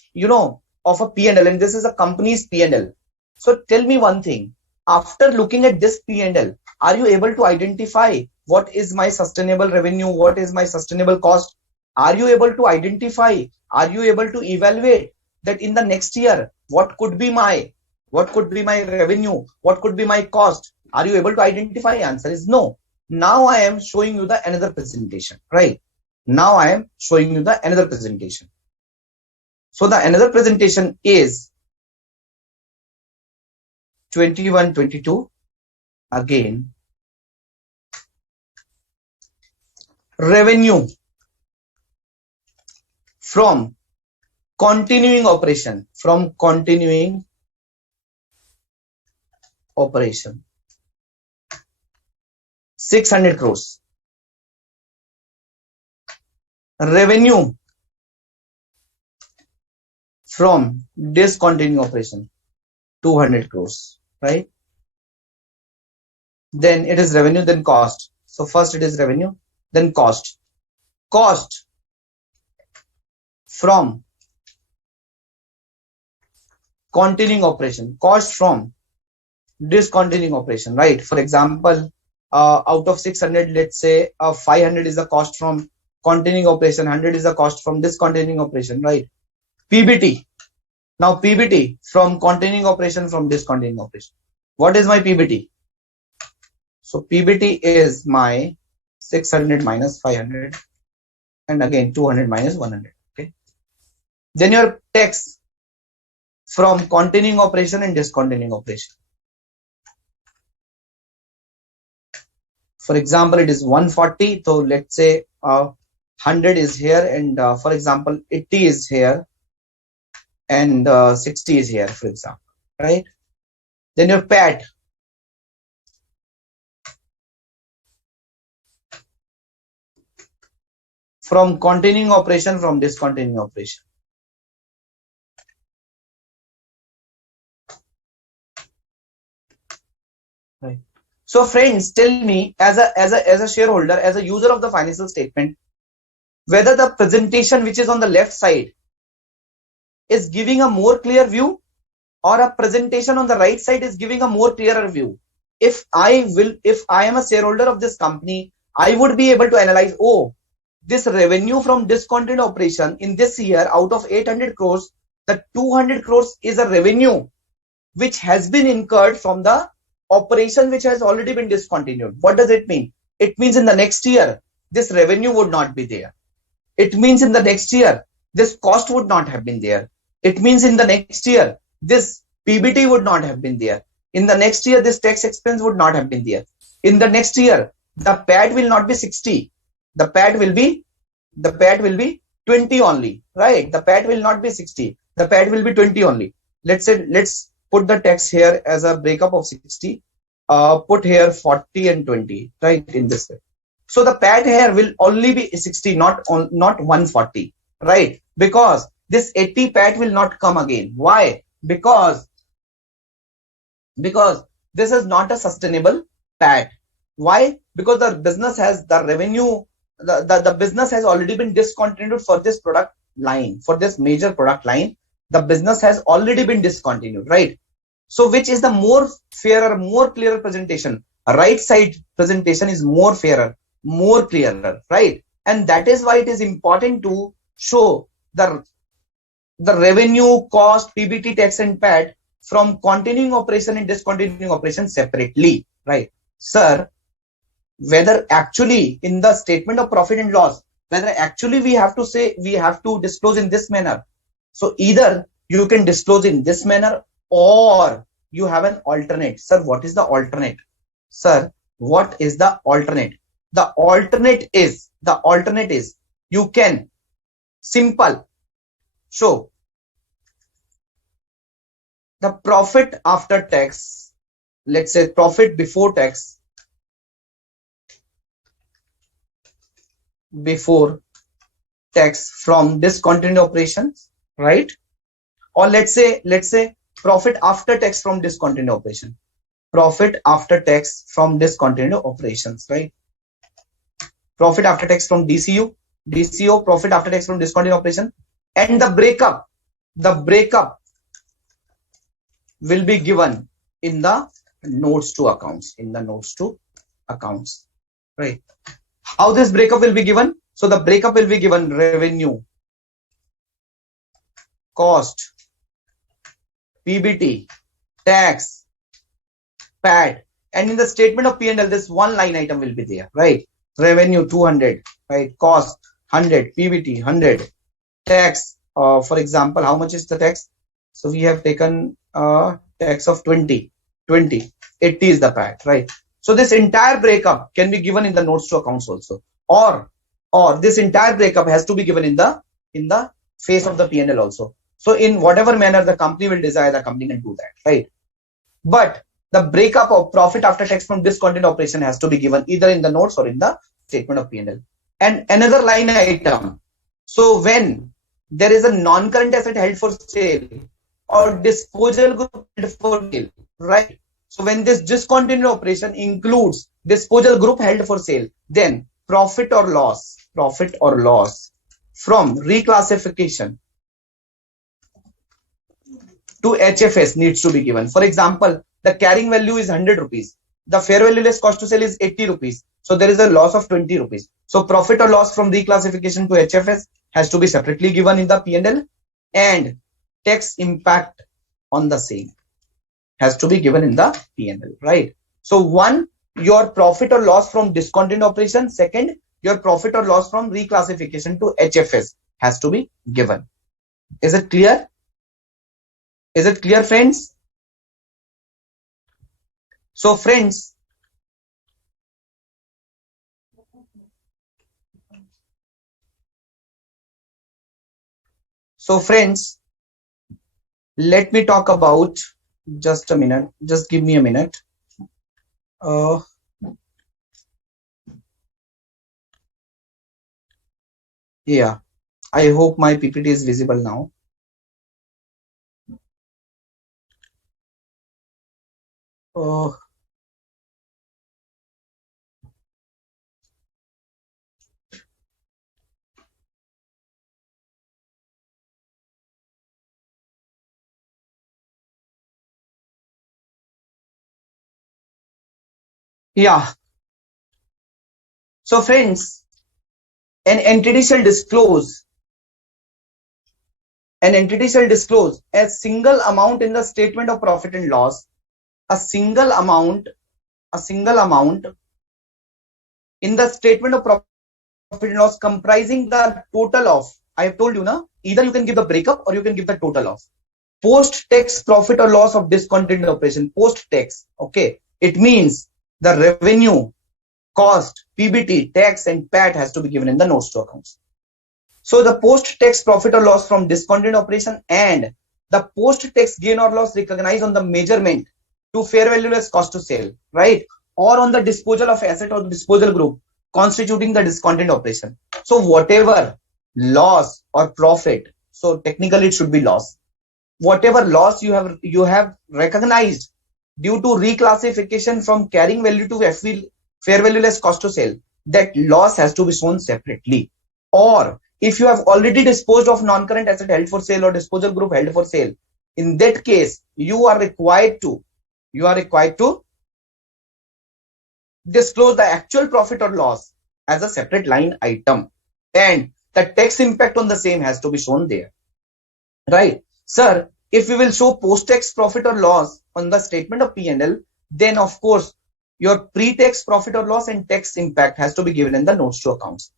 of a P&L, and this is a company's P&L. So tell me one thing, after looking at this P&L, are you able to identify what is my sustainable revenue, what is my sustainable cost? Are you able to identify, are you able to evaluate that in the next year what could be my revenue, what could be my cost? Are you able to identify? Answer is no. Now I am showing you the another presentation, right? Now I am showing you the another presentation. So the another presentation is 21-22. Again, revenue from continuing operation, 600 crores. Revenue from discontinuing operation, 200 crores, right? Then it is revenue, then cost. So first it is revenue, then cost. Cost from continuing operation, cost from discontinuing operation, right? For example, out of 600, let's say 500 is the cost from continuing operation, 100 is the cost from discontinuing operation, right? PBT. Now PBT from continuing operation, from discontinuing operation. What is my PBT? So PBT is my 600 minus 500, and again 200 minus 100. Okay. Then your tax from continuing operation and discontinuing operation. For example, it is 140. So let's say 100 is here, and for example 80 is here, and 60 is here, for example, right? Then your PAT. From continuing operation, from discontinuing operation. Right. So friends, tell me, as a shareholder, as a user of the financial statement, whether the presentation which is on the left side is giving a more clear view, or a presentation on the right side is giving a more clearer view. If I am a shareholder of this company, I would be able to analyze, oh, this revenue from discontinued operation in this year, out of 800 crores, the 200 crores is a revenue which has been incurred from the operation which has already been discontinued. What does it mean? It means in the next year, this revenue would not be there. It means in the next year, this cost would not have been there. It means in the next year, this PBT would not have been there. In the next year, this tax expense would not have been there. In the next year, the PAT will not be 60. The PAT will be 20 only, right? The PAT will not be 60. The PAT will be 20 only. Let's put the tax here as a breakup of 60. Put here 40 and 20, right? In this way. So the PAT here will only be 60, not 140, right? Because this 80 PAT will not come again. Why? Because this is not a sustainable PAT. Why? Because the business has the revenue, the business has already been discontinued for this product line, for this major product line. The business has already been discontinued, right? So which is the more fairer, more clearer presentation? Right side presentation is more fairer, more clearer, right? And that is why it is important to show the revenue, cost, PBT, tax and PAT from continuing operation and discontinuing operation separately, right? Sir, whether actually in the statement of profit and loss, whether actually we have to disclose in this manner. So either you can disclose in this manner, or you have an alternate. Sir, what is the alternate? Sir, what is the alternate? The alternate is you can simple show the profit after tax let's say profit before tax from discontinued operations, right? Or let's say profit after tax from discontinued operation. Profit after tax from discontinued operations, right? Profit after tax from DCO, profit after tax from discontinued operation, and the breakup will be given in the notes to accounts, right? How this breakup will be given? So the breakup will be given revenue, cost, PBT, tax, PAT, and in the statement of P&L, this one line item will be there, right? Revenue 200, right? Cost 100, PBT 100, tax. For example, how much is the tax? So we have taken tax of 20, 80 is the PAT, right? So this entire breakup can be given in the notes to accounts also, or this entire breakup has to be given in the face of the P&L also. So in whatever manner the company will desire, the company can do that, right? But the breakup of profit after tax from discontinued operation has to be given either in the notes or in the statement of P&L. And another line item. So when there is a non-current asset held for sale or disposal group held for sale, right? So when this discontinued operation includes disposal group held for sale, then profit or loss from reclassification to HFS needs to be given. For example, the carrying value is 100 rupees. The fair value less cost to sell is 80 rupees. So there is a loss of 20 rupees. So profit or loss from reclassification to HFS has to be separately given in the P&L, and tax impact on the same has to be given in the P&L, right? So one, your profit or loss from discontinued operation. Second, your profit or loss from reclassification to HFS has to be given. Is it clear? Is it clear, friends? So friends, let me talk about, just a minute, just give me a minute. Yeah, I hope my PPT is visible now. Yeah. So friends, an entity shall disclose a single amount in the statement of profit and loss, a single amount in the statement of profit and loss comprising the total of, I have told you now, either you can give the breakup or you can give the total of post-tax profit or loss of discontinued operation. Post-tax, okay, it means the revenue, cost, PBT, tax, and PAT has to be given in the notes to accounts. So the post-tax profit or loss from discontinued operation and the post-tax gain or loss recognized on the measurement to fair value less cost to sale, right? Or on the disposal of asset or disposal group constituting the discontinued operation. So whatever loss or profit, so technically it should be loss. Whatever loss you have recognized due to reclassification from carrying value to fair value less cost to sale, that loss has to be shown separately. Or if you have already disposed of non-current asset held for sale or disposal group held for sale, in that case you are required to disclose the actual profit or loss as a separate line item, and the tax impact on the same has to be shown there, right? Sir, if we will show post-tax profit or loss on the statement of P&L, then of course your pre-tax profit or loss and tax impact has to be given in the notes to accounts.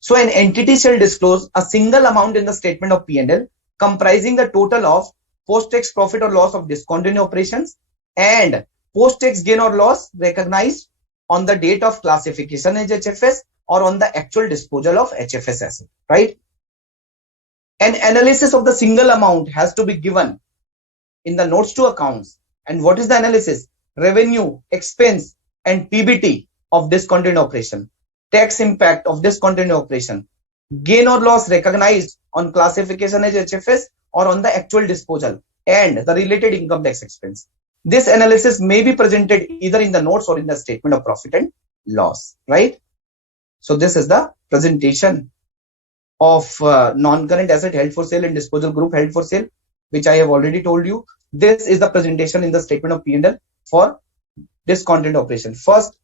So an entity shall disclose a single amount in the statement of P&L comprising the total of post-tax profit or loss of discontinued operations and post-tax gain or loss recognized on the date of classification as HFS or on the actual disposal of HFS asset, right? An analysis of the single amount has to be given in the notes to accounts. And what is the analysis? revenue, expense, and PBT of discontinued operation, tax impact of discontinued operation, gain or loss recognized on classification as HFS or on the actual disposal, and the related income tax expense. This analysis may be presented either in the notes or in the statement of profit and loss, right? So this is the presentation of non-current asset held for sale and disposal group held for sale, which I have already told you. This is the presentation in the statement of P&L for discontinued operation. First,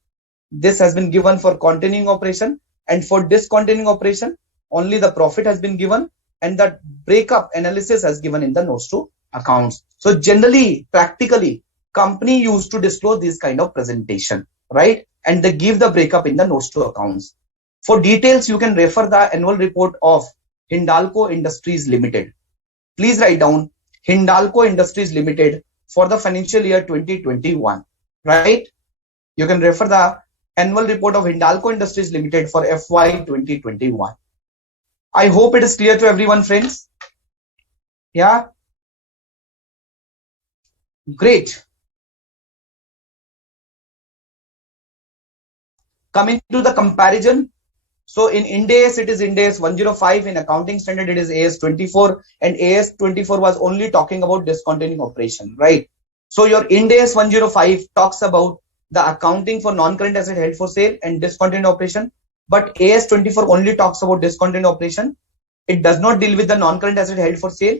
this has been given for continuing operation, and for discontinuing operation, only the profit has been given and the breakup analysis has given in the notes to accounts. So generally, practically, company used to disclose this kind of presentation, right? And they give the breakup in the notes to accounts. For details, you can refer the annual report of Hindalco Industries Limited. Please write down Hindalco Industries Limited for the financial year 2021, right? You can refer the annual report of Hindalco Industries Limited for FY 2021. I hope it is clear to everyone, friends. Yeah. Great. Coming to the comparison. So in Ind AS, it is Ind AS 105. In accounting standard, it is AS 24. And AS 24 was only talking about discontinuing operation, right? So your Ind AS 105 talks about the accounting for non-current asset held for sale and discontinued operation. But AS 24 only talks about discontinued operation. It does not deal with the non-current asset held for sale.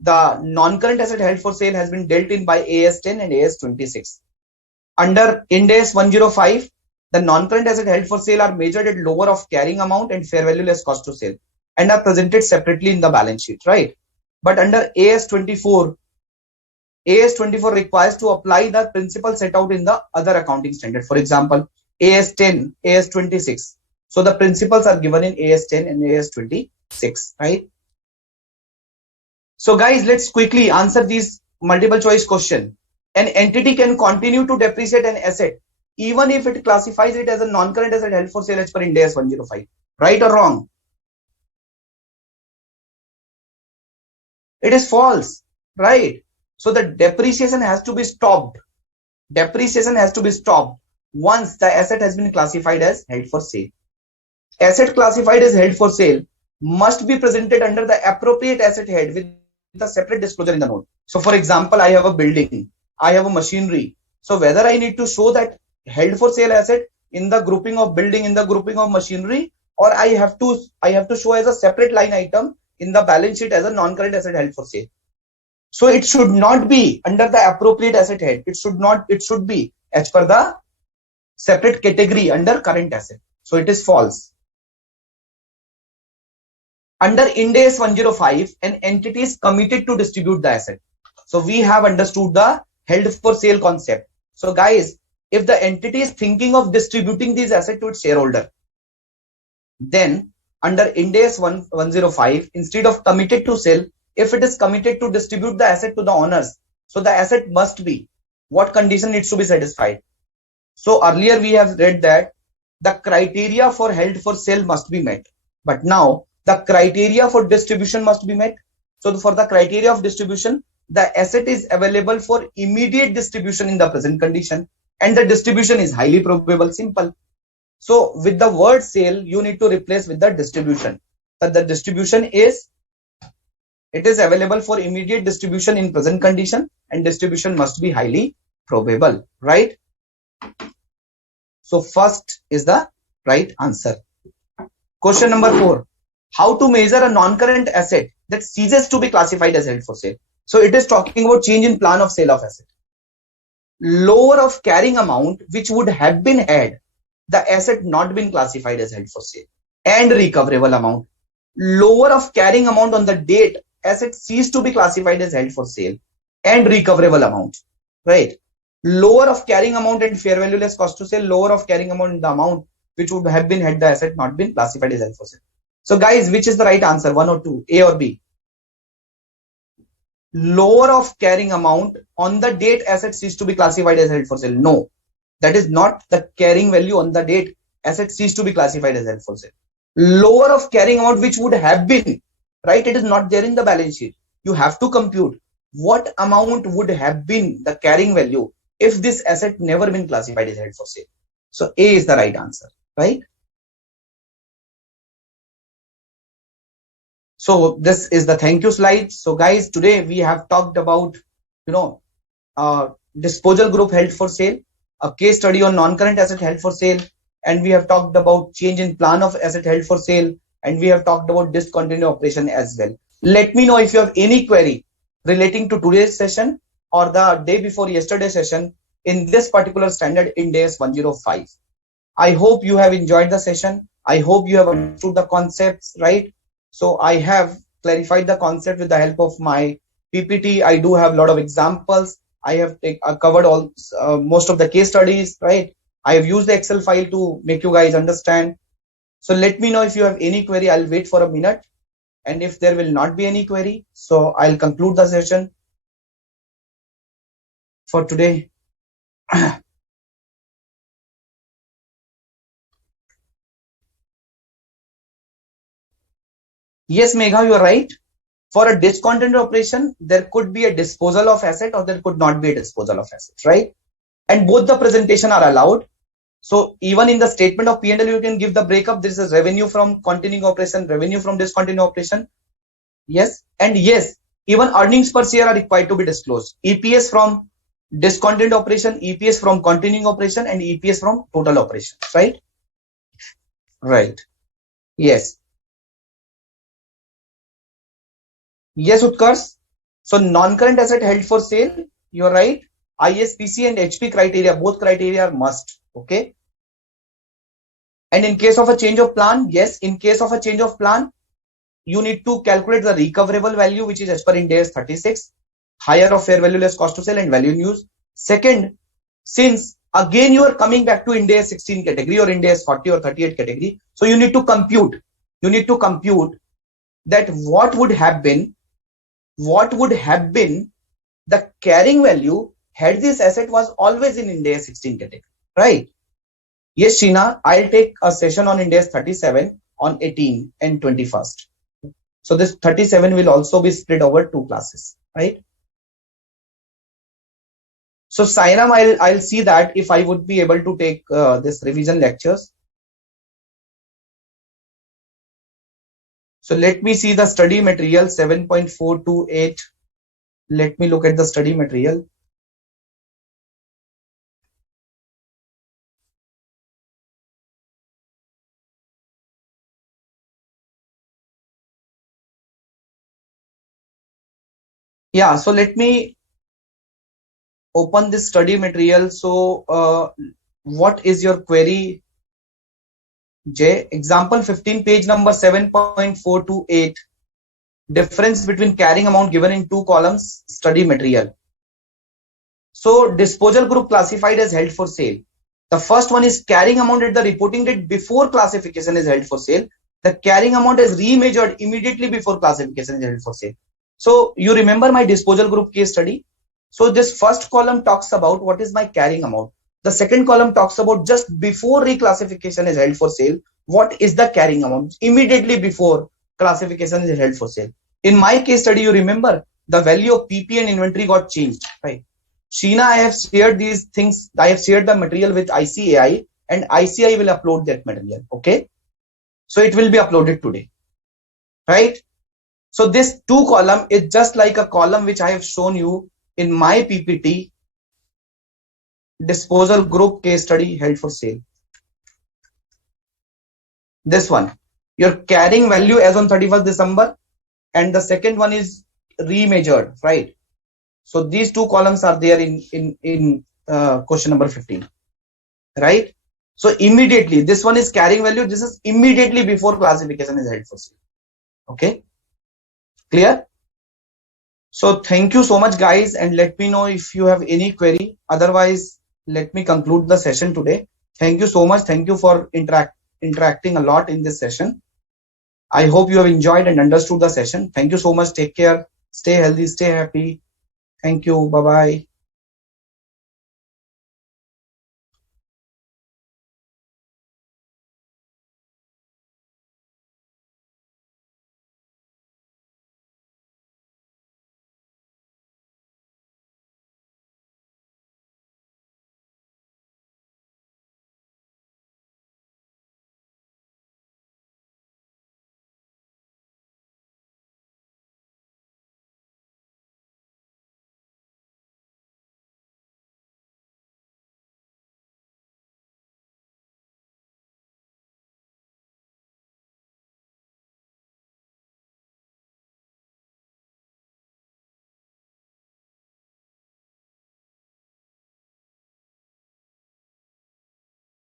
The non-current asset held for sale has been dealt in by AS 10 and AS 26. Under Ind AS 105, the non-current asset held for sale are measured at lower of carrying amount and fair value less cost to sale and are presented separately in the balance sheet, right? But under AS 24 requires to apply the principle set out in the other accounting standard. For example, AS 10, AS 26. So the principles are given in AS 10 and AS 26, right? So guys, let's quickly answer these multiple choice question. An entity can continue to depreciate an asset even if it classifies it as a non-current asset held for sale as per Ind AS 105. Right or wrong? It is false, right? So the depreciation has to be stopped. Depreciation has to be stopped once the asset has been classified as held for sale. Asset classified as held for sale must be presented under the appropriate asset head with a separate disclosure in the note. So for example, I have a building, I have a machinery. So whether I need to show that held for sale asset in the grouping of building, in the grouping of machinery, or I have to show as a separate line item in the balance sheet as a non-current asset held for sale. So it should not be under the appropriate asset head. It should be as per the separate category under current asset. So it is false. Under Ind AS 105, an entity is committed to distribute the asset. So we have understood the held for sale concept. So guys, if the entity is thinking of distributing these assets to its shareholder, then under Ind AS 105, instead of committed to sell, if it is committed to distribute the asset to the owners, so the asset must be, what condition needs to be satisfied? So earlier we have read that the criteria for held for sale must be met, but now the criteria for distribution must be met. So for the criteria of distribution, the asset is available for immediate distribution in the present condition, and the distribution is highly probable. Simple. So with the word sale, you need to replace with the distribution. But the distribution is, it is available for immediate distribution in present condition, and distribution must be highly probable, right? So first is the right answer. Question number 4. How to measure a non-current asset that ceases to be classified as held for sale? So it is talking about change in plan of sale of asset. Lower of carrying amount which would have been had the asset not been classified as held for sale, and recoverable amount. Lower of carrying amount on the date asset ceased to be classified as held for sale, and recoverable amount, right? Lower of carrying amount and fair value less cost to sale. Lower of carrying amount in the amount which would have been had the asset not been classified as held for sale. So guys, which is the right answer, 1 or 2, A or B? Lower of carrying amount on the date asset ceased to be classified as held for sale. No, that is not the carrying value on the date asset ceased to be classified as held for sale. Lower of carrying amount which would have been, right? It is not there in the balance sheet. You have to compute what amount would have been the carrying value if this asset never been classified as held for sale. So A is the right answer, right? So this is the thank you slide. So guys, today we have talked about, disposal group held for sale, a case study on non-current asset held for sale, and we have talked about change in plan of asset held for sale, and we have talked about discontinued operation as well. Let me know if you have any query relating to today's session or the day before yesterday's session in this particular standard Ind AS 105. I hope you have enjoyed the session. I hope you have understood the concepts, right? So I have clarified the concept with the help of my PPT. I do have a lot of examples. I have covered all most of the case studies, right? I have used the Excel file to make you guys understand. So let me know if you have any query. I'll wait for a minute. And if there will not be any query, so I'll conclude the session for today. Yes, Megha, you are right. For a discontinued operation, there could be a disposal of asset or there could not be a disposal of assets, right? And both the presentation are allowed. So even in the statement of P&L, you can give the breakup. This is revenue from continuing operation, revenue from discontinued operation. Yes. And yes, even earnings per share are required to be disclosed. EPS from discontinued operation, EPS from continuing operation, and EPS from total operations, right? Right. Yes. Yes, Utkarsh. So non-current asset held for sale, you're right. ISPC and HP criteria, both criteria are must. Okay. And in case of a change of plan, yes, in case of a change of plan, you need to calculate the recoverable value, which is as per Ind AS 36, higher of fair value less cost to sell and value in use. Second, since again you are coming back to Ind AS 16 category or Ind AS 40 or 38 category, so you need to compute. You need to compute that what would have been the carrying value had this asset was always in Ind AS 16 category, right? Yes, Sheena, I'll take a session on Ind AS 37 on 18 and 21st. So this 37 will also be split over 2 classes, right? So Sairam, I'll see that if I would be able to take this revision lectures. So let me see the study material 7.428. Let me look at the study material. Yeah, so let me open this study material. So what is your query, Jay? Example 15, page number 7.428. Difference between carrying amount given in 2 columns, study material. So disposal group classified as held for sale. The first one is carrying amount at the reporting date before classification is held for sale. The carrying amount is remeasured immediately before classification is held for sale. So you remember my disposal group case study. So this first column talks about what is my carrying amount. The second column talks about just before reclassification is held for sale, what is the carrying amount immediately before classification is held for sale. In my case study, you remember the value of PP and inventory got changed, right? Sheena, I have shared these things. I have shared the material with ICAI and ICAI will upload that material. Okay. So it will be uploaded today, right? So this 2 column is just like a column which I have shown you in my PPT, disposal group case study held for sale. This one, your carrying value as on 31st December, and the second one is remeasured, right? So these 2 columns are there in question number 15, right? So immediately, this one is carrying value. This is immediately before classification is held for sale. Okay, clear? So thank you so much, guys, and let me know if you have any query. Otherwise, let me conclude the session today. Thank you so much. Thank you for interacting a lot in this session. I hope you have enjoyed and understood the session. Thank you so much. Take care. Stay healthy. Stay happy. Thank you. Bye-bye.